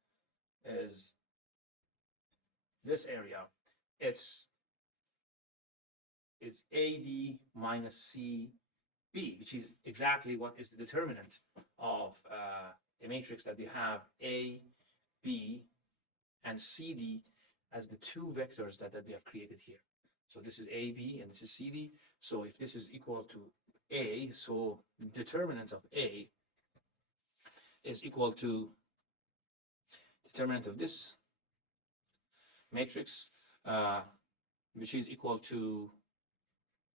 is this area. It's AD minus CB, which is exactly what is the determinant of a matrix that we have A, B, and CD as the 2 vectors that we have created here. So this is AB and this is CD. So if this is equal to A, so determinant of A is equal to determinant of this matrix, which is equal to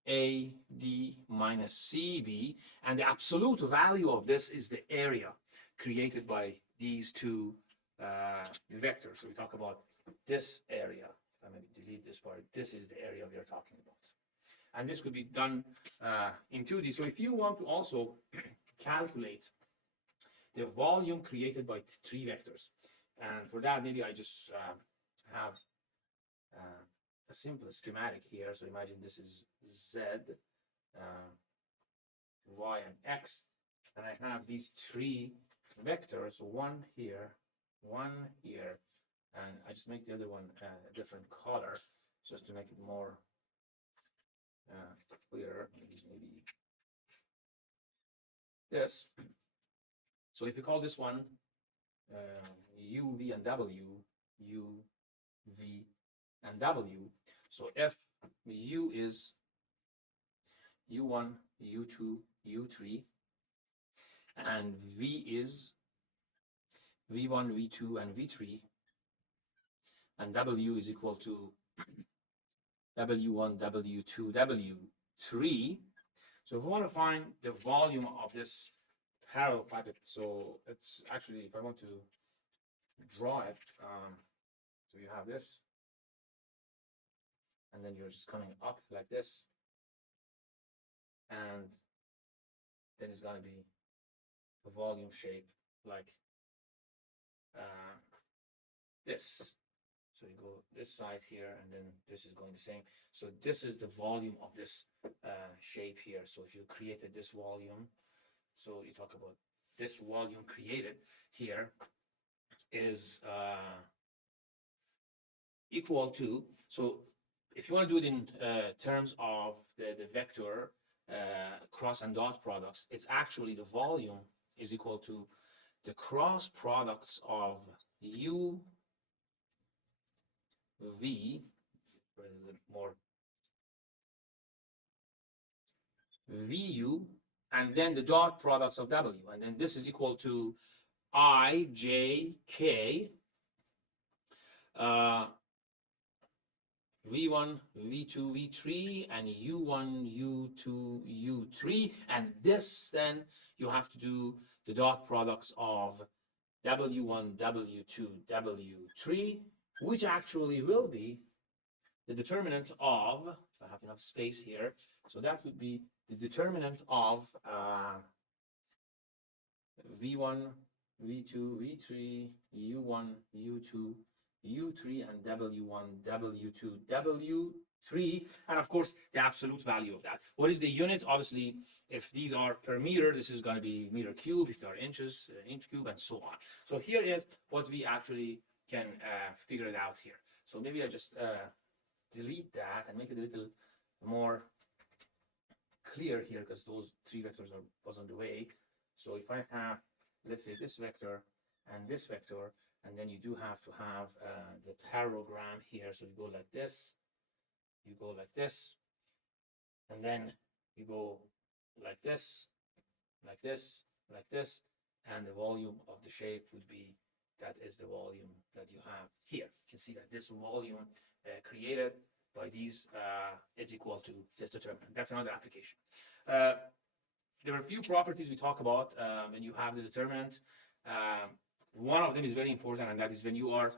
AD minus CB, and the absolute value of this is the area created by these 2 vectors. So we talk about this area. If I maybe delete this part, this is the area we are talking about. And this could be done in 2D. So if you want to also calculate the volume created by 3 vectors, and for that, maybe I just have a simple schematic here. So imagine this is Z, Y, and X, and I have these 3 vectors, so one here, and I just make the other one a different color just to make it more clear. Maybe this. So if you call this one U, V, and W, U, V, and W, so if U is U1, U2, U3, and V is V1, V2, and V3, and W is equal to W1, W2, W3. So if we want to find the volume of this parallel pipette, so it's actually, if I want to draw it, so you have this, and then you're just coming up like this, and then it's going to be a volume shape like this. So you go this side here, and then this is going the same. So this is the volume of this shape here. So if you created this volume, so you talk about this volume created here is equal to, so if you want to do it in terms of the vector cross and dot products, it's actually the volume is equal to the cross products of u v, more vu, and then the dot products of w, and then this is equal to I, j, k, v1, v2, v3, and u1, u2, u3, and this then you have to do the dot products of w1, w2, w3, which actually will be the determinant of, if I have enough space here, so that would be the determinant of v1, v2, v3, u1, u2, u3, and w1, w2, w3, and of course the absolute value of that. What is the unit? Obviously, if these are per meter, this is going to be meter cube. If they are inches, inch cube, and so on. So here is what we actually can figure it out here. So maybe I just delete that and make it a little more clear here, because those three vectors was on the way. So if I have, let's say, this vector and this vector, and then you do have to have the parallelogram here. So you go like this, you go like this, and then you go like this, like this, like this, and the volume of the shape would be, that is the volume that you have here. You can see that this volume created by these is equal to this determinant. That's another application. There are a few properties we talk about when you have the determinant. One of them is very important, and that is when you are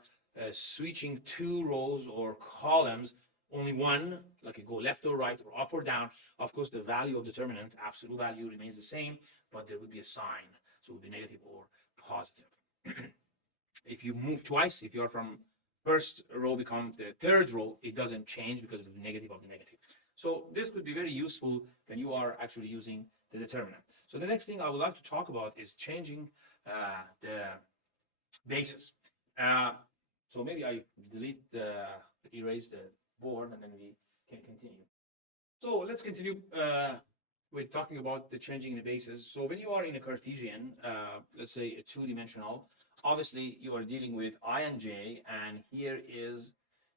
switching two rows or columns, only one, like you go left or right or up or down. Of course, the value of determinant, absolute value, remains the same, but there would be a sign, so it would be negative or positive. If you move twice, if you're from first row become the third row, it doesn't change because of the negative of the negative. So this could be very useful when you are actually using the determinant. So the next thing I would like to talk about is changing the basis. So maybe I erase the board, and then we can continue. So let's continue with talking about the changing the basis. So when you are in a Cartesian, let's say a two-dimensional, obviously you are dealing with I and j, and here is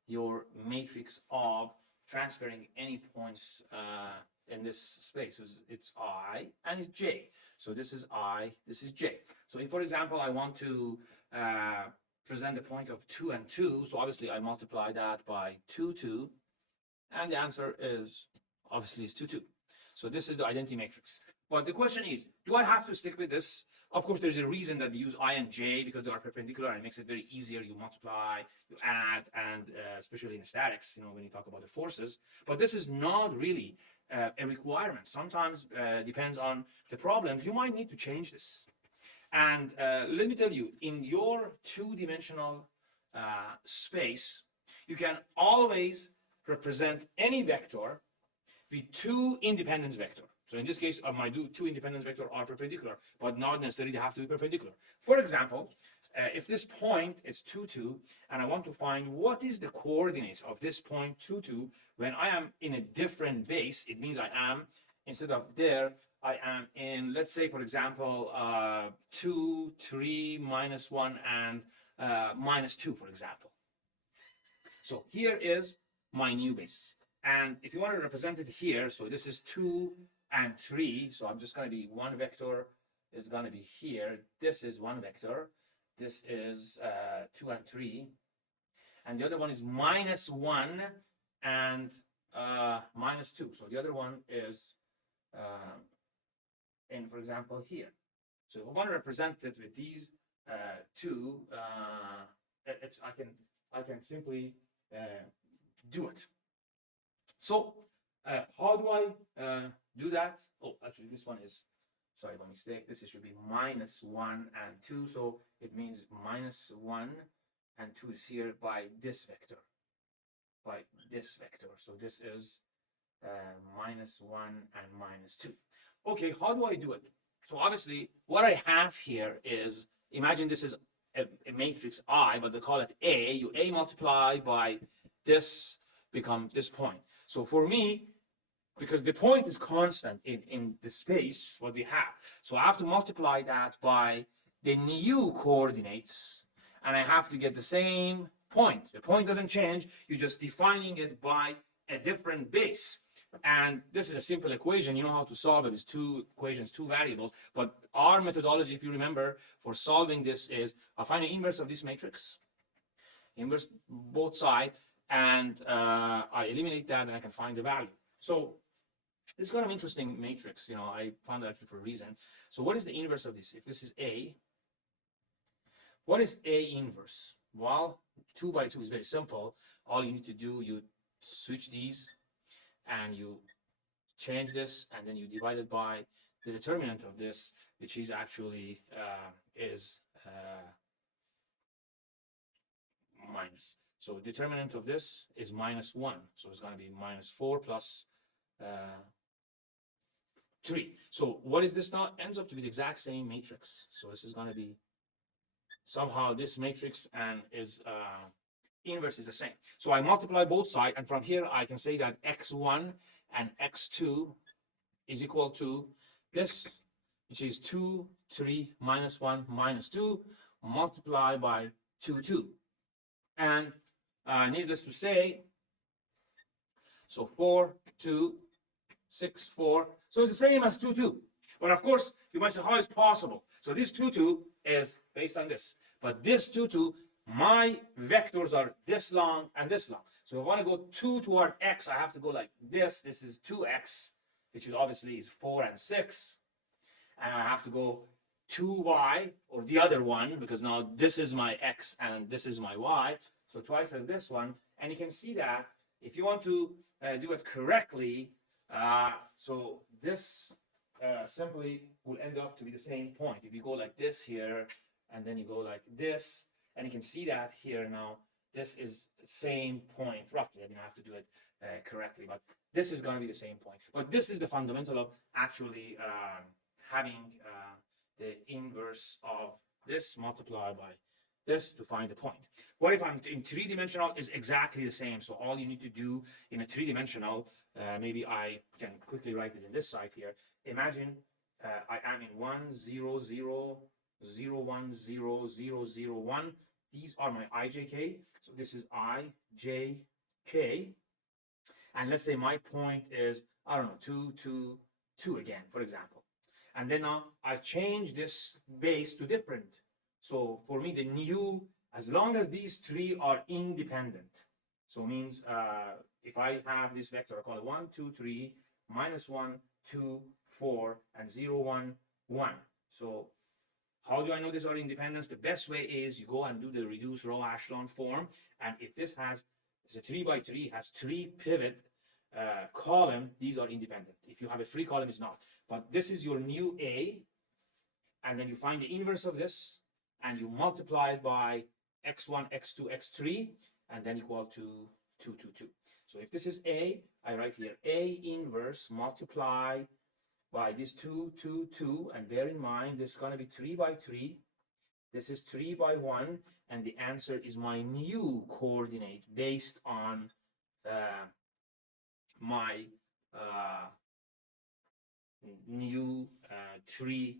your matrix of transferring any points in this space. It's I and it's j. So this is I, this is j. So if, for example, I want to present a point of 2 and 2, so obviously I multiply that by 2, 2, and the answer is obviously is 2, 2. So this is the identity matrix. But the question is, do I have to stick with this? Of course, there's a reason that we use I and j, because they are perpendicular, and it makes it very easier. You multiply, you add, and especially in statics, you know, when you talk about the forces. But this is not really a requirement. Sometimes depends on the problems. You might need to change this. And let me tell you, in your two-dimensional space, you can always represent any vector with two independence vectors. So in this case, my two independence vectors are perpendicular, but not necessarily they have to be perpendicular. For example, if this point is 2, 2, and I want to find what is the coordinates of this point 2, 2, when I am in a different base, it means I am, instead of there, I am in, let's say, for example, 2, 3, minus 1, and minus 2, for example. So here is my new basis. And if you want to represent it here, so this is 2 and 3. So I'm just going to be one vector is going to be here. This is one vector. This is 2 and 3. And the other one is minus 1 and minus 2. So the other one is in, for example, here. So if I want to represent it with these two, I can simply do it. So how do I do that? Oh, actually, this one is, sorry, my mistake. This should be minus 1 and 2. So it means minus 1 and 2 is here by this vector. By this vector. So this is minus 1 and minus 2. Okay, how do I do it? So obviously, what I have here is, imagine this is a matrix I, but they call it A. You A multiply by this, become this point. So for me, because the point is constant in the space, what we have, so I have to multiply that by the new coordinates, and I have to get the same point. The point doesn't change, you're just defining it by a different base. And this is a simple equation. You know how to solve it. It's two equations, two variables. But our methodology, if you remember, for solving this is I find the inverse of this matrix, inverse both sides, and I eliminate that, and I can find the value. So this is kind of interesting matrix. You know, I found that actually for a reason. So what is the inverse of this? If this is A, what is A inverse? Well, 2 by 2 is very simple. All you need to do, you switch these, and you change this, and then you divide it by the determinant of this, which is actually minus. So determinant of this is minus 1. So it's going to be minus 4 plus 3. So what is this now? Ends up to be the exact same matrix. So this is going to be somehow this matrix, and is inverse is the same. So I multiply both sides, and from here I can say that x1 and x2 is equal to this, which is 2, 3, minus 1, minus 2, multiplied by 2, 2. And needless to say, so 4, 2, 6, 4. So it's the same as 2, 2. But of course, you might say, how is it possible? So this 2, 2 is based on this. But this 2, 2, my vectors are this long and this long. So if I want to go 2 toward x, I have to go like this. This is 2x, which is obviously is 4 and 6. And I have to go 2y, or the other one, because now this is my x and this is my y. So twice as this one. And you can see that if you want to do it correctly, so this simply will end up to be the same point. If you go like this here, and then you go like this, and you can see that here now, this is the same point, roughly. I mean, I have to do it correctly, but this is going to be the same point. But this is the fundamental of actually having the inverse of this multiplied by this to find the point. What if I'm in three-dimensional? Is exactly the same. So all you need to do in a three-dimensional, maybe I can quickly write it in this side here. Imagine I am in 1, 0, 0, 0, 1, 0, 0, 0, 1. These are my ijk. So this is ijk. And let's say my point is, I don't know, 2, 2, 2 again, for example. And then now I change this base to different. So for me, the new, as long as these three are independent, so means if I have this vector, I call it 1, 2, 3, minus 1, 2, 4, and 0, 1, 1. So how do I know these are independent? The best way is you go and do the reduced row echelon form. And if this has, the 3 by 3 has 3 pivot column, these are independent. If you have a free column, it's not. But this is your new A, and then you find the inverse of this, and you multiply it by x1, x2, x3, and then equal to 2, 2, 2. So if this is A, I write here A inverse multiply by this 2, 2, 2, and bear in mind this is going to be 3 by 3. This is 3 by 1, and the answer is my new coordinate based on my new 3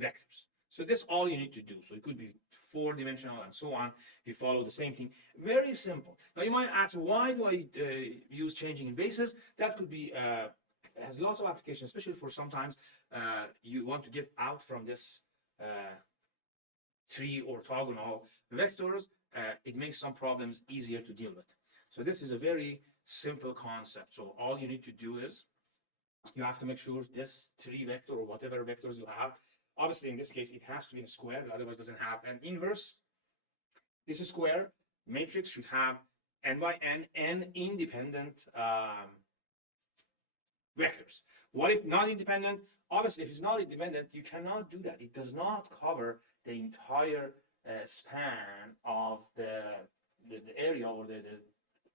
vectors. So this is all you need to do. So it could be 4-dimensional and so on. If you follow the same thing, very simple. Now you might ask, why do I use changing in bases? That could be has lots of applications, especially for sometimes you want to get out from this 3 orthogonal vectors. It makes some problems easier to deal with. So this is a very simple concept. So all you need to do is you have to make sure this 3 vector or whatever vectors you have, obviously in this case it has to be in a square, otherwise it doesn't have an inverse. This is square. Matrix should have n by n independent vectors. What if not independent? Obviously, if it's not independent, you cannot do that. It does not cover the entire span of the area or the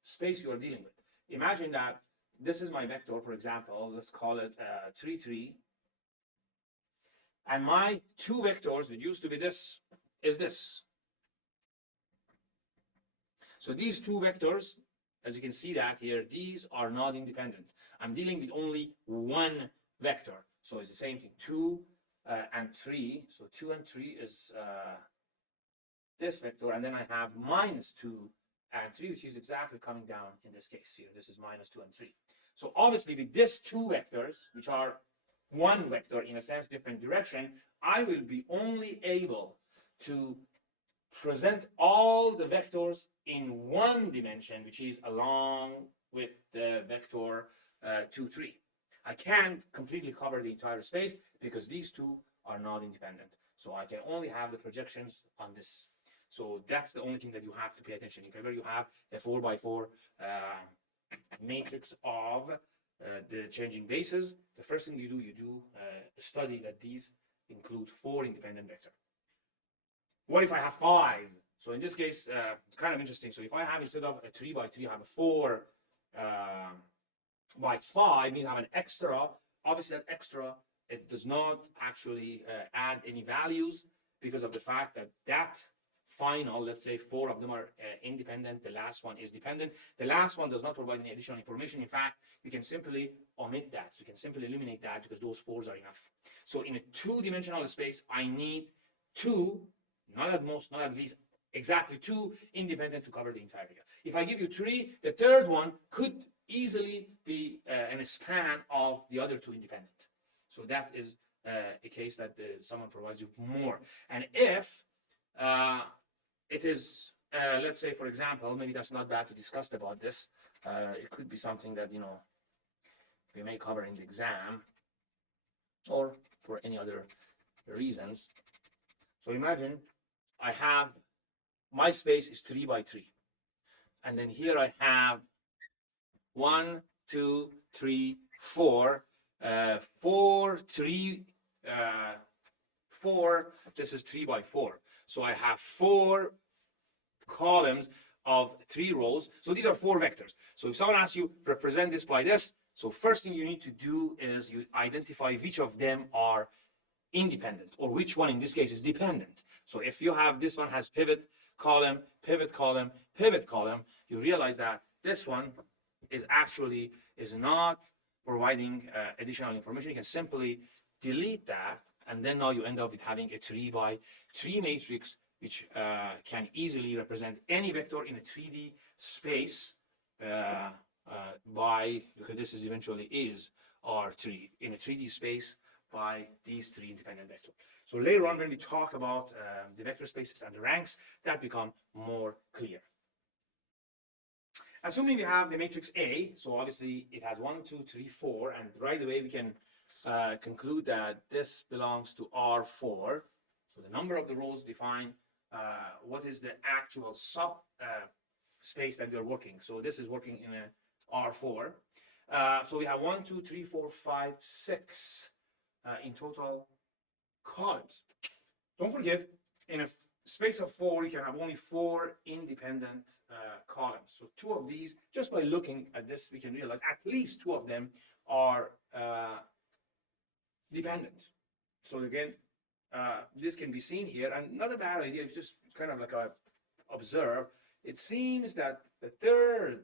space you are dealing with. Imagine that this is my vector, for example. Let's call it 3, 3. And my 2 vectors that used to be this is this. So these 2 vectors, as you can see that here, these are not independent. I'm dealing with only 1 vector. So it's the same thing, 2 and 3. So 2 and 3 is this vector, and then I have minus 2 and 3, which is exactly coming down in this case here. This is minus 2 and 3. So obviously with these 2 vectors, which are 1 vector in a sense different direction, I will be only able to present all the vectors in 1 dimension, which is along with the vector 2, 3. I can't completely cover the entire space because these 2 are not independent. So I can only have the projections on this. So that's the only thing that you have to pay attention. If ever you have a 4 by 4 matrix of the changing bases, the first thing you do study that these include 4 independent vectors. What if I have 5? So in this case, it's kind of interesting. So if I have, instead of a 3 by 3, I have a 4 by 5, means I have an extra. Obviously that extra, it does not actually add any values because of the fact that that final, let's say 4 of them are independent, the last one is dependent. The last one does not provide any additional information. In fact, you can simply omit that. So you can simply eliminate that because those 4s are enough. So in a 2-dimensional space, I need 2, not at most, not at least, exactly 2 independent to cover the entire area. If I give you 3, the third one could easily be in a span of the other 2 independent. So that is a case that someone provides you more. And if it is, let's say, for example, maybe that's not bad to discuss about this. It could be something that, you know, we may cover in the exam or for any other reasons. So imagine I have, my space is 3 by 3. And then here I have 1, 2, 3, 4, 4, 3, 4, this is 3 by 4. So I have 4 columns of 3 rows. So these are 4 vectors. So if someone asks you, represent this by this, so first thing you need to do is you identify which of them are independent, or which one in this case is dependent. So if you have this one has pivot column, pivot column, pivot column, you realize that this one is actually not providing additional information. You can simply delete that, and then now you end up with having a 3 by 3 matrix, which can easily represent any vector in a 3D space because this is eventually is R3 in a 3D space by these 3 independent vectors. So later on, when we talk about the vector spaces and the ranks, that become more clear. Assuming we have the matrix A, so obviously it has 1, 2, 3, 4, and right away we can conclude that this belongs to R4. So the number of the rows define what is the actual sub space that we are working. So this is working in a R4. So we have 1, 2, 3, 4, 5, 6 in total columns. Don't forget, in a space of 4, you can have only 4 independent columns. So 2 of these, just by looking at this, we can realize at least 2 of them are dependent. So again, this can be seen here, and not a bad idea. It's just kind of like observe. It seems that the third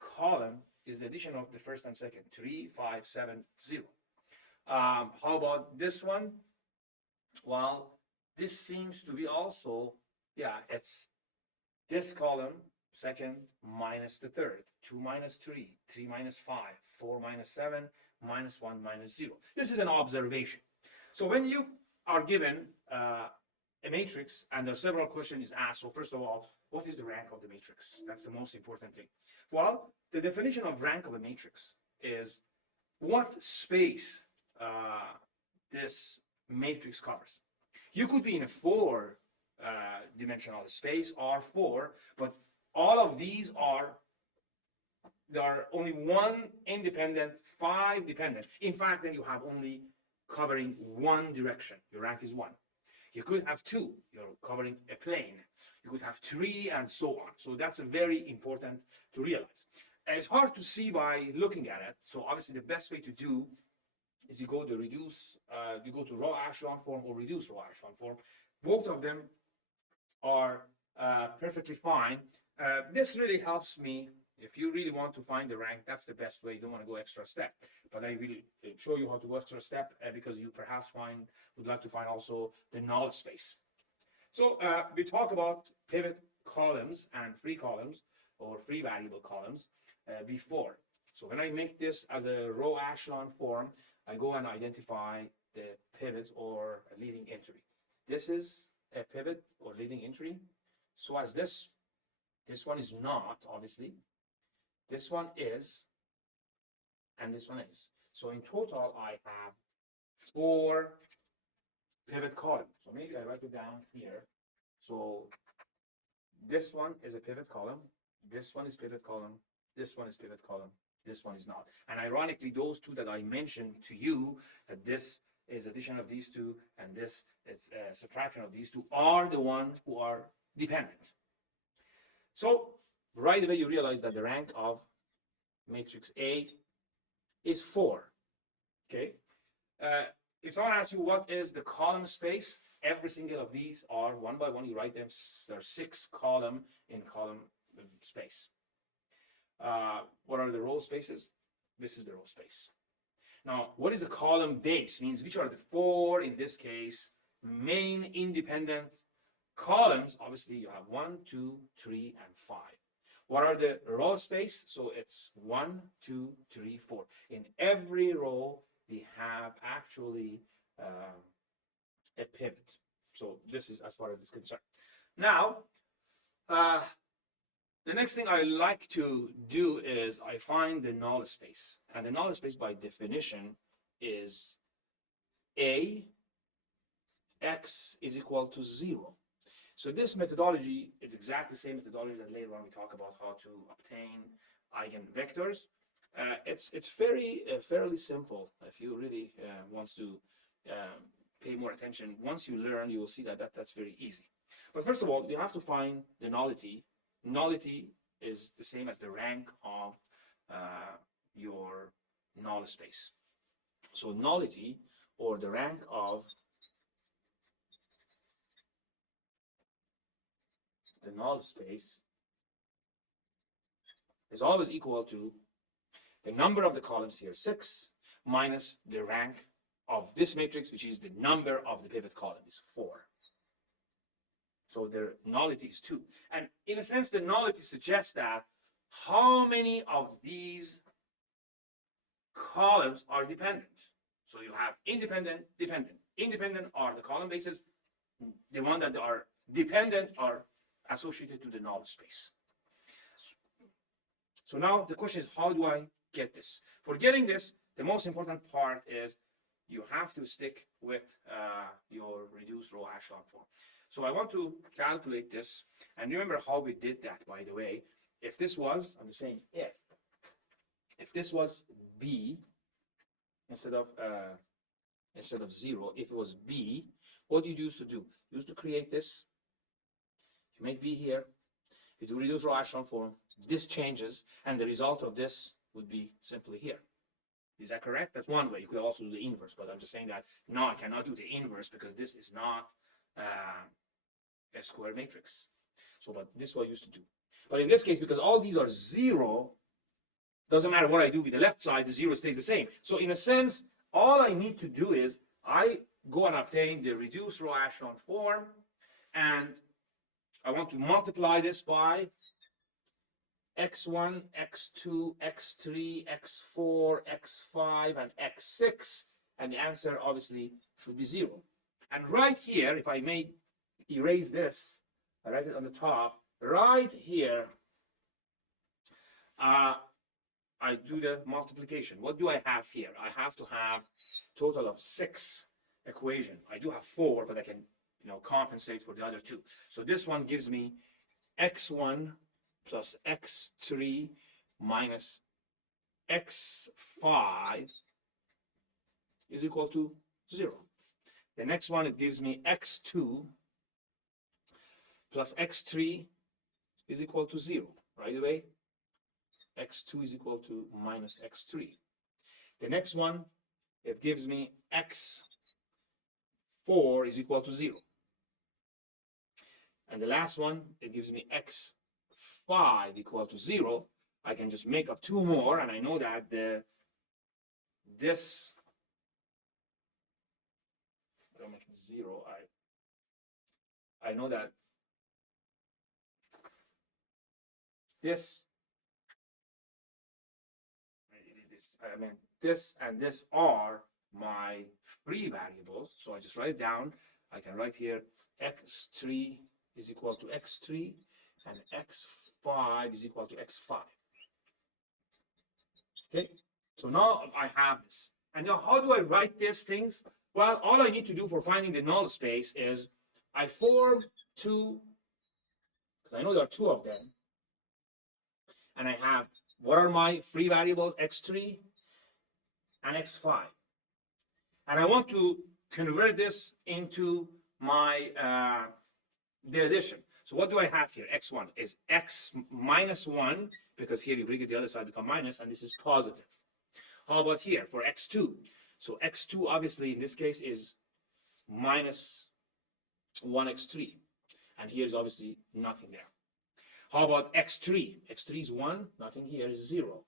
column is the addition of the first and second, 3, 5, 7, 0. How about this one? Well, this seems to be also, yeah, it's this column, second minus the third, 2 minus 3, 3 minus 5, 4 minus 7, minus 1 minus 0. This is an observation. So when you are given a matrix and there are several questions asked, so first of all, what is the rank of the matrix? That's the most important thing. Well, the definition of rank of a matrix is what space this matrix covers. You could be in a four dimensional space, R4, but all of these there are only one independent, 5 dependent. In fact, then you have only covering one direction. Your rank is 1. You could have 2. You're covering a plane. You could have 3 and so on. So that's very important to realize. And it's hard to see by looking at it. So obviously the best way to do is you go to raw echelon form or reduce raw echelon form. Both of them are perfectly fine. This really helps me. If you really want to find the rank, that's the best way. You don't want to go extra step. But I will show you how to go extra step because you perhaps would like to find also the null space. So we talk about pivot columns and free columns or free variable columns before. So when I make this as a row echelon form, I go and identify the pivot or a leading entry. This is a pivot or leading entry. So as this one is not, obviously. This one is, and this one is. So in total, I have 4 pivot columns. So maybe I write it down here. So this one is a pivot column. This one is pivot column. This one is pivot column. This one is not. And ironically, those 2 that I mentioned to you, that this is addition of these 2 and this is subtraction of these 2, are the ones who are dependent. So right away you realize that the rank of matrix A is 4. Okay. If someone asks you what is the column space, every single of these are one by one. You write them. There are 6 column in column space. What are the row spaces? This is the row space. Now, what is the column base? Means which are the 4 in this case main independent columns? Obviously, you have 1, 2, 3, and 5. What are the row space? So it's 1, 2, 3, 4. In every row, we have actually a pivot. So this is as far as this is concerned. Now, the next thing I like to do is I find the null space. And the null space by definition is A x is equal to 0. So this methodology is exactly the same methodology that later on we talk about how to obtain eigenvectors. It's fairly simple. If you really want to pay more attention, once you learn, you will see that that's very easy. But first of all, you have to find the nullity. Nullity is the same as the rank of your null space. So nullity, or the rank of the null space, is always equal to the number of the columns here, 6, minus the rank of this matrix, which is the number of the pivot columns, 4. So their nullity is 2. And in a sense, the nullity suggests that how many of these columns are dependent. So you have independent, dependent. Independent are the column bases. The ones that are dependent are associated to the null space. So now the question is, how do I get this? For getting this, the most important part is you have to stick with your reduced row echelon form. So I want to calculate this, and remember how we did that, by the way. If this was, I'm saying if this was B instead of 0, if it was B, what do you used to do? You used to create this. You make B here. You do reduce row echelon form. This changes, and the result of this would be simply here. Is that correct? That's one way. You could also do the inverse, but I'm just saying that no, I cannot do the inverse because this is not a square matrix. So, but this is what I used to do. But in this case, because all these are 0, doesn't matter what I do with the left side, the 0 stays the same. So in a sense, all I need to do is I go and obtain the reduced row echelon form, and I want to multiply this by x1, x2, x3, x4, x5, and x6, and the answer obviously should be 0. And right here, if I may erase this, I write it on the top, right here, I do the multiplication. What do I have here? I have to have total of 6 equation. I do have 4, but I can, compensate for the other 2. So this one gives me x1 plus x3 minus x5 is equal to 0. The next one, it gives me x2 plus x3 is equal to 0. Right away, x2 is equal to minus x3. The next one, it gives me x4 is equal to 0. And the last one, it gives me x5 equal to 0. I can just make up 2 more, and I know that this, I don't make it 0. I know that this, this and this are my free variables. So I just write it down. I can write here x3 is equal to x3 and x5 is equal to x5. Okay, so now I have this. And now how do I write these things? Well, all I need to do for finding the null space is I form 2, because I know there are 2 of them. And I have, what are my free variables? x3 and x5. And I want to convert this into my the addition. So what do I have here? x1 is x minus 1, because here you bring it the other side to become minus, and this is positive. How about here for x2? So x2 obviously in this case is minus 1x3. And here's obviously nothing there. How about x3? x3 is 1, nothing here is 0.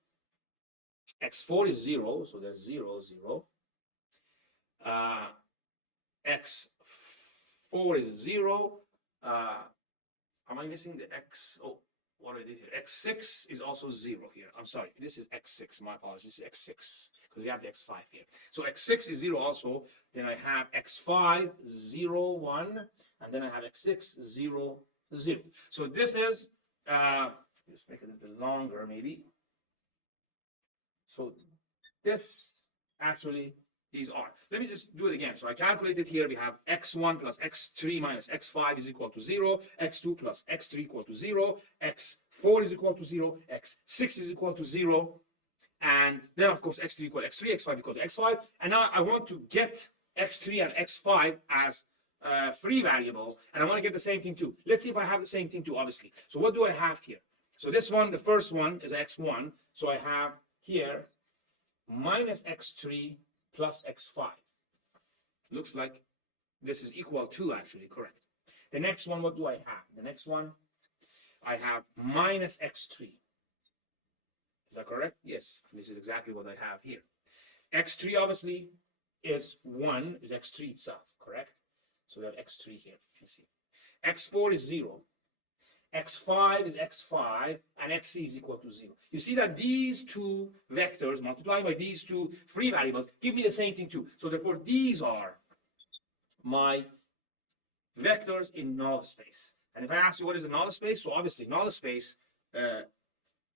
x4 is 0, so there's 0, 0. x4 is 0. Am I missing the x? Oh, what I did here. x6 is also 0 here. I'm sorry, this is x6, my apologies. This is x6, because we have the x5 here. So x6 is 0 also. Then I have x5, 0, 1. And then I have x6, 0, 0. So this is, just make it a little longer maybe. So this actually, these are. Let me just do it again. So I calculated here, we have x1 plus x3 minus x5 is equal to 0, x2 plus x3 equal to 0, x4 is equal to 0, x6 is equal to 0, and then of course x3 equal to x3, x5 equal to x5, and now I want to get x3 and x5 as free variables, and I want to get the same thing too. Let's see if I have the same thing too, obviously. So what do I have here? So this one, the first one is x1, so I have here minus x3 plus x5. Looks like this is equal to, actually, correct. The next one, what do I have? The next one, I have minus x3. Is that correct? Yes, this is exactly what I have here. x3 obviously is 1, is x3 itself, correct? So we have x3 here, you can see. x4 is 0. x5 is x5, and xc is equal to 0. You see that these two vectors multiplied by these two free variables give me the same thing too. So therefore, these are my vectors in null space. And if I ask you what is a null space, so obviously null space,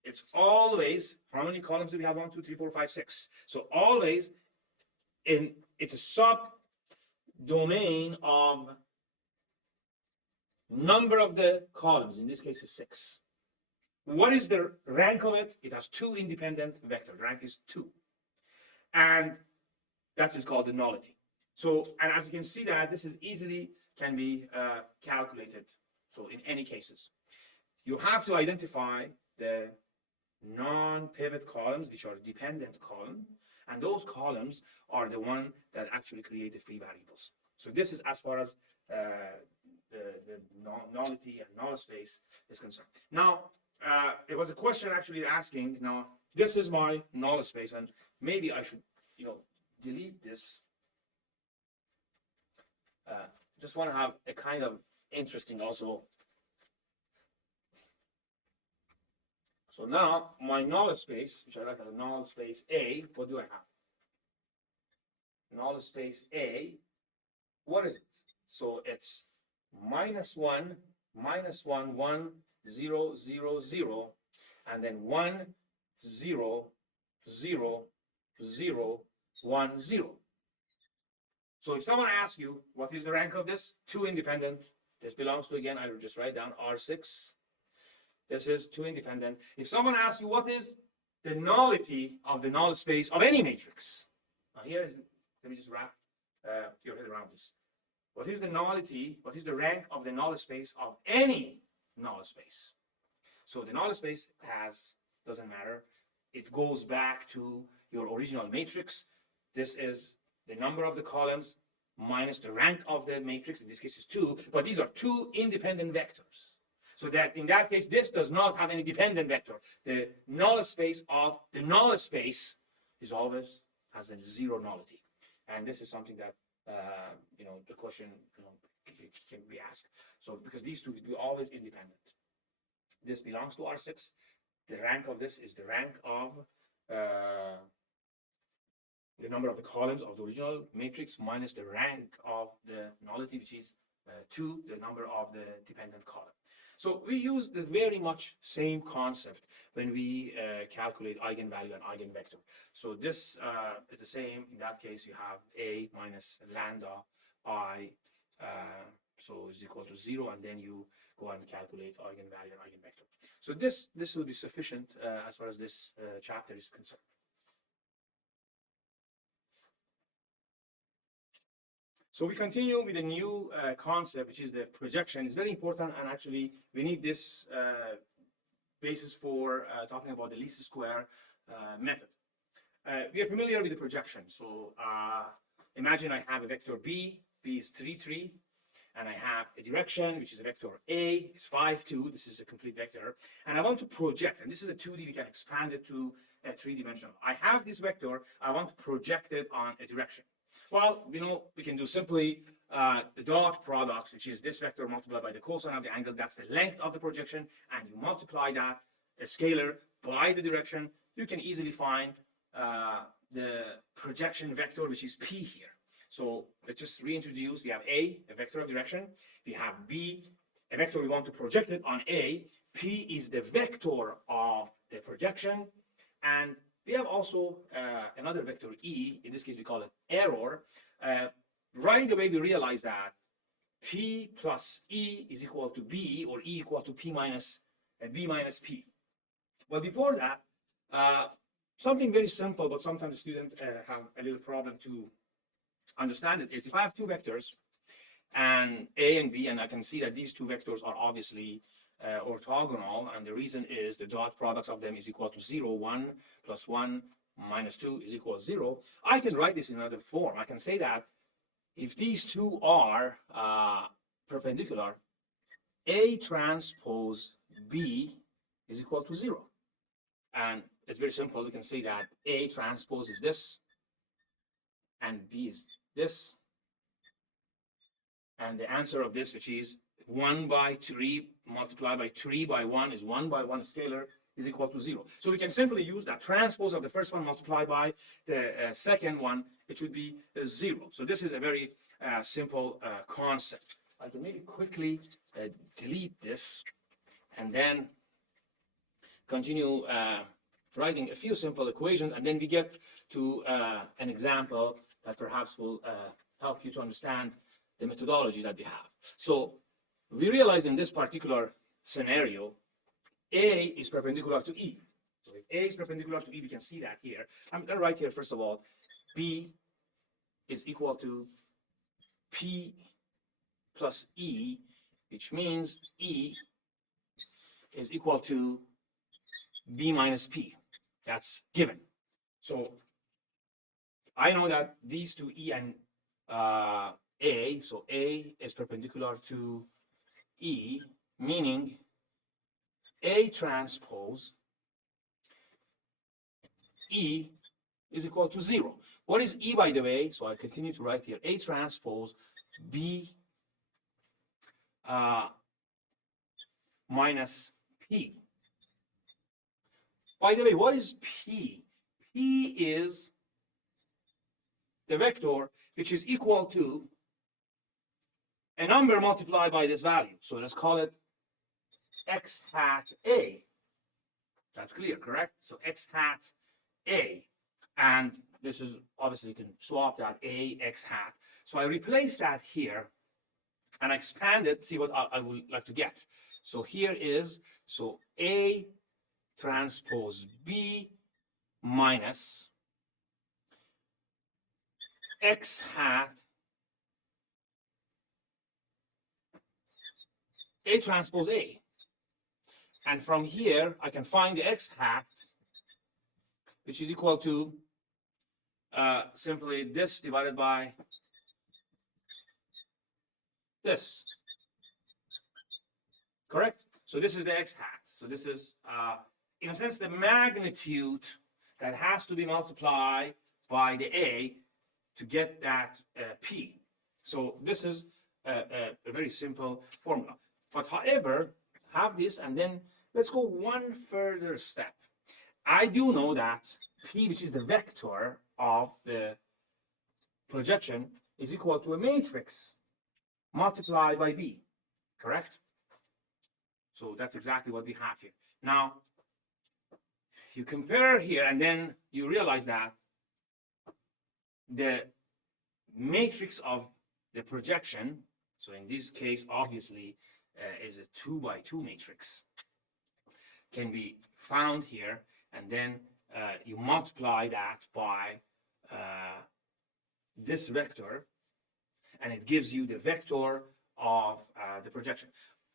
it's always, how many columns do we have? 1, 2, 3, 4, 5, 6. So always, it's a sub-domain of number of the columns, in this case is 6. What is the rank of it? It has 2 independent vectors. Rank is 2. And that is called the nullity. So, and as you can see that this is easily can be calculated. So in any cases, you have to identify the non-pivot columns, which are dependent column, and those columns are the one that actually create the free variables. So this is as far as the nullity and null space is concerned. Now, it was a question actually asking, now, this is my null space, and maybe I should, delete this. Just want to have a kind of interesting also. So now, my null space, which I write as null space A, what do I have? Null space A, what is it? So it's -1, minus 1, 1, 0, 0, 0, and then 1, 0, 0, 0, 1, 0. So if someone asks you, what is the rank of this? 2 independent. This belongs to, again, I will just write down R6. This is 2 independent. If someone asks you, what is the nullity of the null space of any matrix? Now here is, let me just wrap your head around this. What is the nullity, what is the rank of the null space of any null space? So the null space doesn't matter. It goes back to your original matrix. This is the number of the columns minus the rank of the matrix. In this case is 2, but these are 2 independent vectors. So that in that case, this does not have any dependent vector. The null space of the null space is always has a 0 nullity. And this is something that, the question, can be asked. So because these two will be always independent. This belongs to R6. The rank of this is the rank of the number of the columns of the original matrix minus the rank of the nullity, which is 2, the number of the dependent column. So we use the very much same concept when we calculate eigenvalue and eigenvector. So this is the same. In that case, you have A minus lambda I, so is equal to 0, and then you go and calculate eigenvalue and eigenvector. So this will be sufficient as far as this chapter is concerned. So we continue with a new concept, which is the projection. It's very important, and actually we need this basis for talking about the least square method. We are familiar with the projection. So imagine I have a vector B. B is 3, 3. And I have a direction, which is a vector A, is 5, 2. This is a complete vector. And I want to project, and this is a 2D, we can expand it to a 3-dimensional. I have this vector, I want to project it on a direction. Well, we can do simply the dot products, which is this vector multiplied by the cosine of the angle. That's the length of the projection. And you multiply that, a scalar, by the direction. You can easily find the projection vector, which is P here. So let's just reintroduce. We have A, a vector of direction. We have B, a vector we want to project it on A. P is the vector of the projection. And we have also another vector E. In this case, we call it error. Right away, we realize that P plus E is equal to B, or E equal to P minus B minus P. But before that, something very simple, but sometimes students have a little problem to understand it, is if I have 2 vectors, and A and B, and I can see that these 2 vectors are obviously orthogonal, and the reason is the dot products of them is equal to 0. 1 plus 1 minus 2 is equal to 0. I can write this in another form. I can say that if these 2 are perpendicular, A transpose B is equal to 0. And it's very simple. We can say that A transpose is this, and B is this. And the answer of this, which is 1 by 3 multiplied by 3 by 1 is 1 by 1 scalar, is equal to 0. So we can simply use that transpose of the first one multiplied by the second one. It should be 0. So this is a very simple concept. I can maybe quickly delete this and then continue writing a few simple equations, and then we get to an example that perhaps will help you to understand the methodology that we have. So we realize in this particular scenario, A is perpendicular to E. So if A is perpendicular to E, we can see that here. I'm going to write here, first of all, B is equal to P plus E, which means E is equal to B minus P. That's given. So I know that these 2, E and A, so A is perpendicular to E, meaning A transpose E is equal to 0. What is E, by the way? So I continue to write here, A transpose B minus P. By the way, what is P? P is the vector which is equal to a number multiplied by this value. So let's call it x hat A. That's clear, correct? So x hat A. And this is obviously you can swap that A x hat. So I replace that here and expand it, see what I would like to get. So here is, so A transpose B minus x hat A transpose A. And from here, I can find the x hat, which is equal to simply this divided by this. Correct? So this is the x hat. So this is, in a sense, the magnitude that has to be multiplied by the A to get that P. So this is a very simple formula. But however, have this, and then let's go one further step. I do know that P, which is the vector of the projection, is equal to a matrix multiplied by B, correct? So that's exactly what we have here. Now, you compare here, and then you realize that the matrix of the projection, so in this case, obviously, is a 2 by 2 matrix, can be found here, and then you multiply that by this vector, and it gives you the vector of the projection.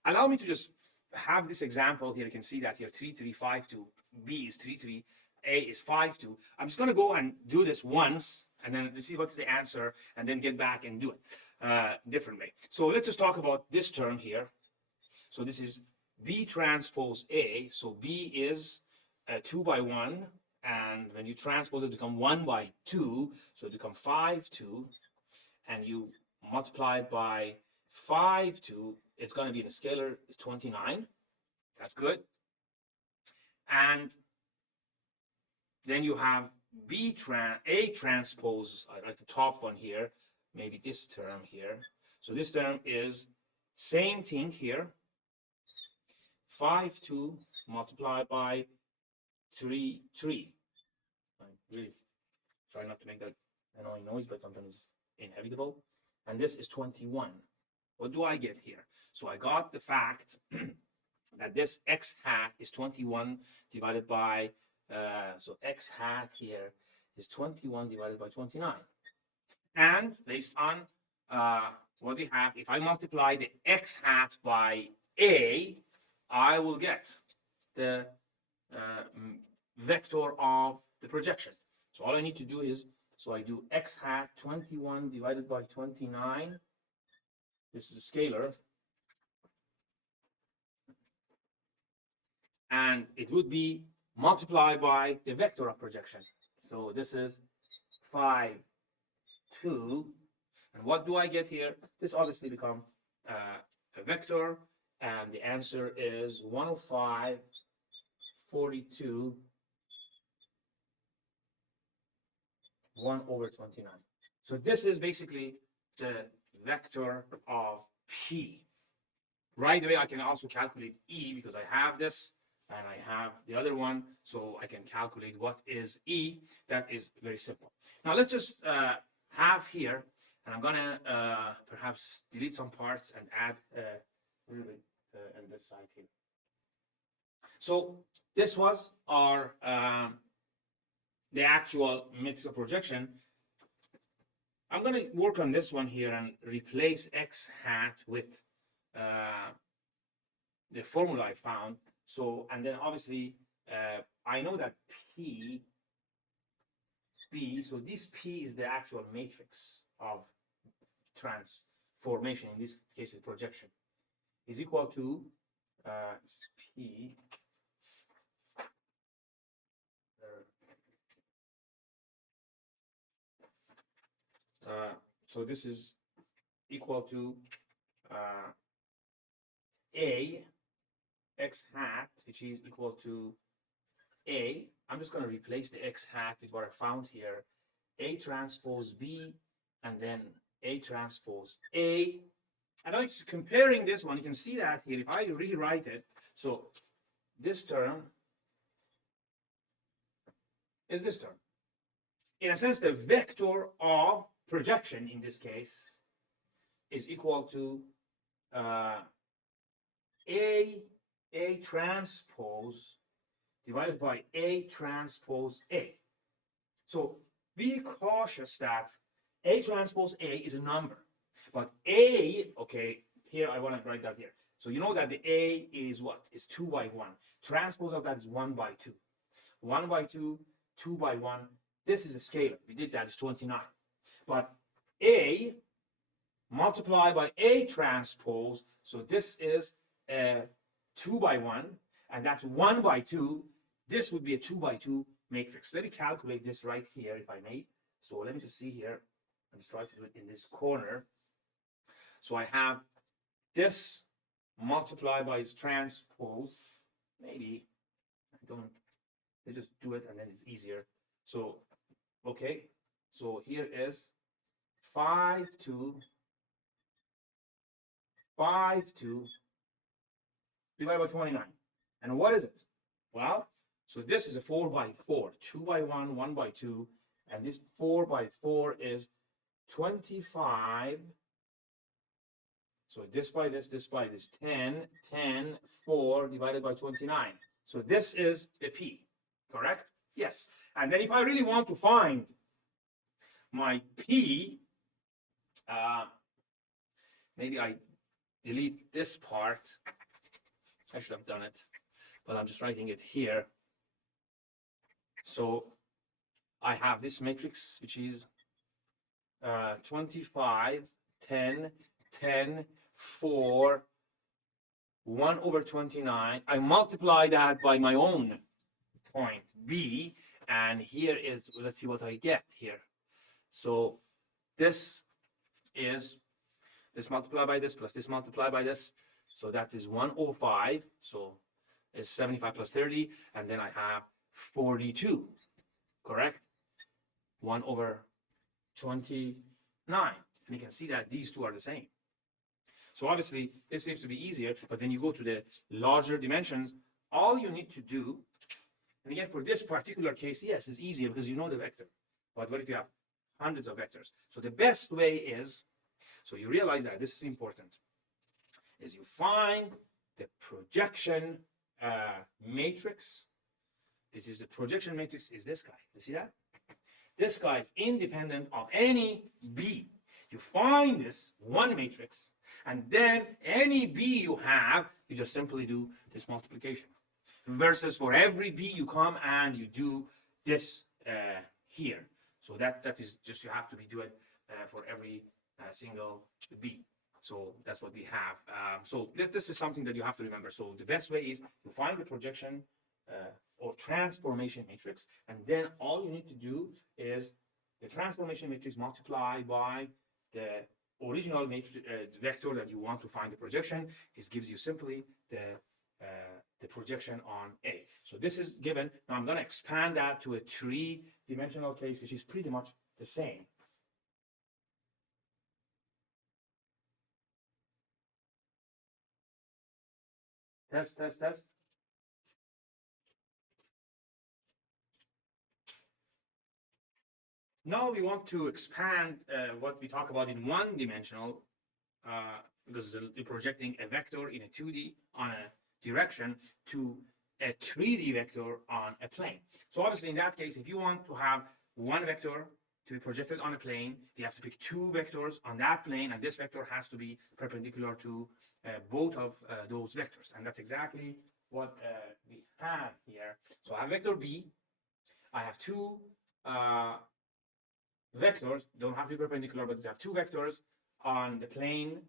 Allow me to just have this example here. You can see that here 3, 3, 5, 2. B is 3, 3. A is 5, 2. I'm just going to go and do this once, and then see what's the answer, and then get back and do it different way. So let's just talk about this term here. So this is B transpose A. So B is 2 by 1, and when you transpose it, become 1 by 2. So it becomes 5, 2, and you multiply it by 5, 2. It's going to be in a scalar 29. That's good. And then you have A transpose, I like the top one here, maybe this term here. So this term is same thing here. 5, 2 multiplied by 3, 3. I really try not to make that annoying noise, but sometimes it's inevitable. And this is 21. What do I get here? So I got the fact that this x hat is 21 divided by, so x hat here is 21 divided by 29. And based on what we have, if I multiply the x hat by A, I will get the vector of the projection. So all I need to do is, so I do x hat 21 divided by 29. This is a scalar. And it would be multiplied by the vector of projection. So this is 5, 2. And what do I get here? This obviously becomes a vector. And the answer is 105, 42, 1 over 29. So this is basically the vector of P. Right away, I can also calculate E because I have this and I have the other one. So I can calculate what is E. That is very simple. Now let's just have here, and I'm going to perhaps delete some parts and add a little bit on this side here. So this was our the actual matrix of projection. I'm going to work on this one here and replace x hat with the formula I found. So, and then obviously I know that P, so this P is the actual matrix of transformation, in this case is projection, is equal to P so this is equal to A x hat, which is equal to A. I'm just going to replace the x hat with what I found here. A transpose B, and then A transpose A. And I'm comparing this one. You can see that here. If I rewrite it, So this term is this term. In a sense, the vector of projection in this case is equal to A transpose divided by A transpose A. So be cautious that A transpose A is a number, but A, okay, here I want to write that here. So you know that the A is what? Is 2 by 1. Transpose of that is 1 by 2. 1 by 2, 2 by 1. This is a scalar. We did that, it's 29. But A multiplied by A transpose, so this is a 2 by 1, and that's 1 by 2. This would be a 2 by 2 matrix. Let me calculate this right here, if I may. So let me just see here. Let's try to do it in this corner. So I have this multiplied by its transpose. Maybe I don't. Let's just do it, and then it's easier. So, okay. So here is 5 2 divided by 29. And what is it? Well, so this is a 4 by 4, 2 by 1, 1 by 2, and this 4 by 4 is 25. So this by this 10, 10, 4 divided by 29. So this is the P, correct? Yes. And then if I really want to find my P, maybe I delete this part. I should have done it, but I'm just writing it here. So I have this matrix, which is 25, 10, 10, 4, 1 over 29. I multiply that by my own point B, and here is, let's see what I get here. So this is this multiplied by this plus this multiplied by this. So that is 105. So it's 75 plus 30, and then I have 42, correct? 1 over 29. And you can see that these two are the same. So obviously, this seems to be easier, but then you go to the larger dimensions, all you need to do, and again, for this particular case, yes, it's easier because you know the vector. But what if you have hundreds of vectors? So the best way is, so you realize that this is important, is you find the projection matrix. This is the projection matrix is this guy. You see that? This guy is independent of any B. You find this one matrix, and then any B you have, you just simply do this multiplication. Versus for every B you come and you do this here. So that is just, you have to be doing for every single B. So that's what we have. So this is something that you have to remember. So the best way is to find the projection or transformation matrix, and then all you need to do is the transformation matrix multiplied by the original matrix vector that you want to find the projection. It gives you simply the projection on A. So this is given. Now I'm going to expand that to a three-dimensional case, which is pretty much the same. Test, test, test. Now we want to expand what we talk about in one-dimensional, because we're projecting a vector in a 2D on a direction to a 3D vector on a plane. So obviously in that case, if you want to have one vector to be projected on a plane, you have to pick two vectors on that plane, and this vector has to be perpendicular to both of those vectors. And that's exactly what we have here. So I have vector B. I have two vectors, don't have to be perpendicular, but you have two vectors on the plane,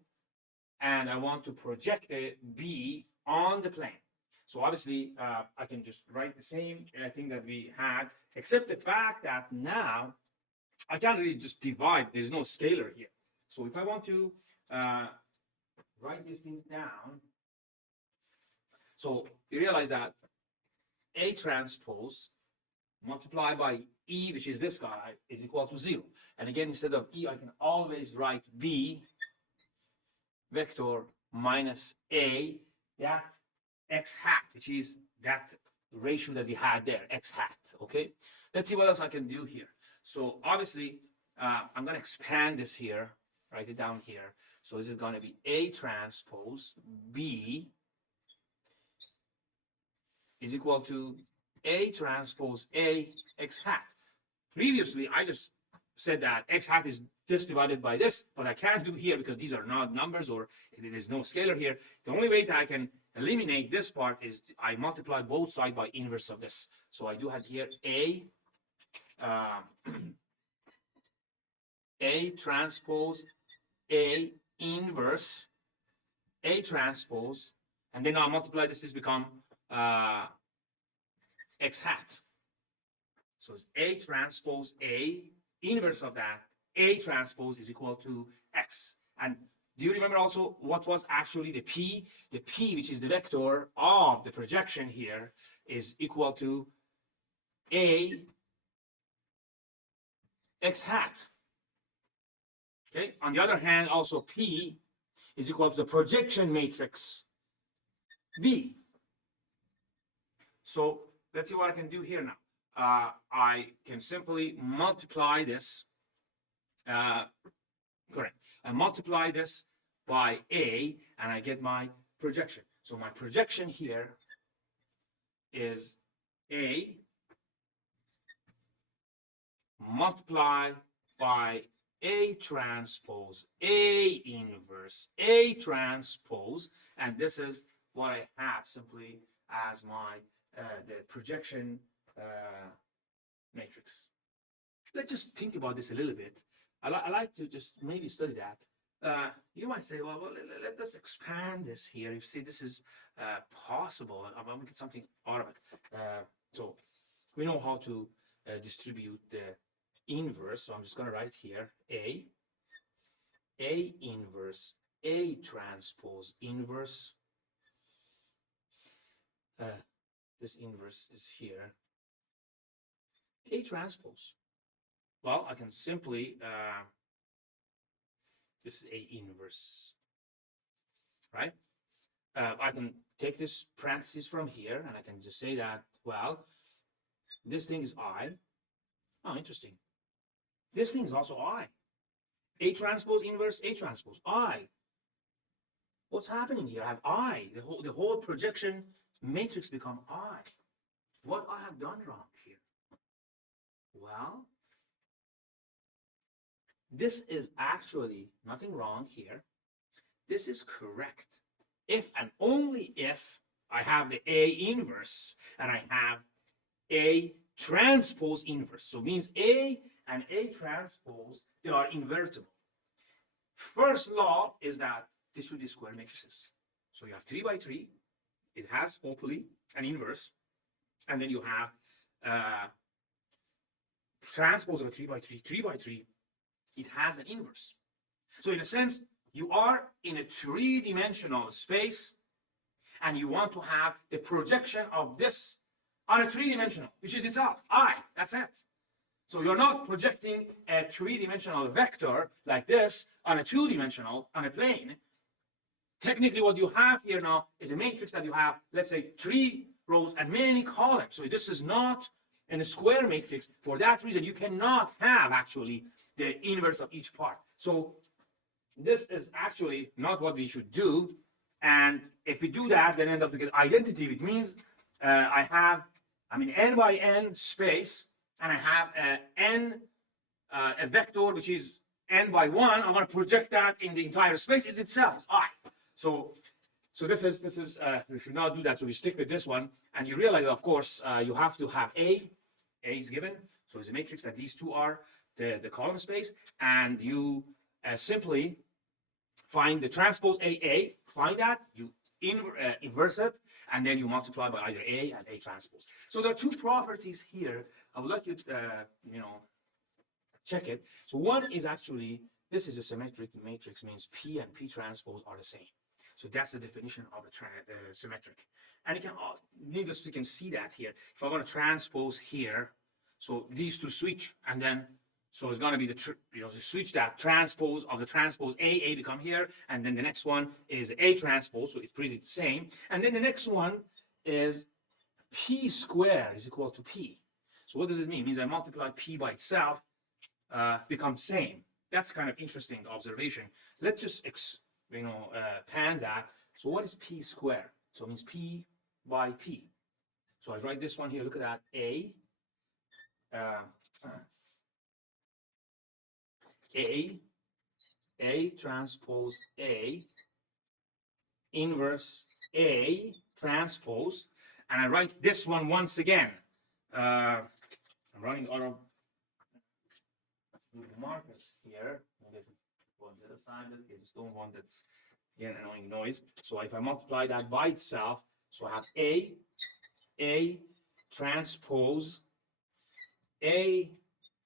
and I want to project the B on the plane. So obviously, I can just write the same thing that we had, except the fact that now I can't really just divide. There's no scalar here. So if I want to write these things down, so you realize that A transpose multiplied by E, which is this guy, is equal to 0. And again, instead of E, I can always write B vector minus A. That x hat, which is that ratio that we had there, x hat, okay? Let's see what else I can do here. So obviously, I'm going to expand this here, write it down here. So this is going to be A transpose B is equal to A transpose A x hat. Previously, I just said that x hat is this divided by this, but I can't do here because these are not numbers or there is no scalar here. The only way that I can eliminate this part is I multiply both sides by inverse of this. So I do have here A transpose A inverse A transpose, and then I'll multiply this become x hat. So it's A transpose A inverse of that, A transpose is equal to x. And do you remember also what was actually the P? The P, which is the vector of the projection here, is equal to A x hat. Okay. On the other hand, also P is equal to the projection matrix B. So let's see what I can do here now. I can simply multiply this. Correct. I multiply this by A, and I get my projection. So my projection here is A multiplied by A transpose A inverse A transpose, and this is what I have simply as my the projection matrix. Let's just think about this a little bit. I like to just maybe study that. You might say, well, let us expand this here. You see, this is possible. I'm going to get something out of it. So we know how to distribute the inverse. So I'm just going to write here A inverse A transpose inverse. This inverse is here. A transpose. Well, I can simply, this is A inverse, right? I can take this parenthesis from here, and I can just say that, well, this thing is I. Oh, interesting. This thing is also I. A transpose inverse A transpose, I. What's happening here? I have I. The whole projection matrix become I. What I have done wrong here? Well, this is actually nothing wrong here. This is correct. If and only if I have the A inverse and I have A transpose inverse. So it means A and A transpose, they are invertible. First law is that this should be square matrices. So you have 3 by 3. It has hopefully an inverse. And then you have transpose of a 3 by 3, 3 by 3. It has an inverse. So in a sense, you are in a three-dimensional space and you want to have the projection of this on a three-dimensional, which is itself, I, that's it. So you're not projecting a three-dimensional vector like this on a two-dimensional, on a plane. Technically what you have here now is a matrix that you have, let's say, 3 rows and many columns. So this is not in a square matrix. For that reason, you cannot have actually the inverse of each part. So this is actually not what we should do. And if we do that, then end up with identity, which means I have, n by n space, and I have a vector which is n by 1. I want to project that in the entire space. It's itself, it's I. So this is we should not do that. So we stick with this one, and you realize, of course, you have to have A is given. So it's a matrix that these two are the column space, and you simply find the transpose A, find that, you inverse it, and then you multiply by either A and A transpose. So there are two properties here. I would like you to, check it. So one is actually, this is a symmetric matrix, means P and P transpose are the same. So that's the definition of a symmetric. And you can, needless, you can see that here. If I want to transpose here, so these two switch, and then So it's going to be to switch that transpose of the transpose A become here, and then the next one is A transpose, so it's pretty the same. And then the next one is P squared is equal to P. So what does it mean? It means I multiply P by itself, becomes same. That's kind of interesting observation. Let's just pan that. So what is P squared? So it means P by P. So I write this one here. Look at that. A transpose A inverse A transpose, and I write this one once again. I'm running out of markers here. On the other side, I just don't want that again annoying noise. So if I multiply that by itself, so I have A transpose A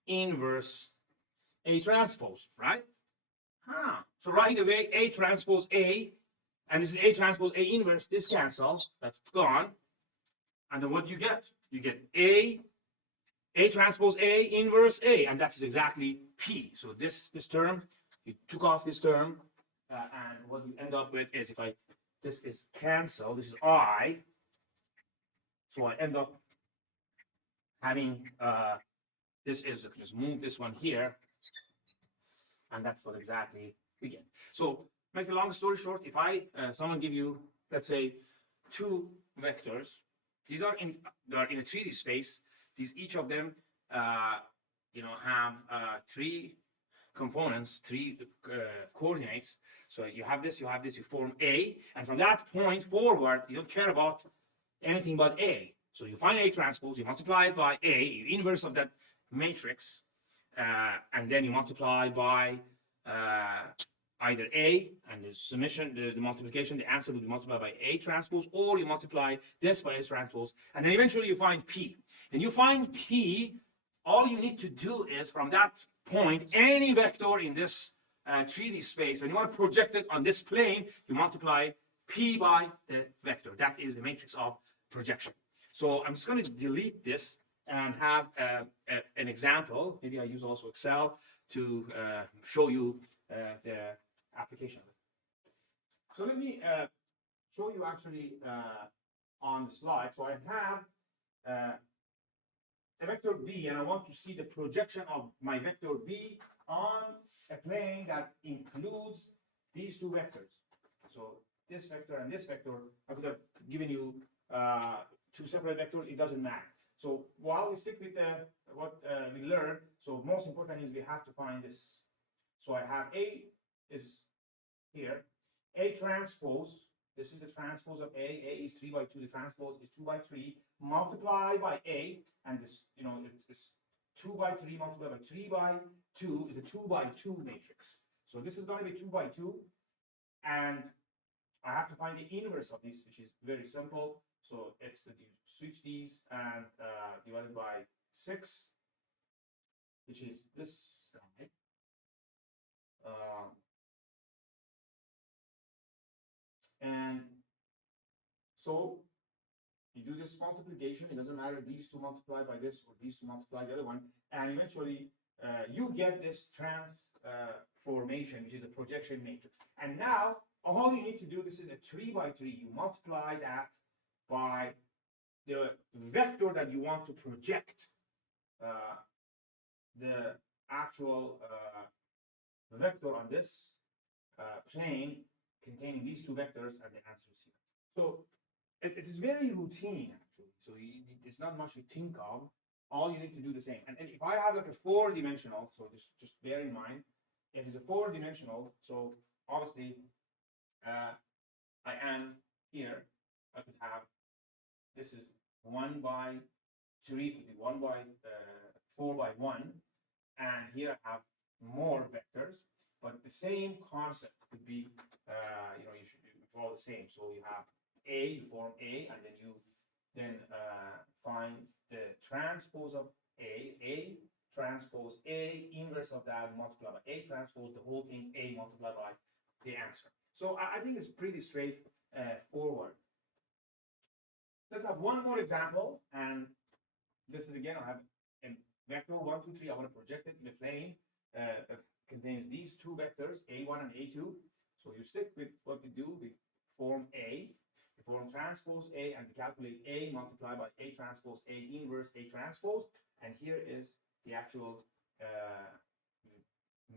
inverse A transpose, right? So right away, A transpose A, and this is A transpose A inverse, this cancels, that's gone. And then what do you get? You get A transpose A inverse A, and that is exactly P. So this term, you took off this term, and what you end up with is this is cancel, this is I, so I end up having, this is, just move this one here, and that's what exactly we get. So make a long story short, if someone give you, let's say, two vectors, they are in a 3D space. Each of them, have three components, three coordinates. So you have this, you form A, and from that point forward, you don't care about anything but A. So you find A transpose, you multiply it by A, you inverse of that matrix, and then you multiply by either A, and the summation, the multiplication, the answer will be multiplied by A transpose, or you multiply this by A transpose, and then eventually you find P. And you find P, all you need to do is from that point, any vector in this 3D space, when you want to project it on this plane, you multiply P by the vector. That is the matrix of projection. So I'm just going to delete this and have an example. Maybe I use also Excel to show you the application of it. So let me show you actually on the slide. So I have a vector B, and I want to see the projection of my vector B on a plane that includes these two vectors. So this vector and this vector, I could have given you two separate vectors, it doesn't matter. So while we stick with what we learned, so most important is we have to find this. So I have A is here, A transpose, this is the transpose of A is 3 by 2, the transpose is 2 by 3, multiplied by A, and this, it's 2 by 3 multiplied by 3 by 2 is a 2 by 2 matrix. So this is going to be 2 by 2, and I have to find the inverse of this, which is very simple. So it's to switch these and divided by 6, which is this side. And so you do this multiplication. It doesn't matter these two multiplied by this or these two multiplied the other one, and eventually you get this transformation, which is a projection matrix. And now all you need to do, this is a 3 by 3. You multiply that by the vector that you want to project, the actual vector on this plane containing these two vectors, and the answer is here. So it is very routine, actually. So it's not much to think of. All you need to do the same. And if I have like a 4-dimensional, so just bear in mind, if it's a 4-dimensional, so obviously I am here. I could have, this is 1 by 3, it could be 1 by 4 by 1, and here I have more vectors, but the same concept could be, you should follow the same. So you have A, you form A, and then you find the transpose of A transpose A, inverse of that multiplied by A transpose, the whole thing A multiplied by the answer. So I think it's pretty straightforward. Let's have one more example, and this is again, I have a vector 1, 2, 3. I want to project it in the plane. contains these two vectors, A1 and A2. So you stick with what we do, we form A, we form transpose A, and we calculate A multiplied by A transpose A inverse A transpose. And here is the actual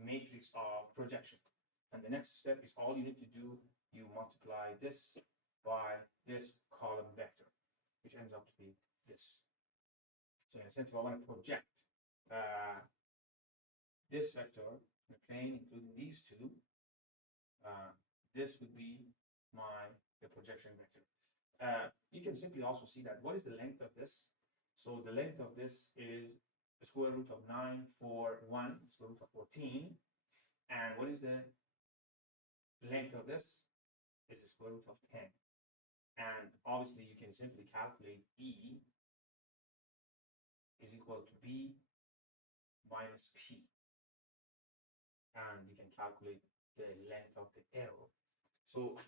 matrix of projection. And the next step is all you need to do, you multiply this by this column vector, which ends up to be this. So in a sense, if I want to project this vector in a plane, including these two, this would be the projection vector. You can simply also see that what is the length of this? So the length of this is the square root of 9, 4, 1, square root of 14. And what is the length of this? Is the square root of 10. And obviously you can simply calculate E is equal to B minus P. And you can calculate the length of the arrow. So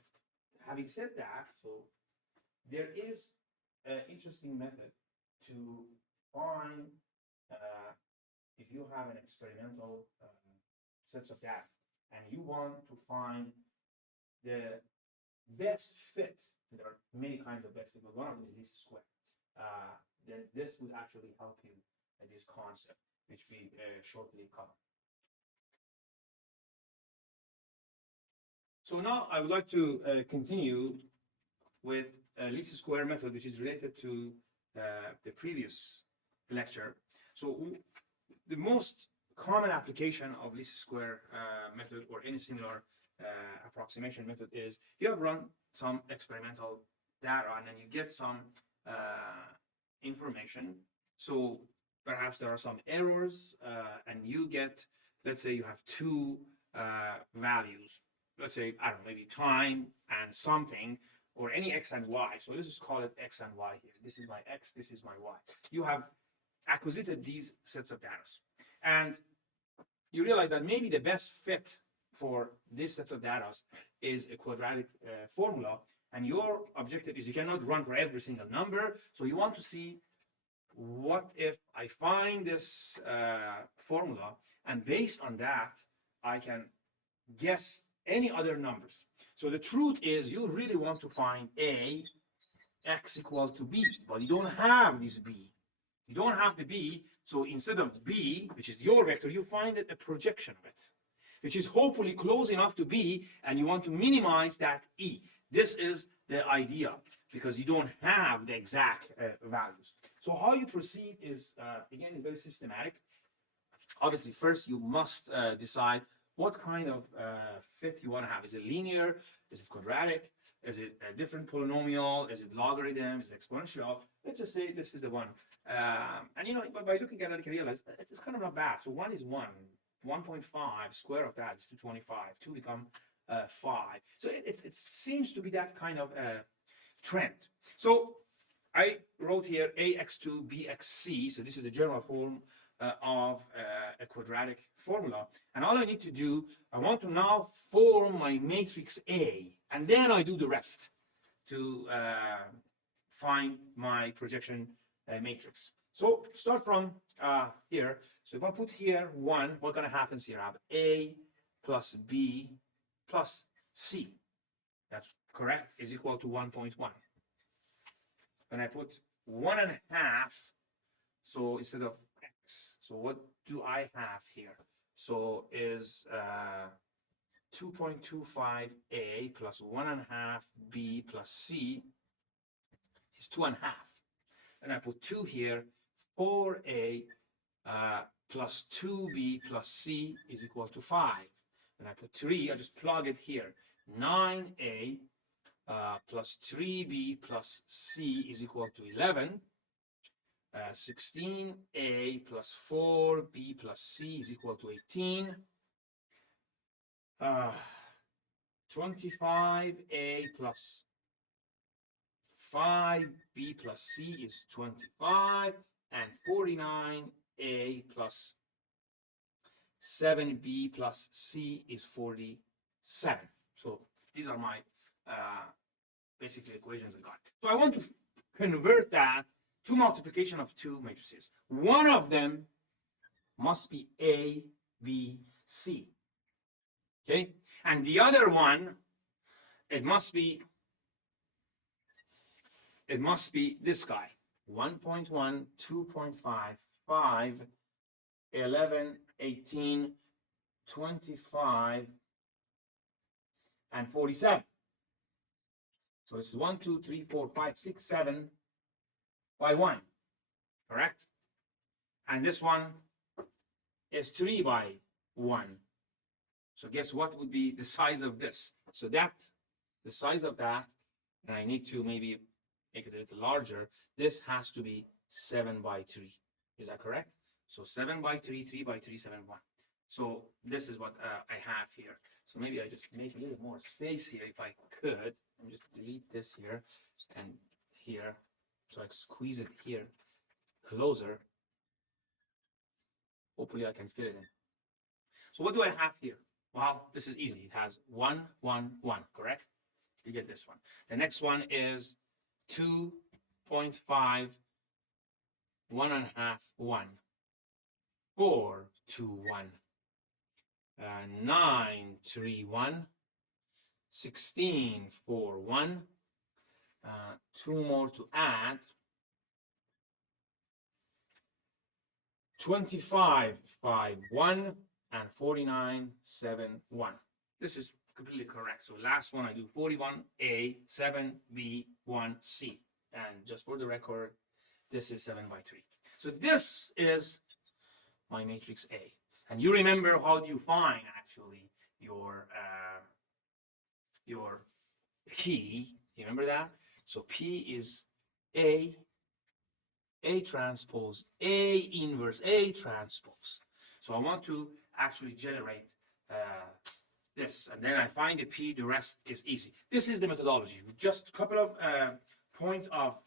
having said that, so there is an interesting method to find if you have an experimental sets of data and you want to find the best fit. There are many kinds of best fit, but one of them is least square. Then this would actually help you at this concept, which we shortly cover. So now I would like to continue with least square method, which is related to the previous lecture. So the most common application of least square method or any similar approximation method is you have run some experimental data and then you get some information. So perhaps there are some errors and you get, let's say you have two values. Let's say, I don't know, maybe time and something, or any x and y. So let's just call it x and y here. This is my x, this is my y. You have acquisited these sets of data. And you realize that maybe the best fit for this set of data is a quadratic formula. And your objective is you cannot run for every single number. So you want to see what if I find this formula, and based on that, I can guess any other numbers. So the truth is you really want to find a x equal to b, but you don't have this b. You don't have the b, so instead of b, which is your vector, you find it a projection of it, which is hopefully close enough to b, and you want to minimize that e. This is the idea, because you don't have the exact values. So how you proceed is, again, is very systematic. Obviously, first you must decide what kind of fit you want to have. Is it linear? Is it quadratic? Is it a different polynomial? Is it logarithm? Is it exponential? Let's just say this is the one. And you know, by looking at it, you can realize it's kind of not bad. So 1 is 1. 1.5 square of that is 225. 2 become 5. So it seems to be that kind of trend. So I wrote here ax2 bxc. So this is the general form of a quadratic formula. And all I need to do, I want to now form my matrix A, and then I do the rest to find my projection matrix. So start from here. So if I put here 1, what's going to happen here? I have A plus B plus C. That's correct, is equal to 1.1. When I put 1.5, so instead of x, so what do I have here? So is 2.25a plus 1.5b plus c is 2.5. And I put 2 here, 4a plus 2b plus c is equal to 5. And I put 3, I just plug it here. 9a plus 3b plus c is equal to 11. 16a plus 4b plus c is equal to 18. 25a plus 5b plus c is 25, and 49a plus 7b plus c is 47. So these are my basically equations I got. So I want to convert that to multiplication of two matrices. One of them must be A, B, C. Okay, and the other one, it must be this guy. 1.1, 2.5, 5, 11, 18, 25, and 47. So it's 1, 2, 3, 4, 5, 6, 7 by 1, correct? And this one is 3 by 1. So guess what would be the size of this? So that, the size of that, and I need to maybe make it a little larger, this has to be 7 by 3. Is that correct? So 7 by 3, 3 by 3, 7, 1. So this is what I have here. So maybe I just make a little more space here if I could. Let me just delete this here and here. So I squeeze it here closer. Hopefully I can fit it in. So what do I have here? Well, this is easy. It has 1, 1, 1, correct? You get this one. The next one is 2.5, 1.5, 1. 4, 2, 1. 9, 3, 1. 16, 4, 1. 2 more to add. 25, 5, 1. And 49, 7, 1. This is completely correct. So last one I do 41A, 7B, 1C. And just for the record, this is 7 by 3. So this is my matrix A. And you remember how do you find actually your P? You remember that? So P is A transpose, A inverse, A transpose. So I want to actually generate this, and then I find the P, the rest is easy. This is the methodology. Just a couple of points of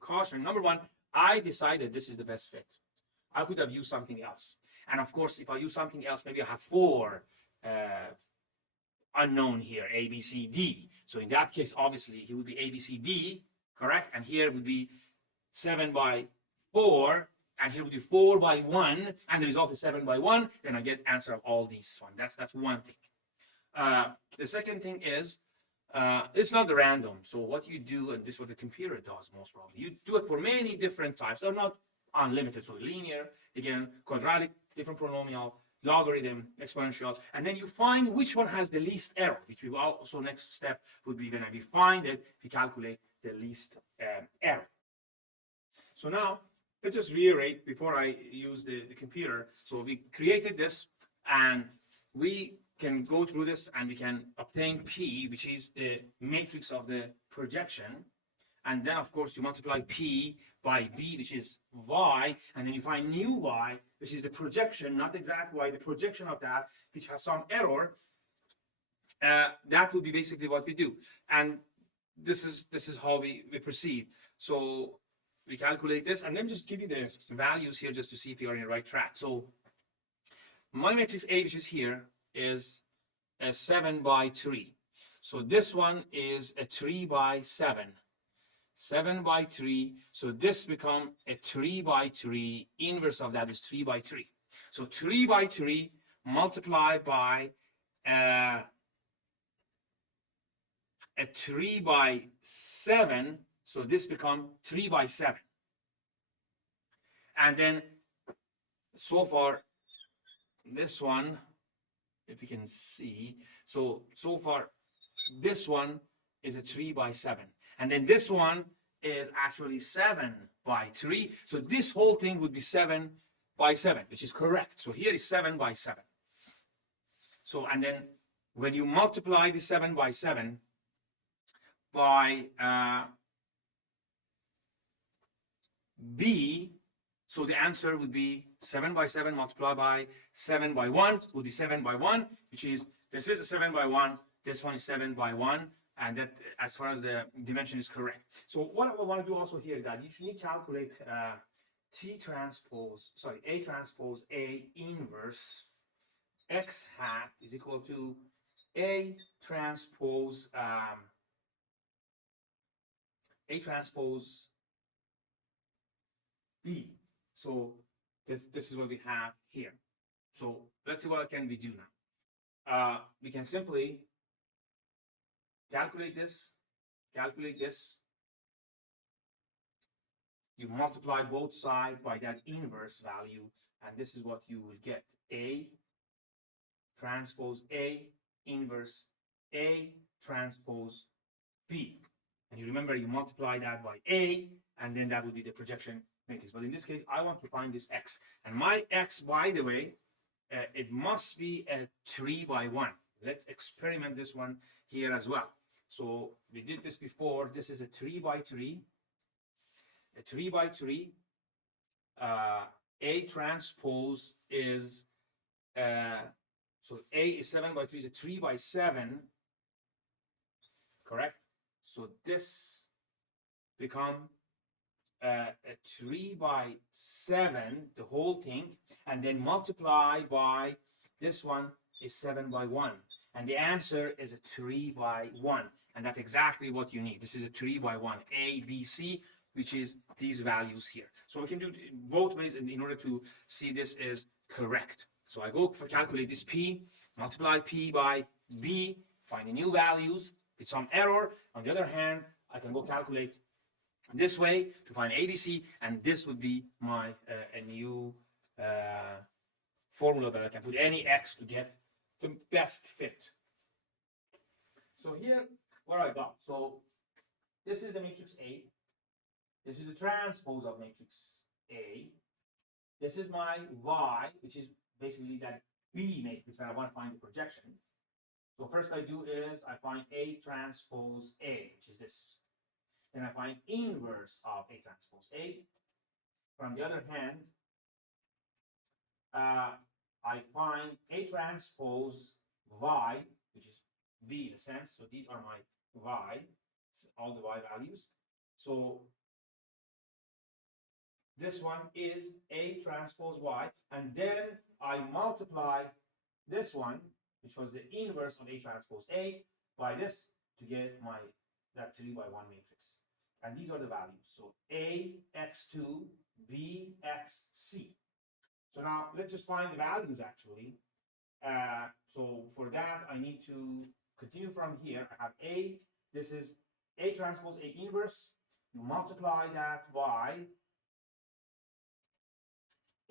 caution. Number one, I decided this is the best fit. I could have used something else. And of course, if I use something else, maybe I have 4 unknown here, A, B, C, D. So in that case, obviously, it would be A, B, C, D, correct? And here would be 7 by 4. And here would be 4 by 1, and the result is 7 by 1, then I get answer of all these one. That's one thing. The second thing is, it's not random. So what you do, and this is what the computer does most probably, you do it for many different types. They're not unlimited. So linear, again, quadratic, different polynomial, logarithm, exponential, and then you find which one has the least error, which we will also next step would be when we find it, we calculate the least error. So now, let's just reiterate before I use the computer. So we created this, and we can go through this, and we can obtain P, which is the matrix of the projection. And then, of course, you multiply P by B, which is Y, and then you find new Y, which is the projection, not the exact Y, the projection of that, which has some error. That would be basically what we do. And this is how we proceed. So we calculate this, and let me just give you the values here just to see if you are in the right track. So my matrix A, which is here, is a 7 by 3. So this one is a 3 by 7. 7 by 3. So this becomes a 3 by 3. Inverse of that is 3 by 3. So 3 by 3 multiplied by a 3 by 7. So this becomes 3 by 7. And then, so far, this one, if you can see, so far, this one is a 3 by 7. And then this one is actually 7 by 3. So this whole thing would be 7 by 7, which is correct. So here is 7 by 7. So, and then when you multiply the 7 by 7 by B, so the answer would be 7 by 7 multiplied by 7 by 1 would be 7 by 1, which is, this is a 7 by 1, this one is 7 by 1, and that, as far as the dimension is correct. So what I want to do also here is that you need to calculate A transpose A inverse X hat is equal to A transpose B. So this is what we have here. So let's see what can we do now. we can simply calculate this, you multiply both sides by that inverse value, and this is what you will get. A transpose A inverse A transpose B. And you remember you multiply that by A, and then that would be the projection matrix. But in this case, I want to find this X. And my X, by the way, it must be a 3 by 1. Let's experiment this one here as well. So we did this before. This is a 3 by 3. A 3 by 3. A transpose is, so A is 7 by 3, is a 3 by 7. Correct? So this become a 3 by 7, the whole thing, and then multiply by this one is 7 by 1. And the answer is a 3 by 1. And that's exactly what you need. This is a 3 by 1, A, B, C, which is these values here. So we can do it both ways in order to see this is correct. So I go for calculate this P, multiply P by B, find the new values with some error. On the other hand, I can go calculate this way to find ABC, and this would be my a new formula that I can put any X to get the best fit. So here, what I got. So this is the matrix A. This is the transpose of matrix A. This is my Y, which is basically that B matrix that I want to find the projection. So first I do is I find A transpose A, which is this. Then I find inverse of A transpose A. From the other hand, I find A transpose Y, which is B in a sense. So these are my Y, all the Y values. So this one is A transpose Y, and then I multiply this one, which was the inverse of A transpose A, by this to get my that 3 by 1 matrix. And these are the values. So A x2, B x C. So now let's just find the values actually. So for that I need to continue from here. I have A. This is A transpose A inverse. You multiply that by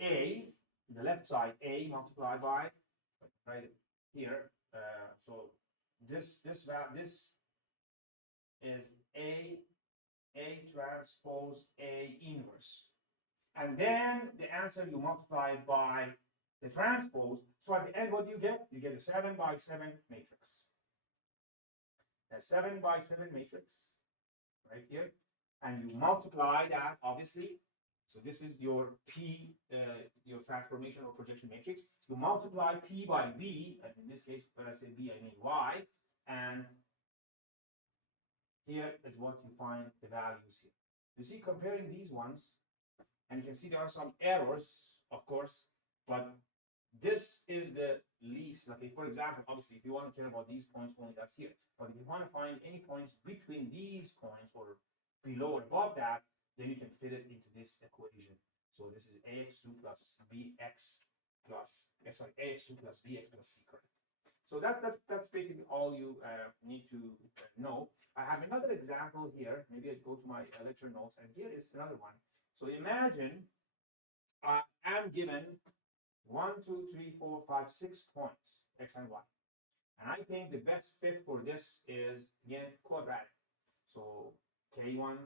A, the left side, A multiplied by, right here. So this is A transpose A inverse. And then the answer you multiply by the transpose. So at the end, what do you get? You get a 7 by 7 matrix. A 7 by 7 matrix, right here. And you multiply that, obviously. So this is your P, your transformation or projection matrix. You multiply P by B, and in this case, when I say B, I mean Y. And here is what you find the values here. You see, comparing these ones, and you can see there are some errors, of course, but this is the least, like for example, obviously, if you want to care about these points only, that's here. But if you want to find any points between these points or below or above that, then you can fit it into this equation. So this is ax2 plus bx plus, sorry, ax2 plus bx plus c, correct? So that's basically all you need to know. I have another example here. Maybe I go to my lecture notes, and here is another one. So imagine I am given 1, 2, 3, 4, 5, 6 points, x and y. And I think the best fit for this is, again, quadratic. So k1,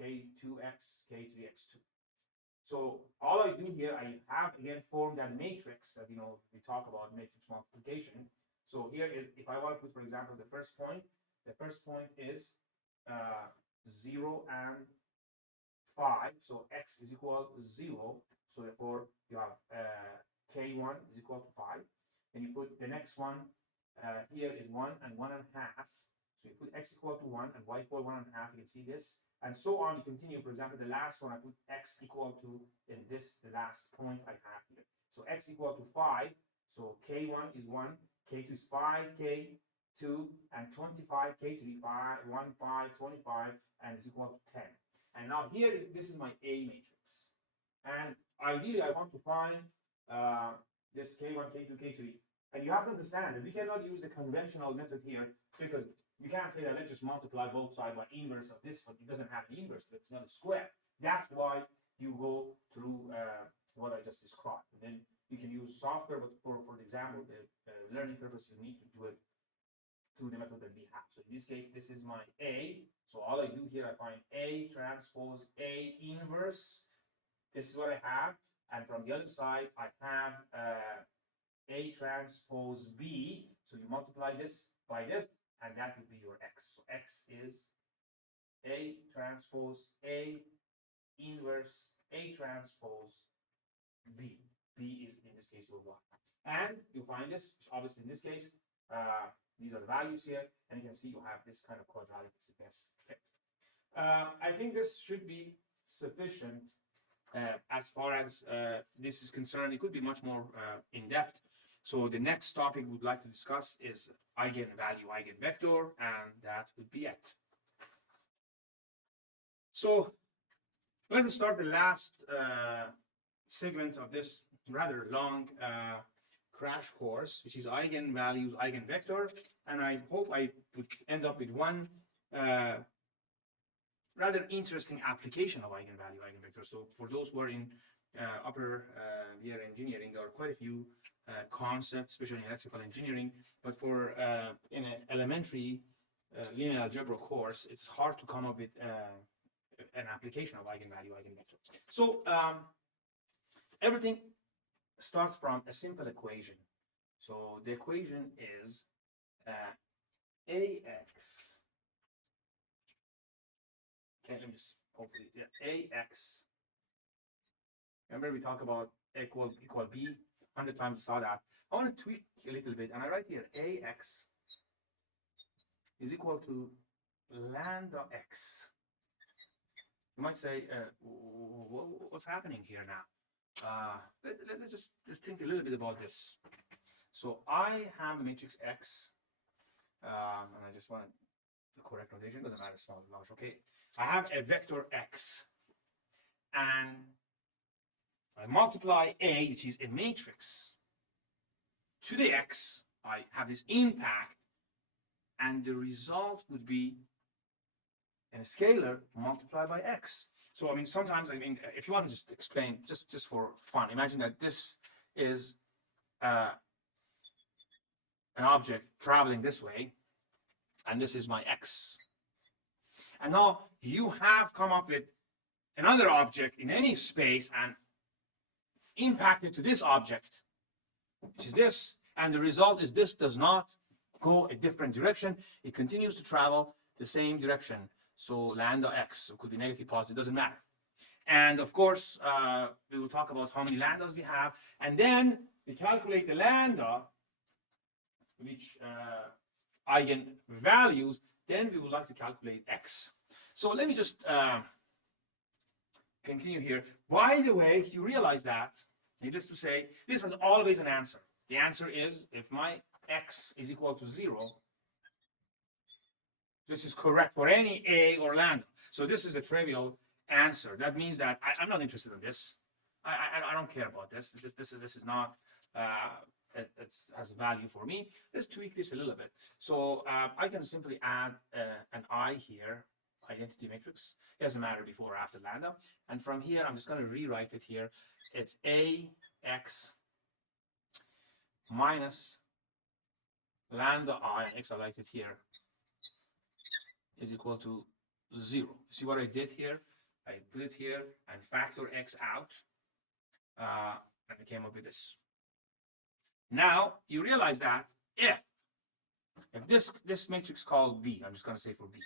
k2x, k3x2. So all I do here, I have again formed that matrix that we talk about matrix multiplication. So here is, if I want to put, for example, the first point is 0 and 5. So x is equal to 0. So therefore you have k1 is equal to 5. Then you put the next one here is 1 and 1 and a half. So you put x equal to 1 and y equal to 1 and a half. You can see this. And so on, you continue. For example, the last one, I put x equal to, in this, the last point I have here. So x equal to 5. So k1 is 1, k2 is 5, k2, and 25, k3, 5, 1, 5, 25, and is equal to 10. And now here this is my A matrix. And ideally, I want to find this k1, k2, k3. And you have to understand that we cannot use the conventional method here because we can't say that let's just multiply both sides by inverse of this one. It doesn't have an inverse, so it's not a square. That's why you go through what I just described. And then you can use software, but for the example, the learning purpose, you need to do it through the method that we have. So in this case, this is my A. So all I do here, I find A transpose A inverse. This is what I have. And from the other side, I have A transpose B. So you multiply this by this, and that would be your X. So X is A transpose A inverse A transpose B. B is, in this case, your Y. And you find this, obviously, in this case, these are the values here, and you can see you have this kind of quadratic sequence fit. I think this should be sufficient as far as this is concerned. It could be much more in depth. So the next topic we'd like to discuss is eigenvalue, eigenvector, and that would be it. So let us start the last segment of this rather long crash course, which is eigenvalues, eigenvector, and I hope I would end up with one rather interesting application of eigenvalue, eigenvector. So for those who are in upper year engineering, there are quite a few concepts, especially in electrical engineering, but for in an elementary linear algebra course, it's hard to come up with an application of eigenvalue, eigenvector. So everything starts from a simple equation. So the equation is AX. Okay, let me just hopefully, yeah, AX. Remember we talk about equal B 100 times. I saw that. I want to tweak a little bit, and I write here AX is equal to lambda X. You might say, what's happening here now? Let's just think a little bit about this. So I have a matrix X, and I just want the correct notation, doesn't matter, small, large, okay. I have a vector X, and I multiply A, which is a matrix, to the X. I have this impact, and the result would be a scalar multiplied by X. So I mean, sometimes, I mean, if you want to just explain, just for fun, imagine that this is an object traveling this way, and this is my X. And now you have come up with another object in any space and impacted to this object, which is this, and the result is this does not go a different direction. It continues to travel the same direction. So lambda X, so it could be negative, positive, doesn't matter. And of course, we will talk about how many lambdas we have, and then we calculate the lambda, which eigenvalues, then we would like to calculate X. So let me just continue here. By the way, you realize that, needless to say, this is always an answer. The answer is, if my X is equal to 0, this is correct for any A or lambda. So this is a trivial answer. That means that I'm not interested in this. I don't care about this. This is not it has a value for me. Let's tweak this a little bit. So I can simply add an I here, identity matrix. It doesn't matter before or after lambda. And from here, I'm just going to rewrite it here. It's AX minus lambda I, and X I write it here, is equal to 0. See what I did here? I put it here and factor X out, and I came up with this. Now you realize that if this matrix called B, I'm just going to say for B,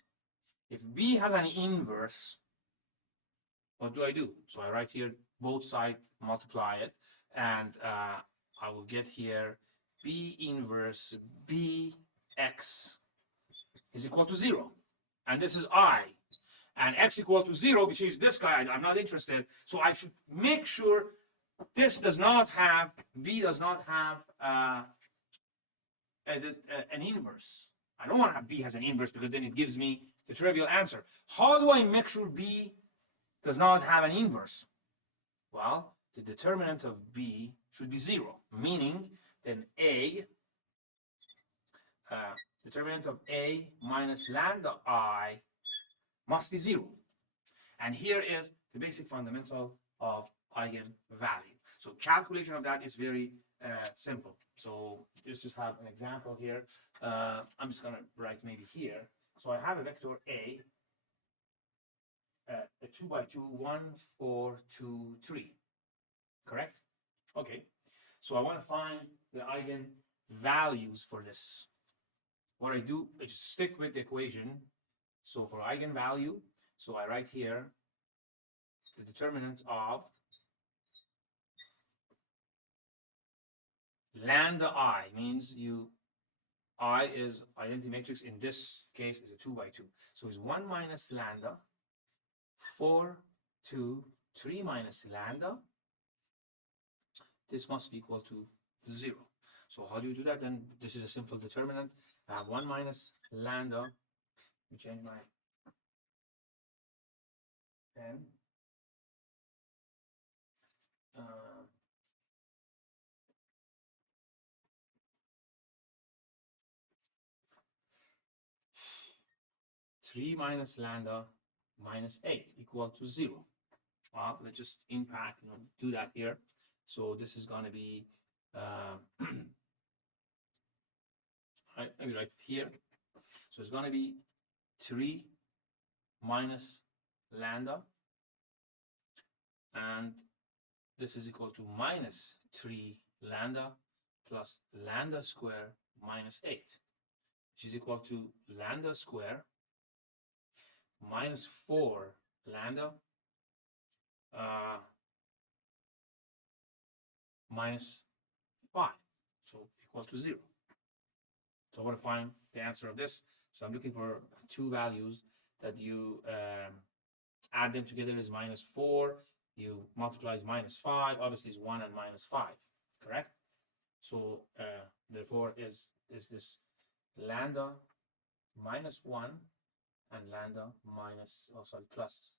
if B has an inverse, what do? So I write here both sides, multiply it, and I will get here B inverse BX is equal to 0. And this is I. And X equal to 0, which is this guy, I'm not interested. So I should make sure this does not have, B does not have an inverse. I don't want to have B has an inverse because then it gives me the trivial answer. How do I make sure B does not have an inverse? Well, the determinant of B should be 0, meaning then A, determinant of A minus lambda I must be 0. And here is the basic fundamental of eigenvalue. So calculation of that is very simple. So just have an example here. I'm just going to write maybe here. So I have a vector A, a 2 by 2, 1, 4, 2, 3. Correct? Okay. So I want to find the eigenvalues for this. What I do, I just stick with the equation. So for eigenvalue, so I write here the determinant of lambda I, means I is identity matrix, in this case is a 2 by 2. So it's 1 minus lambda, 4, 2, 3 minus lambda. This must be equal to 0. So how do you do that? Then this is a simple determinant. I have 1 minus lambda. Let me change my pen. 3 minus lambda minus 8 equal to 0. Well, let's just do that here. So this is going to be, let me write it here. So it's going to be 3 minus lambda, and this is equal to minus 3 lambda plus lambda square minus 8, which is equal to lambda square minus 4 lambda minus 5, so equal to 0. So I want to find the answer of this. So I'm looking for two values that you add them together is minus 4. You multiply is minus 5. Obviously, is 1 and minus 5. Correct? So therefore, is this lambda minus 1 and lambda minus, plus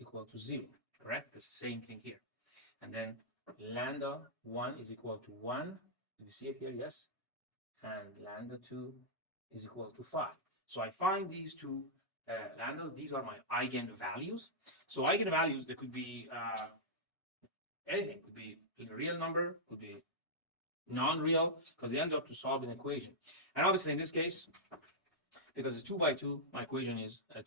equal to 0. Correct? The same thing here. And then lambda 1 is equal to 1. Do you see it here? Yes. And lambda 2 is equal to 5. So I find these two lambda. These are my eigenvalues. So eigenvalues, they could be anything. Could be a real number, could be non-real, because they end up to solve an equation. And obviously in this case, because it's 2 by 2, my equation is a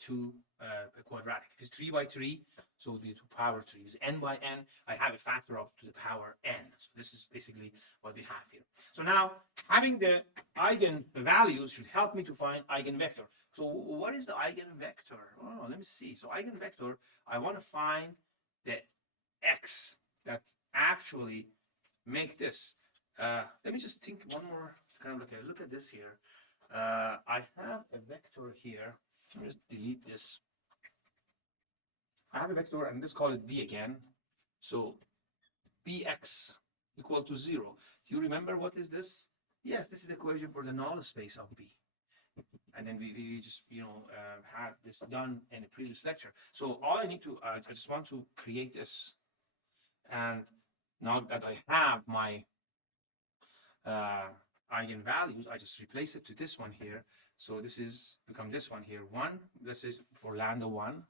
quadratic. If it's 3 by 3, so it would be 2 power 3. If it's n by n, I have a factor of to the power n. So this is basically what we have here. So now, having the eigenvalues should help me to find eigenvector. So what is the eigenvector? Oh, let me see. So eigenvector, I want to find the x that actually make this. Let me just think one more, kind of like a look at this here. I have a vector here. Let me just delete this. I have a vector, and let's call it b again. So bx equal to 0. Do you remember what is this? Yes, this is the equation for the null space of b. And then we just, had this done in a previous lecture. So all I need to, I just want to create this. And now that I have my eigenvalues, I just replace it to this one here. So this is become this one here, 1. This is for lambda 1.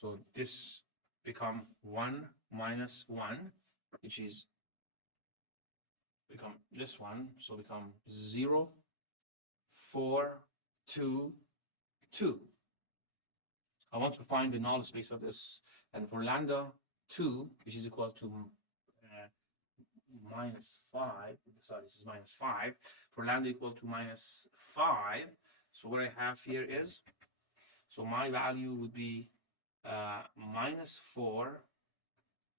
So this become 1 minus 1, which is become this one. So become 0, 4, 2, 2. I want to find the null space of this. And for lambda 2, which is equal to minus 5, sorry, this is minus 5, for lambda equal to minus 5, so what I have here is, so my value would be minus 4,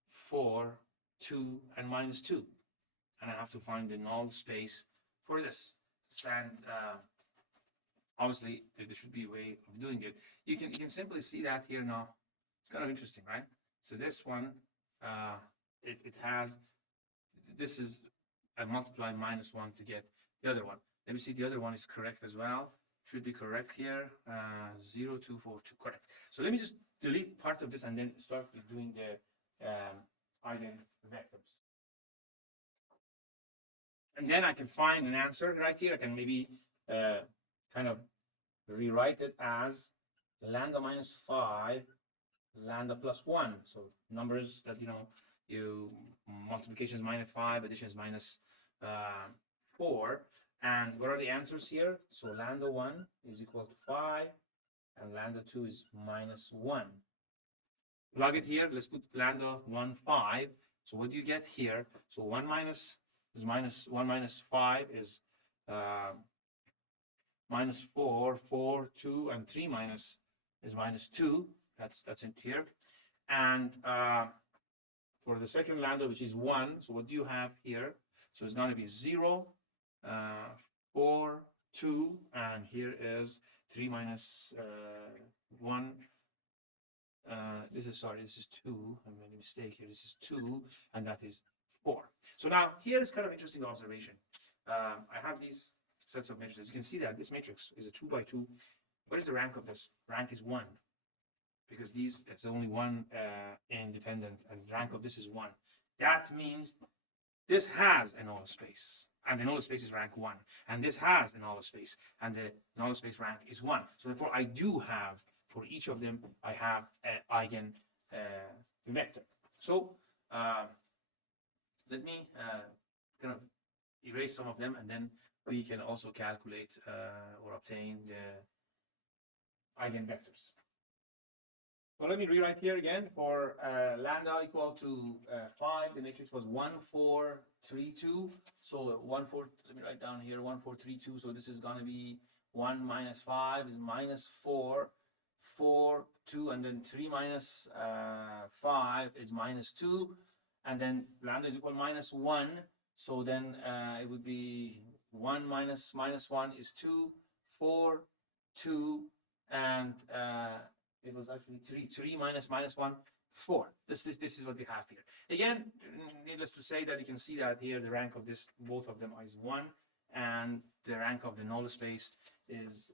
4, 2, and minus 2, and I have to find the null space for this. And obviously there should be a way of doing it. You can simply see that here now. It's kind of interesting, right? So this one, it has, this is, I multiply minus 1 to get the other one. Let me see, the other one is correct as well. Should be correct here. 0, 2, 4, 2, correct. So let me just delete part of this and then start doing the eigenvectors. and then I can find an answer right here. I can maybe kind of rewrite it as lambda minus 5, lambda plus 1. So numbers that, you multiplication is minus 5, addition is minus 4. And what are the answers here? So lambda 1 is equal to 5, and lambda 2 is minus 1. Plug it here. Let's put lambda 1, 5. So what do you get here? So 1 minus 5 is minus 4, 4, 2, and 3 minus is minus 2. That's in here. And for the second lambda, which is 1, so what do you have here? So it's going to be 0, 4, 2, and here is 3 minus 1. This is 2. I made a mistake here. This is 2, and that is 4. So now here is kind of interesting observation. I have these sets of matrices. You can see that this matrix is a 2 by 2. What is the rank of this? Rank is 1, because it's only one independent, and rank of this is 1. That means this has a null space, and the null space is rank 1, and this has a null space, and the null space rank is 1. So therefore, I do have, for each of them, I have an eigen vector. So let me kind of erase some of them, and then we can also calculate or obtain the eigenvectors. So let me rewrite here again. For lambda equal to 5, the matrix was 1, 4, 3, 2. So 1, 4, let me write down here 1, 4, 3, 2. So this is going to be 1 minus 5 is minus 4, 4, 2, and then 3 minus 5 is minus 2. And then lambda is equal to minus 1. So then it would be 1 minus 1 is 2, 4, 2, and it was actually 3 minus 1, 4. This is what we have here. Again, needless to say that you can see that here the rank of both of them is 1, and the rank of the null space is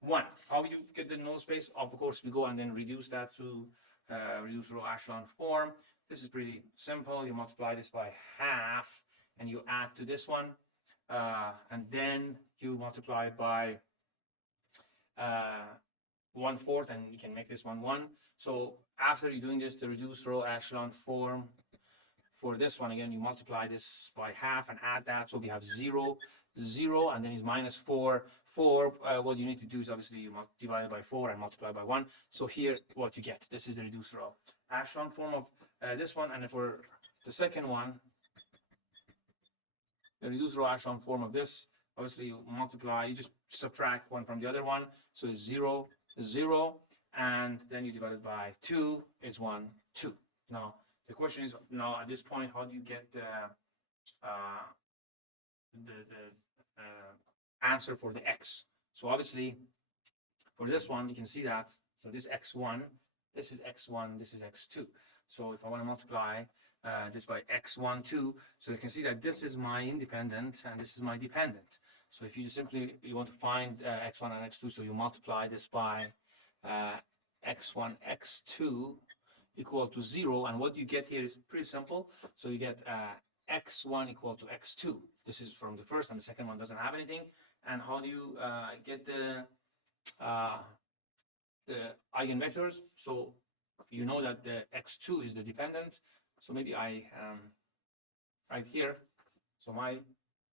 1. How you get the null space? Of course, we go and then reduce that to reduce row echelon form. This is pretty simple. You multiply this by half, and you add to this one, and then you multiply by 1/4, and you can make this 1, 1. So after you're doing this, the reduced row echelon form for this one, again, you multiply this by half and add that. So we have 0, 0, and then it's minus 4, 4. What you need to do is obviously you divide it by 4 and multiply by 1. So here, what you get, this is the reduced row echelon form of this one. And for the second one, the reduced row echelon form of this, obviously you multiply, you just subtract one from the other one. So it's 0, 0, and then you divide it by 2, it's 1, 2. Now, the question is, now at this point, how do you get the answer for the x? So obviously, for this one, you can see that, so this x1, this is x1, this is x2. So if I want to multiply this by x1, 2, so you can see that this is my independent and this is my dependent. So if you you want to find x1 and x2, so you multiply this by x1, x2 equal to 0, and what you get here is pretty simple. So you get x1 equal to x2. This is from the first, and the second one doesn't have anything. And how do you get the eigenvectors? So you know that the x2 is the dependent. So maybe I right here. So my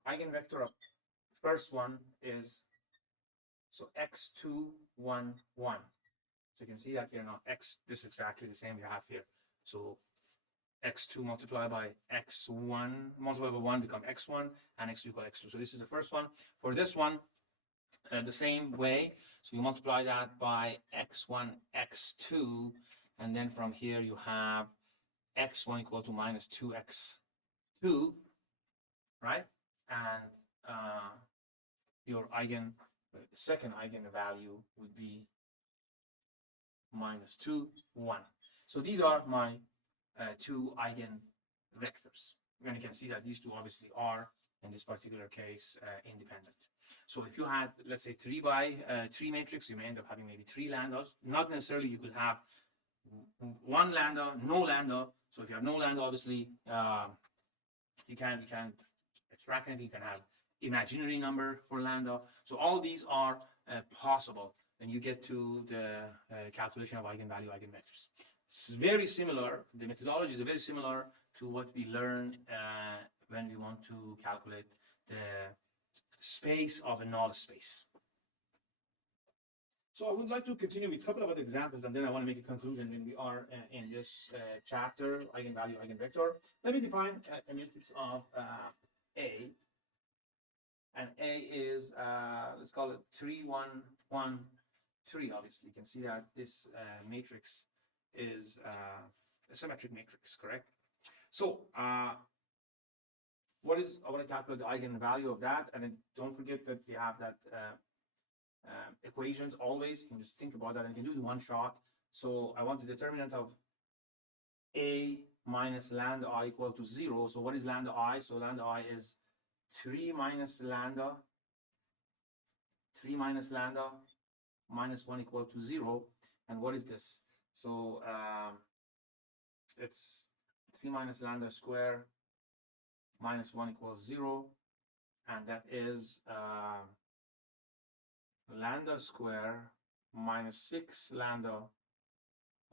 eigenvector of first one is x2, 1, 1. So you can see that here now this is exactly the same you have here. So x2 multiplied by x1 multiplied by 1 become x1, and x2 equal x2. So this is the first one. For this one, the same way. So you multiply that by x1, x2, and then from here you have x1 equal to minus 2x2, right? And your second eigenvalue would be minus 2, 1. So these are my two eigenvectors. And you can see that these two obviously are, in this particular case, independent. So if you had, let's say, 3 by 3 matrix, you may end up having maybe 3 lambdas. Not necessarily you could have 1 lambda, no lambda. So if you have no lambda, obviously, you can extracting it. You can have imaginary number for lambda. So all these are possible when you get to the calculation of eigenvalue, eigenvectors. It's very similar. The methodology is very similar to what we learn when we want to calculate the space of a null space. So I would like to continue with a couple of other examples, and then I want to make a conclusion when we are in this chapter, eigenvalue, eigenvector. Let me define a matrix of A. And A is, let's call it 3, 1, 1, 3. Obviously, you can see that this matrix is a symmetric matrix, correct? So, I want to calculate the eigenvalue of that, and then don't forget that we have that equations always. You can just think about that and you can do it in one shot. So, I want the determinant of A minus lambda I equal to 0. So, what is lambda I? So, lambda I is 3 minus lambda minus 1 equal to 0. And what is this? So it's 3 minus lambda square minus 1 equals 0. And that is lambda square minus 6 lambda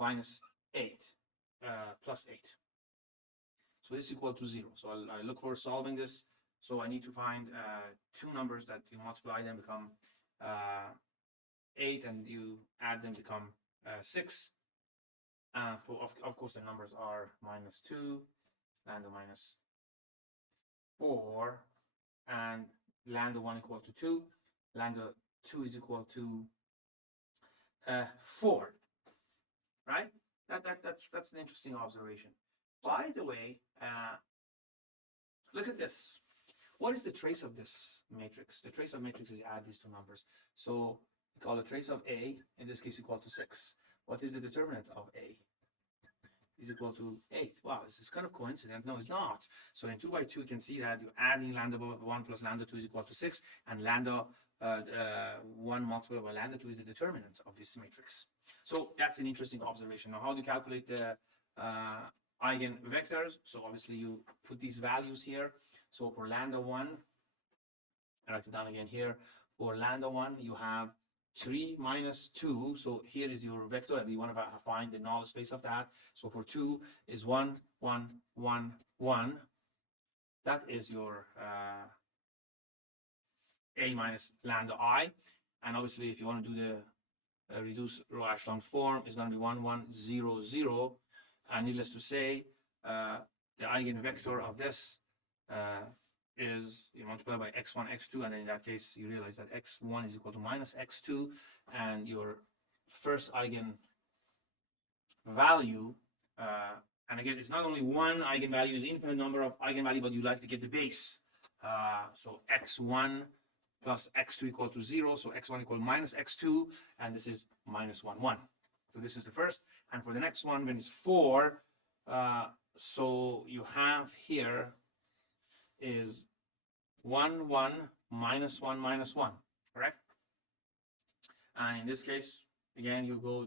minus 8 plus 8. So this is equal to 0. So I look for solving this. So I need to find two numbers that you multiply them become 8, and you add them become 6. Of course, the numbers are minus 2, lambda minus 4, and lambda 1 equal to 2. Lambda 2 is equal to 4, right? That's an interesting observation. By the way, look at this. What is the trace of this matrix? The trace of matrix is you add these two numbers. So we call the trace of A, in this case, equal to 6. What is the determinant of A? Is equal to 8. Wow, this is kind of coincident. No, it's not. So in 2 by 2, you can see that you're adding lambda 1 plus lambda 2 is equal to 6, and lambda 1 multiplied by lambda 2 is the determinant of this matrix. So that's an interesting observation. Now, how do you calculate the eigenvectors? So obviously, you put these values here. So for lambda 1, I write it down again here. For lambda 1, you have 3 minus 2. So here is your vector, and you want to find the null space of that. So for 2 is 1, 1, 1, 1. That is your A minus lambda I. And obviously, if you want to do the reduced row echelon form, it's going to be 1, 1, 0, 0. And needless to say, the eigenvector of this is you multiply by x1, x2, and then in that case you realize that x1 is equal to minus x2, and your first eigenvalue, and again, it's not only one eigenvalue, it's infinite number of eigenvalue, but you like to get the base. So x1 plus x2 equal to 0, so x1 equal minus x2, and this is minus 1, 1. So this is the first, and for the next one, when it's 4, so you have here is 1, 1, minus 1, minus 1, correct? And in this case, again, you go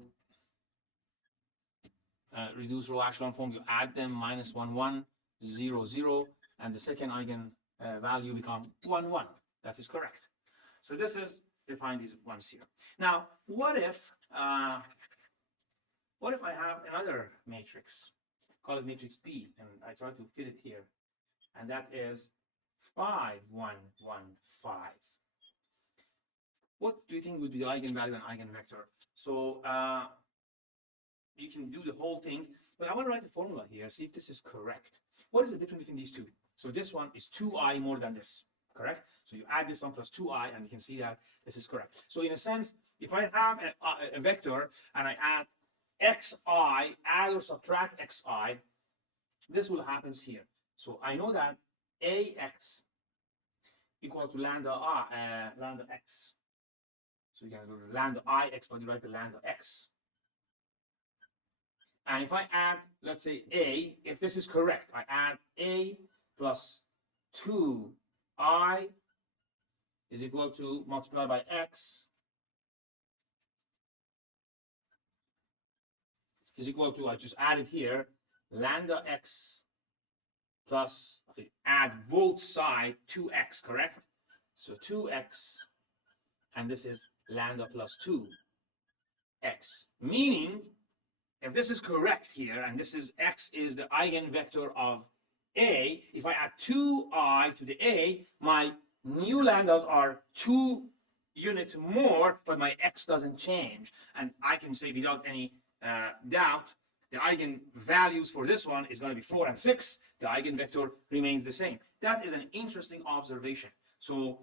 reduce row echelon form, you add them, minus 1, 1, 0, 0, and the second eigenvalue become 1, 1. That is correct. So this is define these ones here. Now, what if I have another matrix, call it matrix B, and I try to fit it here, and that is 5, 1, 1, 5. What do you think would be the eigenvalue and eigenvector? So you can do the whole thing, but I want to write a formula here, see if this is correct. What is the difference between these two? So this one is 2i more than this, correct? So you add this one plus 2i, and you can see that this is correct. So in a sense, if I have a vector and I add xi, add or subtract xi, this will happen here. So I know that ax equal to lambda x. So you can go to lambda ix, but you write the lambda x. And if I add, let's say a, if this is correct, I add a plus 2i is equal to multiply by x is equal to, I just added here, lambda x plus add both sides 2x, correct? So 2x, and this is lambda plus 2x, meaning if this is correct here, and this is x is the eigenvector of A, if I add 2I to the A, my new lambdas are 2 units more, but my x doesn't change. And I can say without any doubt, the eigenvalues for this one is going to be 4 and 6. The eigenvector remains the same. That is an interesting observation. So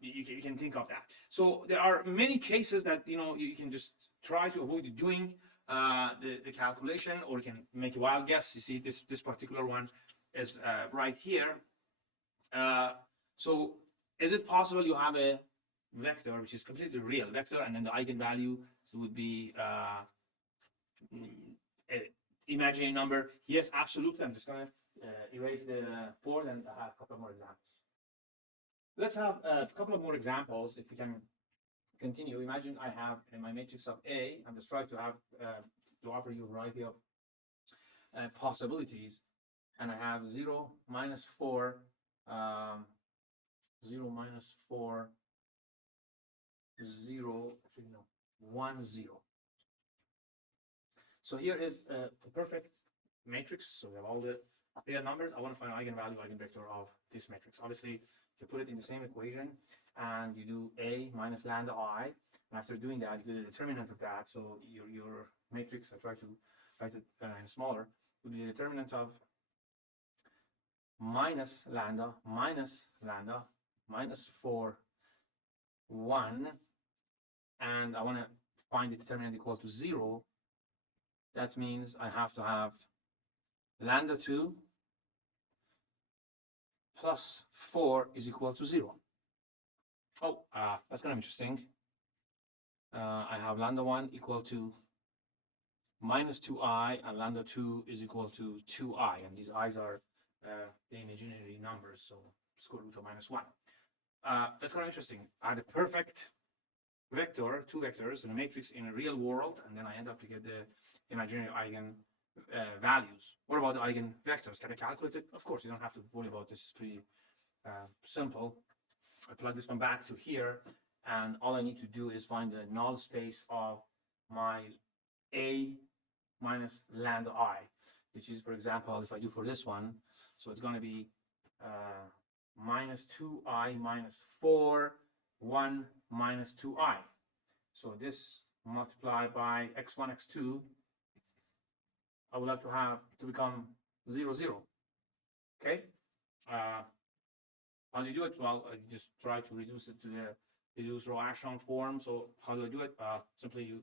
you can think of that. So there are many cases that you can just try to avoid doing the calculation, or you can make a wild guess. You see this particular one is right here. So is it possible you have a vector which is completely real vector, and then the eigenvalue would be imaginary number? Yes, absolutely. I'm just going to erase the board and have a couple more examples. Let's have a couple of more examples if we can continue. Imagine I have in my matrix of A, I'm just trying to have to offer you a variety of possibilities, and I have 0, minus 4, 0, minus 4, 0, actually no, 1, 0. So here is a perfect matrix. So we have all the real numbers. I want to find eigenvalue, eigenvector of this matrix. Obviously, you put it in the same equation, and you do A minus lambda I. And after doing that, you do the determinant of that. So your matrix, I try to write it smaller, would be the determinant of minus lambda, minus 4, 1, and I want to find the determinant equal to 0. That means I have to have lambda 2 plus 4 is equal to 0. Oh, that's kind of interesting. I have lambda 1 equal to minus 2i, and lambda 2 is equal to 2i, and these i's are the imaginary numbers, so square root of minus 1. That's kind of interesting. I had a perfect vector, 2 vectors in a matrix in a real world, and then I end up to get the imaginary eigen values. What about the eigenvectors? Can I calculate it? Of course, you don't have to worry about this. It's pretty simple. I plug this one back to here, and all I need to do is find the null space of my A minus lambda I, which is, for example, if I do for this one, so it's going to be minus 2i minus 4, 1 minus 2i. So this multiplied by x1, x2, I would like to have to become 0, 0. Okay? How do you do it? Well, I just try to reduce it to the reduced row echelon form. So how do I do it? Simply you,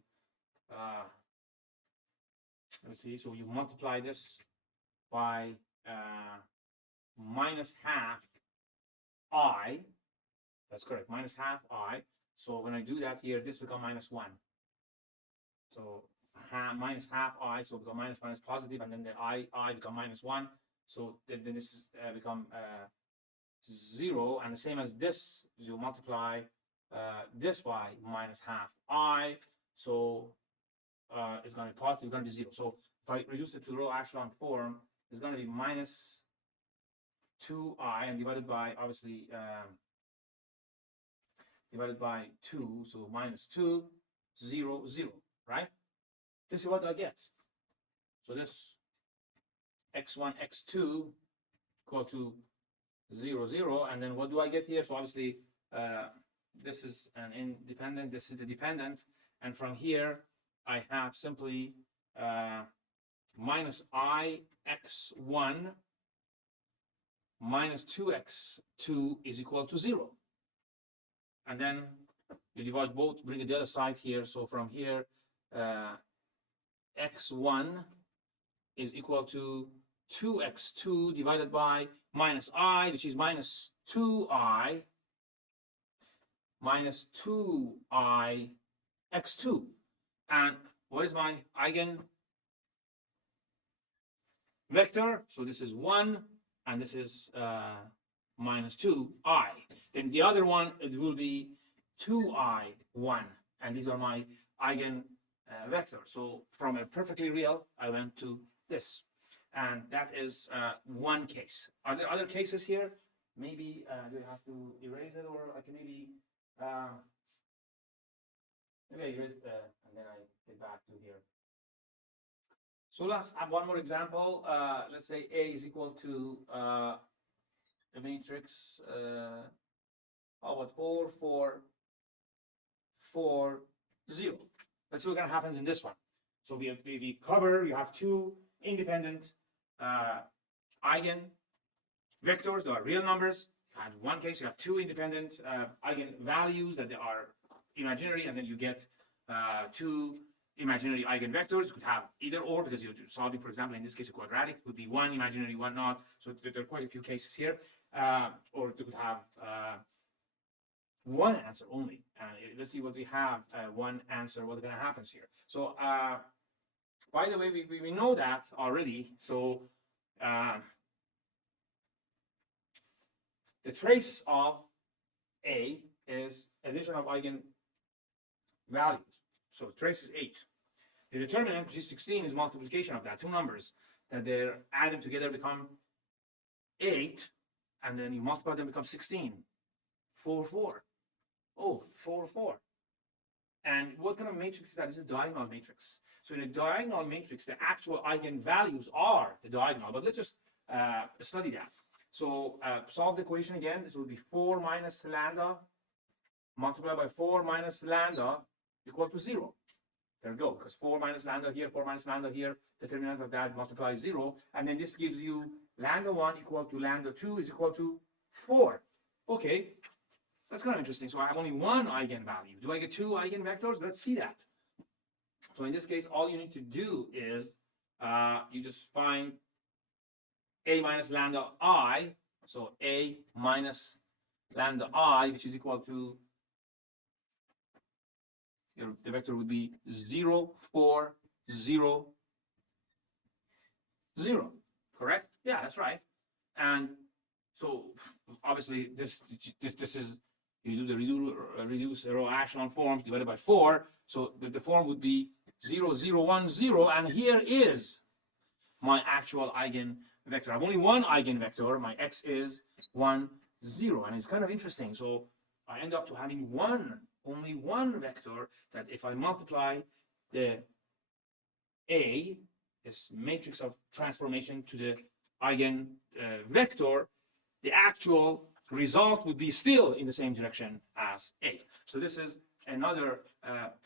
let's see, so you multiply this by minus half I. That's correct, minus half I. So when I do that here, this becomes minus 1. So minus half I, so become minus positive, and then the I become minus 1. So then this become 0, and the same as this, you multiply this by minus half I. So it's going to be positive, it's going to be 0. So if I reduce it to row echelon form, it's going to be minus 2i and divided by, obviously, divided by 2, so minus 2, 0, 0, right? This is what I get. So this x1, x2 equal to 0, 0, and then what do I get here? So obviously, this is an independent, this is the dependent, and from here, I have simply minus I x1 minus 2x2 is equal to 0. And then you divide both, bring it the other side here. So from here, x1 is equal to 2x2 divided by minus I, which is minus 2i minus 2i x2. And what is my eigen vector? So this is 1, and this is minus 2i. Then the other one, it will be 2i1, and these are my eigen vectors. So from a perfectly real, I went to this. And that is one case. Are there other cases here? Maybe do I have to erase it, or I can maybe I erase it and then I get back to here. So let's have one more example. Let's say A is equal to a matrix. How about 4, 4, 4, 0? Let's see what kind of happens in this one. So we cover, you have two independent eigenvectors that are real numbers. And in one case, you have two independent eigenvalues that they are imaginary, and then you get two imaginary eigenvectors. You could have either or, because you're solving, for example, in this case, a quadratic. It would be one imaginary, one not. So there are quite a few cases here. Or you could have one answer only. And let's see what we have, one answer, what kind of happens here. So by the way, we know that already. So the trace of A is addition of eigenvalues. So the trace is 8. The determinant, which is 16, is multiplication of that, two numbers that they're added together become 8, and then you multiply them become 16. 4, 4. Oh, 4, 4. And what kind of matrix is that? It's a diagonal matrix. So in a diagonal matrix, the actual eigenvalues are the diagonal. But let's just study that. So solve the equation again. This will be 4 minus lambda multiplied by 4 minus lambda equal to 0. There we go, because 4 minus lambda here, 4 minus lambda here, determinant of that multiplies 0. And then this gives you lambda 1 equal to lambda 2 is equal to 4. Okay, that's kind of interesting. So I have only one eigenvalue. Do I get two eigenvectors? Let's see that. So in this case, all you need to do is you just find a minus lambda I. So a minus lambda I, which is equal to, the vector would be 0, 4, 0, 0. Correct? Yeah, that's right. And so obviously this is, you do the reduce row echelon forms divided by 4. So the form would be 0, 0, 1, 0. And here is my actual eigenvector. I have only one eigenvector. My x is 1, 0. And it's kind of interesting. So I end up to having only one vector that if I multiply the A, this matrix of transformation, to the eigenvector, the actual result would be still in the same direction as A. So this is another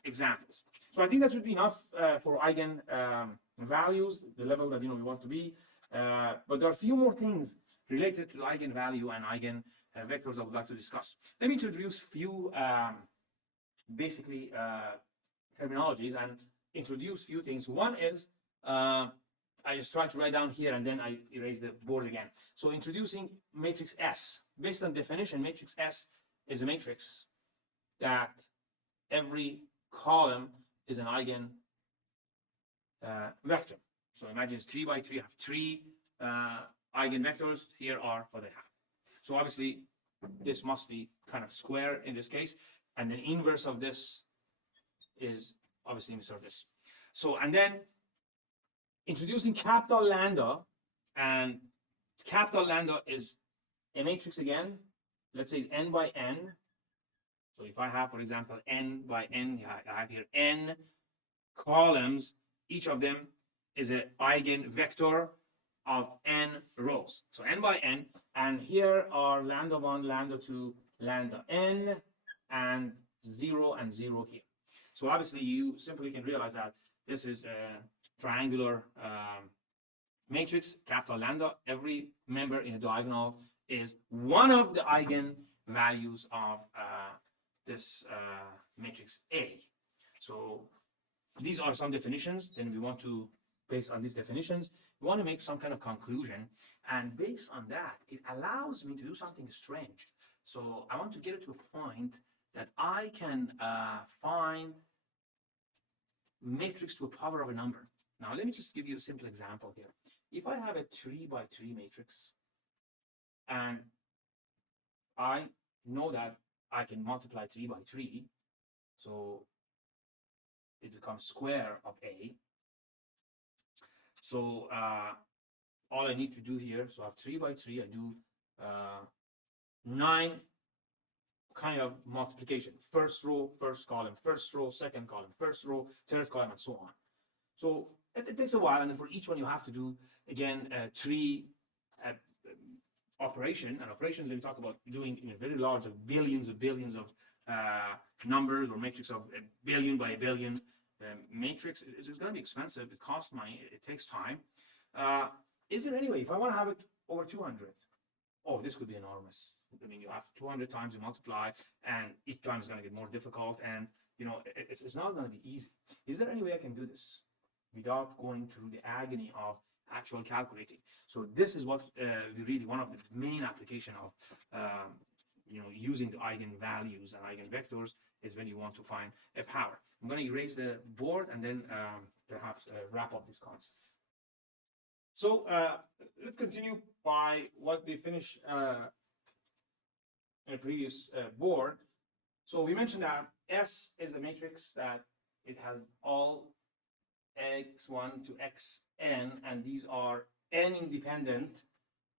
example. So I think that should be enough for eigenvalues, the level that we want to be. But there are a few more things related to eigenvalue and eigenvectors I would like to discuss. Let me introduce a few basically terminologies and introduce a few things. One is I just try to write down here and then I erase the board again. So introducing matrix S. Based on definition, matrix S is a matrix that every column is an eigen vector. So imagine it's 3 by 3, I have 3 eigenvectors. Here are what they have. So obviously this must be kind of square in this case, and then inverse of this is obviously inverse of this. So and then introducing capital lambda, and capital lambda is a matrix again. Let's say it's n by n. So if I have, for example, n by n, I have here n columns. Each of them is an eigenvector of n rows. So n by n, and here are lambda 1, lambda 2, lambda n, and 0 and 0 here. So obviously you simply can realize that this is a triangular matrix, capital lambda. Every member in a diagonal is one of the eigenvalues of this matrix A. So these are some definitions. Then we want to, based on these definitions, we want to make some kind of conclusion. And based on that, it allows me to do something strange. So I want to get it to a point that I can find matrix to a power of a number. Now, let me just give you a simple example here. If I have a 3 by 3 matrix, and I know that I can multiply 3 by 3, so it becomes square of A. So all I need to do here, so I have 3 by 3, I do 9 kind of multiplication. First row, first column, first row, second column, first row, third column, and so on. So it takes a while, and then for each one you have to do, again, 3 operation. And operations, when we talk about doing very large, billions of numbers, or matrix of a billion by a billion matrix, it's going to be expensive. It costs money. It takes time. Is there any way, if I want to have it over 200? Oh, this could be enormous. I mean, you have 200 times you multiply, and each time is going to get more difficult, and it's not going to be easy. Is there any way I can do this without going through the agony of actual calculating? So this is what really one of the main application of using the eigenvalues and eigenvectors is when you want to find a power. I'm going to erase the board and then perhaps wrap up this concept. So let's continue by what we finished in a previous board. So we mentioned that S is a matrix that it has all x1 to xn, and these are n independent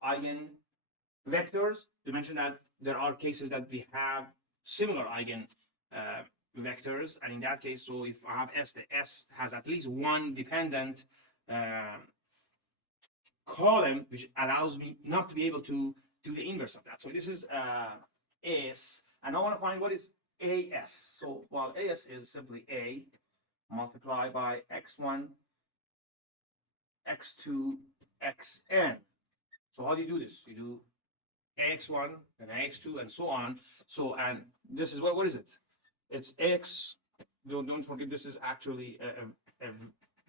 eigenvectors. We mentioned that there are cases that we have similar eigenvectors, and in that case, so if I have S, the S has at least one dependent column, which allows me not to be able to do the inverse of that. So this is S, and I want to find what is AS. So, well, AS is simply A multiplied by x1, x2, xn. So how do you do this? You do ax1 and ax2 and so on. So, and this is what is it? It's ax. Don't forget, this is actually a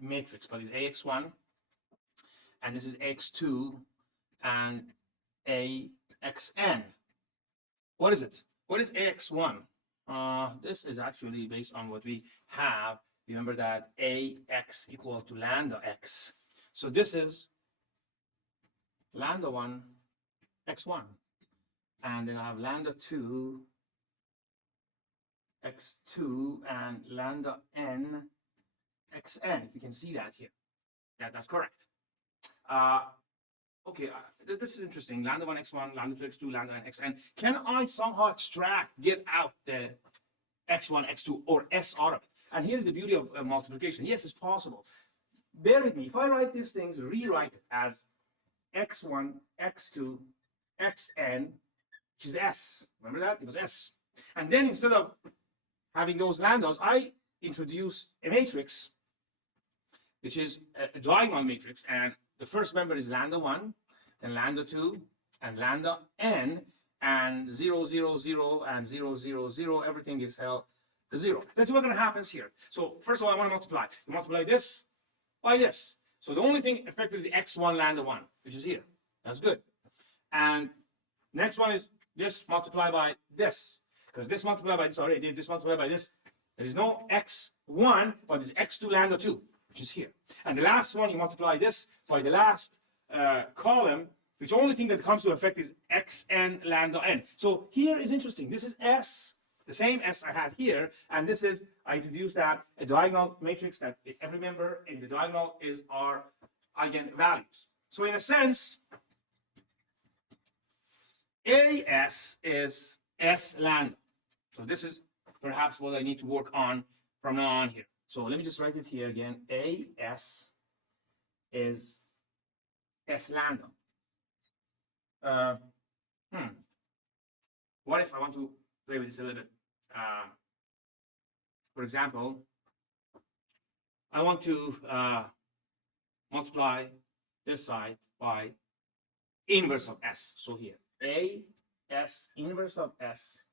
matrix, but it's ax1, and this is x2 and axn. What is it? What is ax1? This is actually based on what we have. Remember that ax equals to lambda x. So this is lambda 1 x1, and then I have lambda 2 x2 and lambda n xn. If you can see that here, that's correct. Okay, this is interesting. Lambda 1 x1, lambda 2 x2, lambda n xn. Can I somehow get out the x1, x2, or s out of it? And here's the beauty of multiplication. Yes, it's possible. Bear with me. If I write these things, rewrite it as x1, x2, xn, which is s. Remember that? It was s. And then instead of having those lambdas, I introduce a matrix, which is a diagonal matrix. And the first member is lambda 1, then lambda 2, and lambda n, and 0, 0, 0, and 0, 0, 0. Everything is held to 0. Let's see what happens here. So first of all, I want to multiply. You multiply this by this. So the only thing effectively x1 lambda 1, which is here. That's good. And next one is this multiplied by this. Because this multiplied by this already did this multiplied by this. There is no x1, but it's x2 lambda 2, which is here. And the last one, you multiply this by the last column, which only thing that comes to effect is xn lambda n. So here is interesting. This is S, the same S I had here, and this is, I introduced that, a diagonal matrix that every member in the diagonal is our eigenvalues. So in a sense, AS is S lambda. So this is perhaps what I need to work on from now on here. So let me just write it here again. AS is S lambda. What if I want to play with this a little bit? For example, I want to multiply this side by inverse of S. So here, A S inverse of S,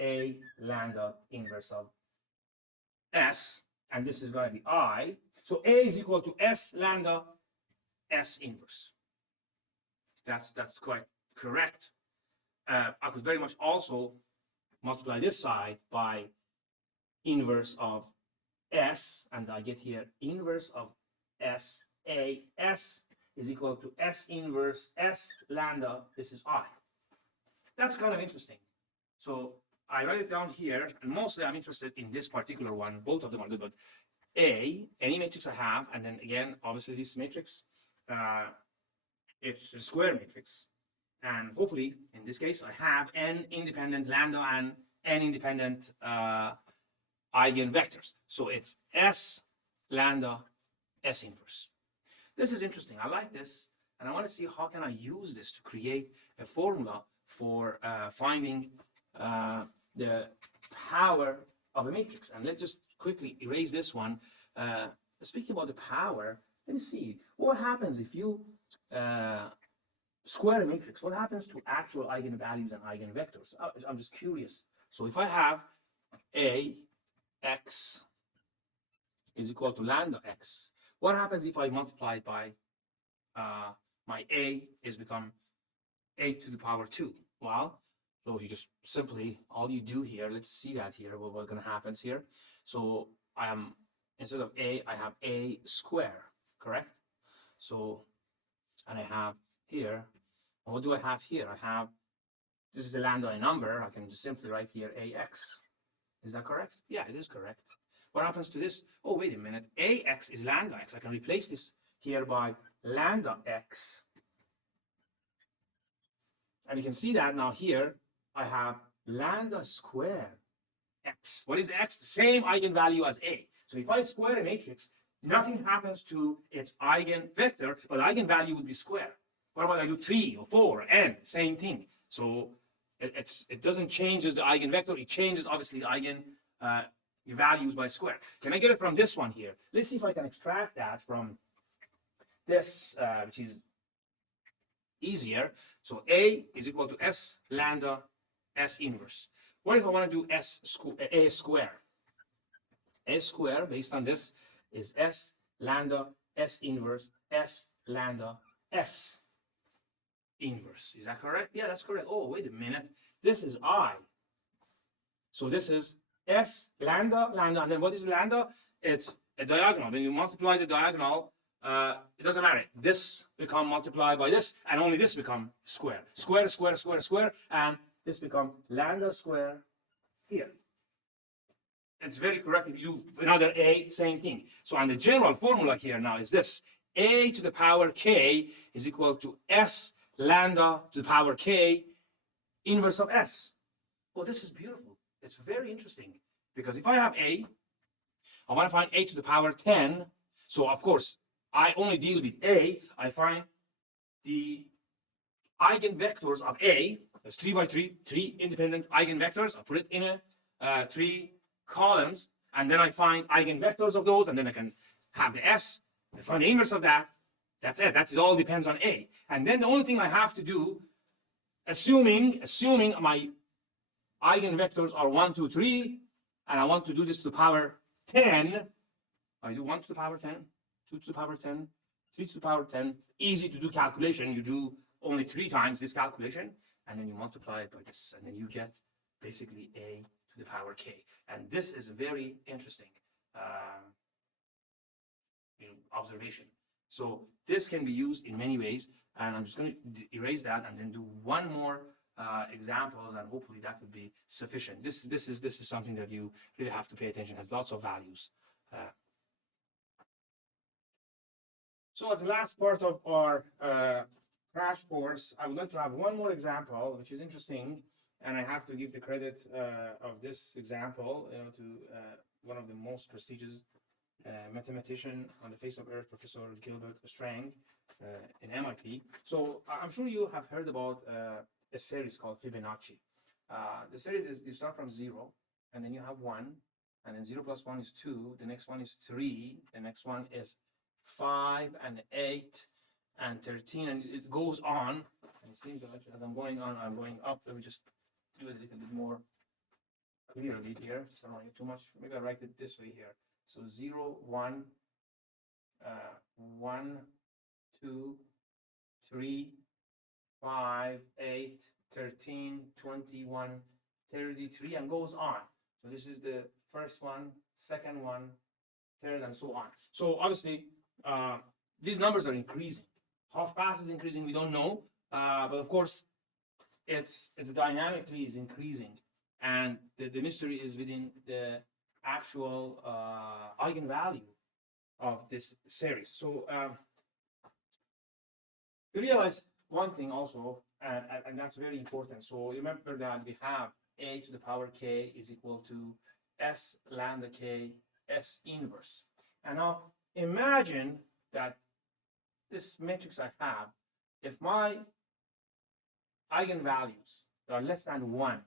A lambda inverse of S, and this is going to be I. So A is equal to S lambda S inverse. That's quite correct. I could very much also multiply this side by inverse of S, and I get here inverse of S, A, S is equal to S inverse S lambda. This is I. That's kind of interesting. So I write it down here, and mostly I'm interested in this particular one. Both of them are good, but A, any matrix I have, and then again, obviously this matrix, it's a square matrix. And hopefully, in this case, I have n independent lambda and n independent eigenvectors. So it's S lambda S inverse. This is interesting. I like this. And I want to see how can I use this to create a formula for finding the power of a matrix. And let's just quickly erase this one. Speaking about the power, let me see. What happens if you square a matrix? What happens to actual eigenvalues and eigenvectors? I'm just curious. So if I have Ax is equal to lambda x, what happens if I multiply it by my A is become a to the power 2? Well, so you just simply, all you do here, let's see that here, what's going to happen here. So I am, instead of A, I have A square, correct? So, and I have here, what do I have here? I have, this is a lambda number, I can just simply write here AX. Is that correct? Yeah, it is correct. What happens to this? Oh, wait a minute, AX is lambda x. I can replace this here by lambda x. And you can see that now here, I have lambda square x. What is x? The same eigenvalue as A. So if I square a matrix, nothing happens to its eigenvector, but the eigenvalue would be square. What about I do 3 or 4 or n? Same thing. So it doesn't change the eigenvector. It changes, obviously, the eigenvalues by square. Can I get it from this one here? Let's see if I can extract that from this, which is easier. So A is equal to S lambda S inverse. What if I want to do A square? A square, based on this, is S lambda S inverse S lambda S inverse. Is that correct? Yeah, that's correct. Oh, wait a minute. This is I. So this is S lambda, lambda, and then what is lambda? It's a diagonal. When you multiply the diagonal, it doesn't matter. This become multiplied by this, and only this become square. Square, square, square, square, and this become lambda square here. It's very correct if you do another A, same thing. So and the general formula here now is this. A to the power k is equal to S lambda to the power k inverse of S. Oh, this is beautiful. It's very interesting. Because if I have A, I want to find A to the power 10. So of course, I only deal with A. I find the eigenvectors of A. That's 3 by 3, 3 independent eigenvectors. I put it in 3 columns, and then I find eigenvectors of those, and then I can have the S. I find the inverse of that. That's it. That all depends on A. And then the only thing I have to do, assuming my eigenvectors are 1, 2, 3, and I want to do this to the power 10, I do 1 to the power 10, 2 to the power 10, 3 to the power 10. Easy to do calculation. You do only 3 times this calculation, and then you multiply it by this, and then you get basically A to the power k. And this is a very interesting observation. So this can be used in many ways, and I'm just going to erase that and then do one more examples, and hopefully that would be sufficient. This is something that you really have to pay attention. It has lots of values. So as the last part of our crash course, I would like to have one more example, which is interesting, and I have to give the credit of this example, to one of the most prestigious mathematician on the face of Earth, Professor Gilbert Strang, in MIT. So I'm sure you have heard about a series called Fibonacci. The series is you start from 0, and then you have 1, and then 0 plus 1 is 2. The next one is 3. The next one is 5 and 8 and 13, and it goes on. And it seems that as I'm going on, I'm going up. Let me just do it a little bit more clearly here. Just don't want to get too much. Maybe I write it this way here. So 0, 1, 1, 2, 3, 5, 8, 13, 21, 33, and goes on. So this is the first one, second one, third, and so on. So obviously, these numbers are increasing. How fast is increasing, we don't know. But of course, it's dynamically is increasing. And the mystery is within the actual eigenvalue of this series. So You realize one thing also, and that's very important. So remember that we have a to the power k is equal to s lambda k s inverse. And now imagine that this matrix I have, if my eigenvalues are less than 1,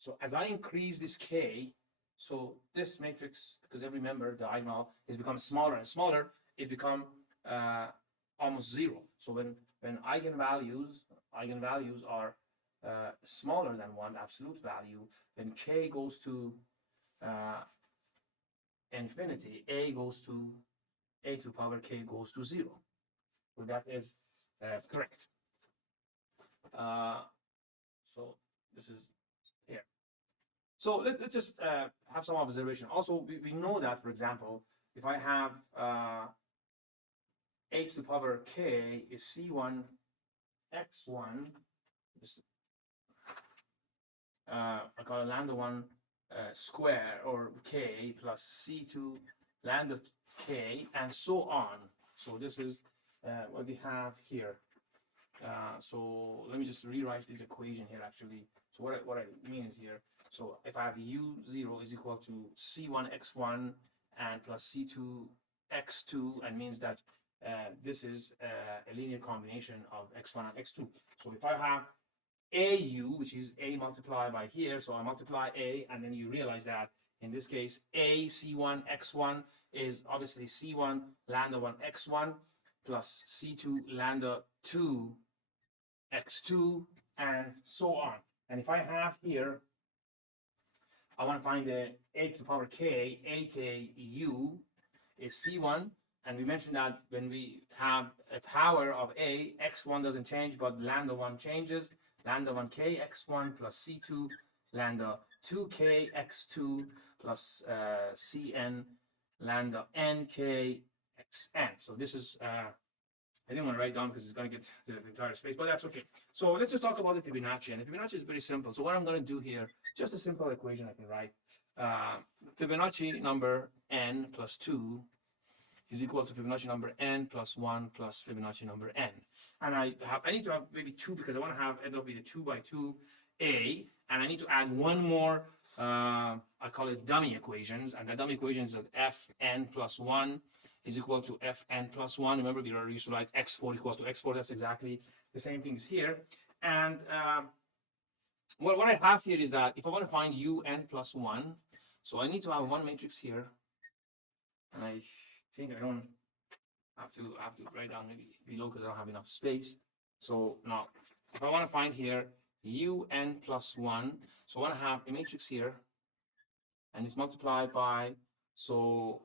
so as I increase this k, so this matrix, because every member, the eigenvalue, is become smaller and smaller, it become almost 0. So when eigenvalues are smaller than 1 absolute value, when k goes to infinity, a to the power k goes to 0. So that is correct. So this is here. So let's just have some observation. Also, we know that, for example, if I have a to the power k is c1 x1, I call it lambda 1 square, or k plus c2 lambda k, and so on. So this is what we have here. So let me just rewrite this equation here actually. So what I mean is here, so if I have u0 is equal to c1 x1 and plus c2 x2, and means that this is a linear combination of x1 and x2. So if I have au, which is a multiplied by here, so I multiply a, and then you realize that in this case a c1 x1 is obviously c1 lambda 1 x1 plus c2 lambda 2 x2, and so on. And if I have here, I want to find the a to the power k, aku is c1, and we mentioned that when we have a power of a, x1 doesn't change, but lambda 1 changes. Lambda 1k x1 plus c2 lambda 2k x2 plus cn lambda nk xn. So this is I didn't want to write down because it's going to get the entire space, but that's okay. So let's just talk about the Fibonacci, and the Fibonacci is very simple. So what I'm going to do here, just a simple equation I can write. Fibonacci number n plus 2 is equal to Fibonacci number n plus 1 plus Fibonacci number n. And I need to have maybe 2 because I want to have end up with a 2 by 2 a, and I need to add one more, I call it dummy equations, and the dummy equation is that fn plus 1 is equal to fn plus 1. Remember, we are used to write x4 equal to x4. That's exactly the same thing as here. And what I have here is that if I want to find un plus 1, so I need to have one matrix here. And I think I don't have to write down maybe below because I don't have enough space. So now, if I want to find here un plus 1, so I want to have a matrix here, and it's multiplied by, so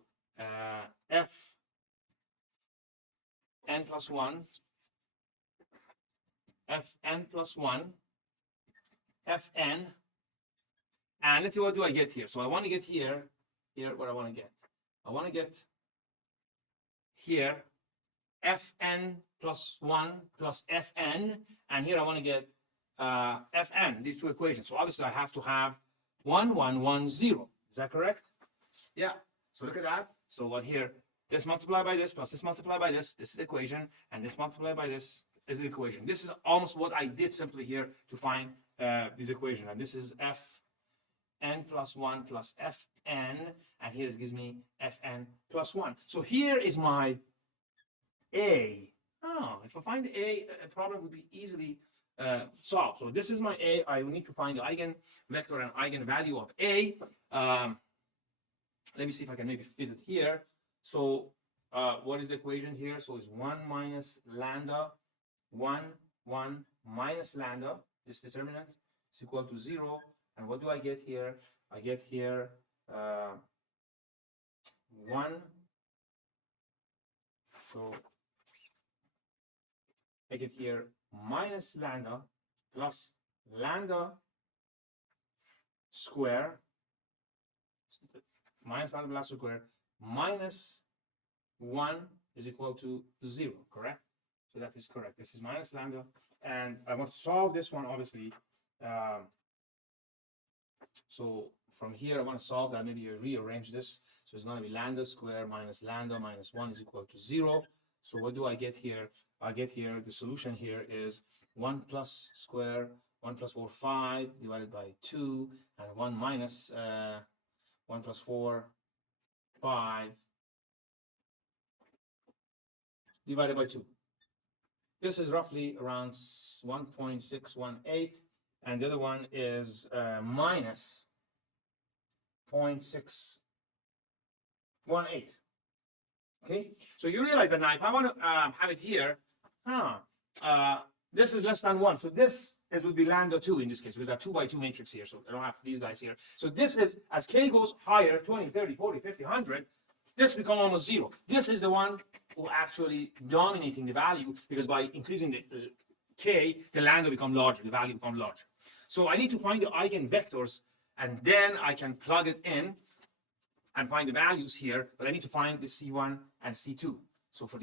f n plus 1, fn plus 1, fn, and let's see what do I get here. So I want to get here what I want to get. I want to get here fn plus 1 plus fn, and here I want to get fn, these two equations. So obviously I have to have 1, 1, 1, 0. Is that correct? Yeah. So look at that. So what here? This multiplied by this plus this multiplied by this is the equation, and this multiplied by this is the equation. This is almost what I did simply here to find this equation. And this is fn plus 1 plus fn, and here it gives me fn plus 1. So here is my a. Oh, if I find a problem would be easily solved. So this is my a. I will need to find the eigenvector and eigenvalue of a. Let me see if I can maybe fit it here. So what is the equation here? So it's 1 minus lambda, 1, 1 minus lambda, this determinant is equal to 0. And what do I get here? I get here 1. So I get here minus lambda plus lambda square, minus lambda plus square, minus 1 is equal to 0, correct? So that is correct. This is minus lambda, and I want to solve this one, obviously. So from here, I want to solve that. Maybe you rearrange this. So it's going to be lambda square minus lambda minus 1 is equal to 0. So what do I get here? I get here, the solution here is 1 plus square, 1 plus 4, 5, divided by 2, and 1 minus 1 plus 4, 5, divided by 2. This is roughly around 1.618, and the other one is minus 0.618. Okay, so you realize that now if I want to have it here, this is less than 1. So this would be lambda 2 in this case, because I have 2 by 2 matrix here, so I don't have these guys here. So this is, as k goes higher, 20, 30, 40, 50, 100, this becomes almost 0. This is the one who actually dominating the value, because by increasing the k, the lambda become larger, the value become larger. So I need to find the eigenvectors, and then I can plug it in and find the values here, but I need to find the C1 and C2. So for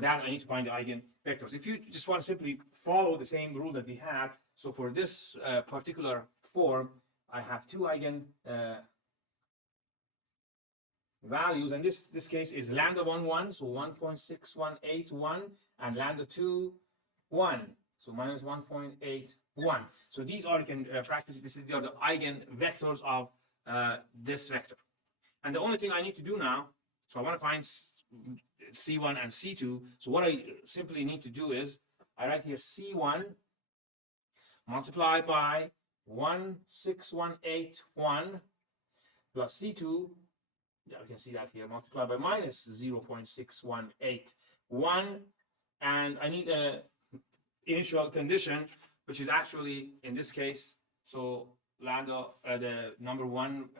that, I need to find the eigenvectors. If you just want to simply follow the same rule that we had, so for this particular form, I have 2 eigenvalues, and this case is lambda 1, 1, so 1.6181, and lambda 2, 1, so minus 1.81. So these are, you can practice, these are the eigenvectors of this vector. And the only thing I need to do now, so I want to find C1 and C2. So what I simply need to do is, I write here C1 multiplied by 16181 plus C2, yeah, we can see that here, multiplied by minus 0.6181. And I need a initial condition, which is actually, in this case, so lambda, the number 1,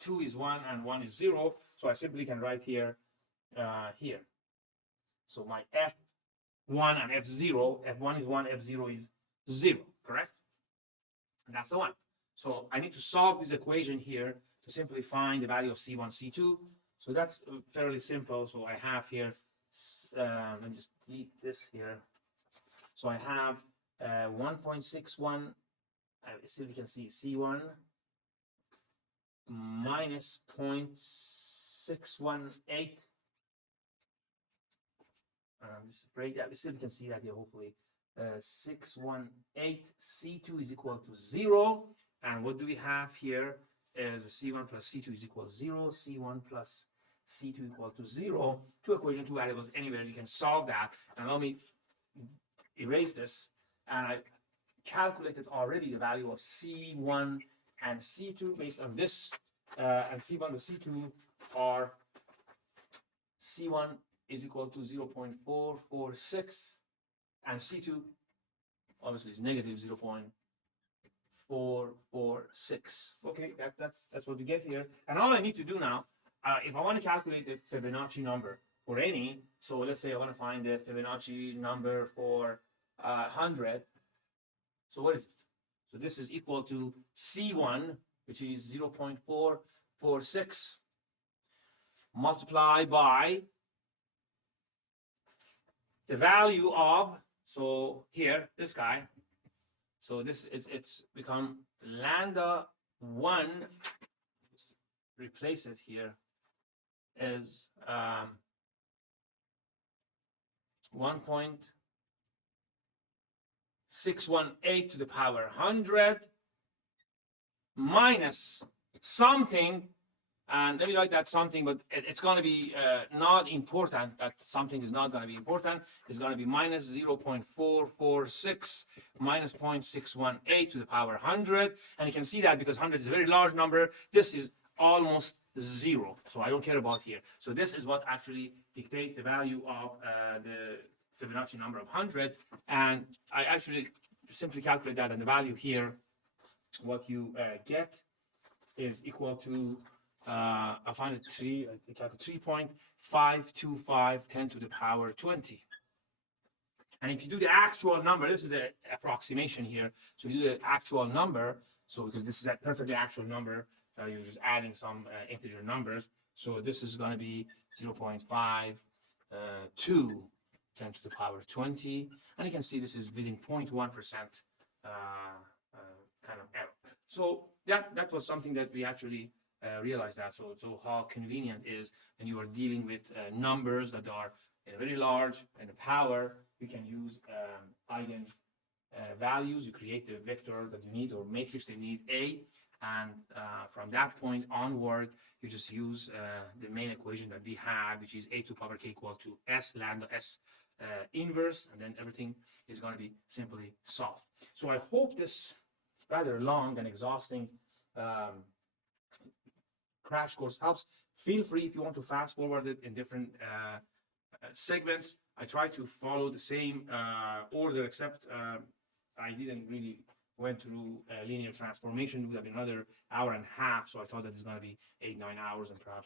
2 is 1 and 1 is 0, so I simply can write here, here. So my f1 and f0, f1 is 1, f0 is 0, correct? And that's the one. So I need to solve this equation here to simply find the value of C1, C2. So that's fairly simple. So I have here, let me just delete this here. So I have 1.61, still you can see C1 minus 0.618. I'm just afraid that we still can see that here, hopefully. 618 C2 is equal to 0. And what do we have here is C1 plus C2 is equal to 0. C1 plus C2 equal to 0. 2 equations, 2 variables, anywhere you can solve that. And let me erase this. And I calculated already the value of C1 and C2 based on this, and C1 and C2 are, C1 is equal to 0.446, and C2 obviously is negative 0.446. Okay, that's what we get here. And all I need to do now, if I want to calculate the Fibonacci number for any, so let's say I want to find the Fibonacci number for 100. So what is it? So this is equal to C1, which is 0.446, multiplied by the value of, so here, this guy. So this is, it's become lambda 1, let's replace it here, is 1.618 to the power 100 minus something, and let me write that something, but it's going to be not important. That something is not going to be important. It's going to be minus 0.446 minus 0.618 to the power 100, and you can see that because 100 is a very large number, this is almost 0, so I don't care about here. So this is what actually dictates the value of the Fibonacci number of 100, and I actually simply calculate that, and the value here, what you get is equal to, I find it 3.525 10 to the power 20. And if you do the actual number, this is the approximation here, so you do the actual number, so because this is a perfectly actual number, you're just adding some integer numbers, so this is going to be 0.52 10 to the power 20, and you can see this is within 0.1% kind of error. So that was something that we actually realized that. So how convenient is when you are dealing with numbers that are in a very large and a power, we can use eigen values. You create the vector that you need or matrix that you need A, and from that point onward, you just use the main equation that we had, which is a to the power k equal to s lambda s inverse, and then everything is going to be simply solved. So I hope this rather long and exhausting crash course helps. Feel free if you want to fast forward it in different segments. I try to follow the same order, except I didn't really went through linear transformation. It would have been another hour and a half, so I thought that it's going to be 8-9 hours, and perhaps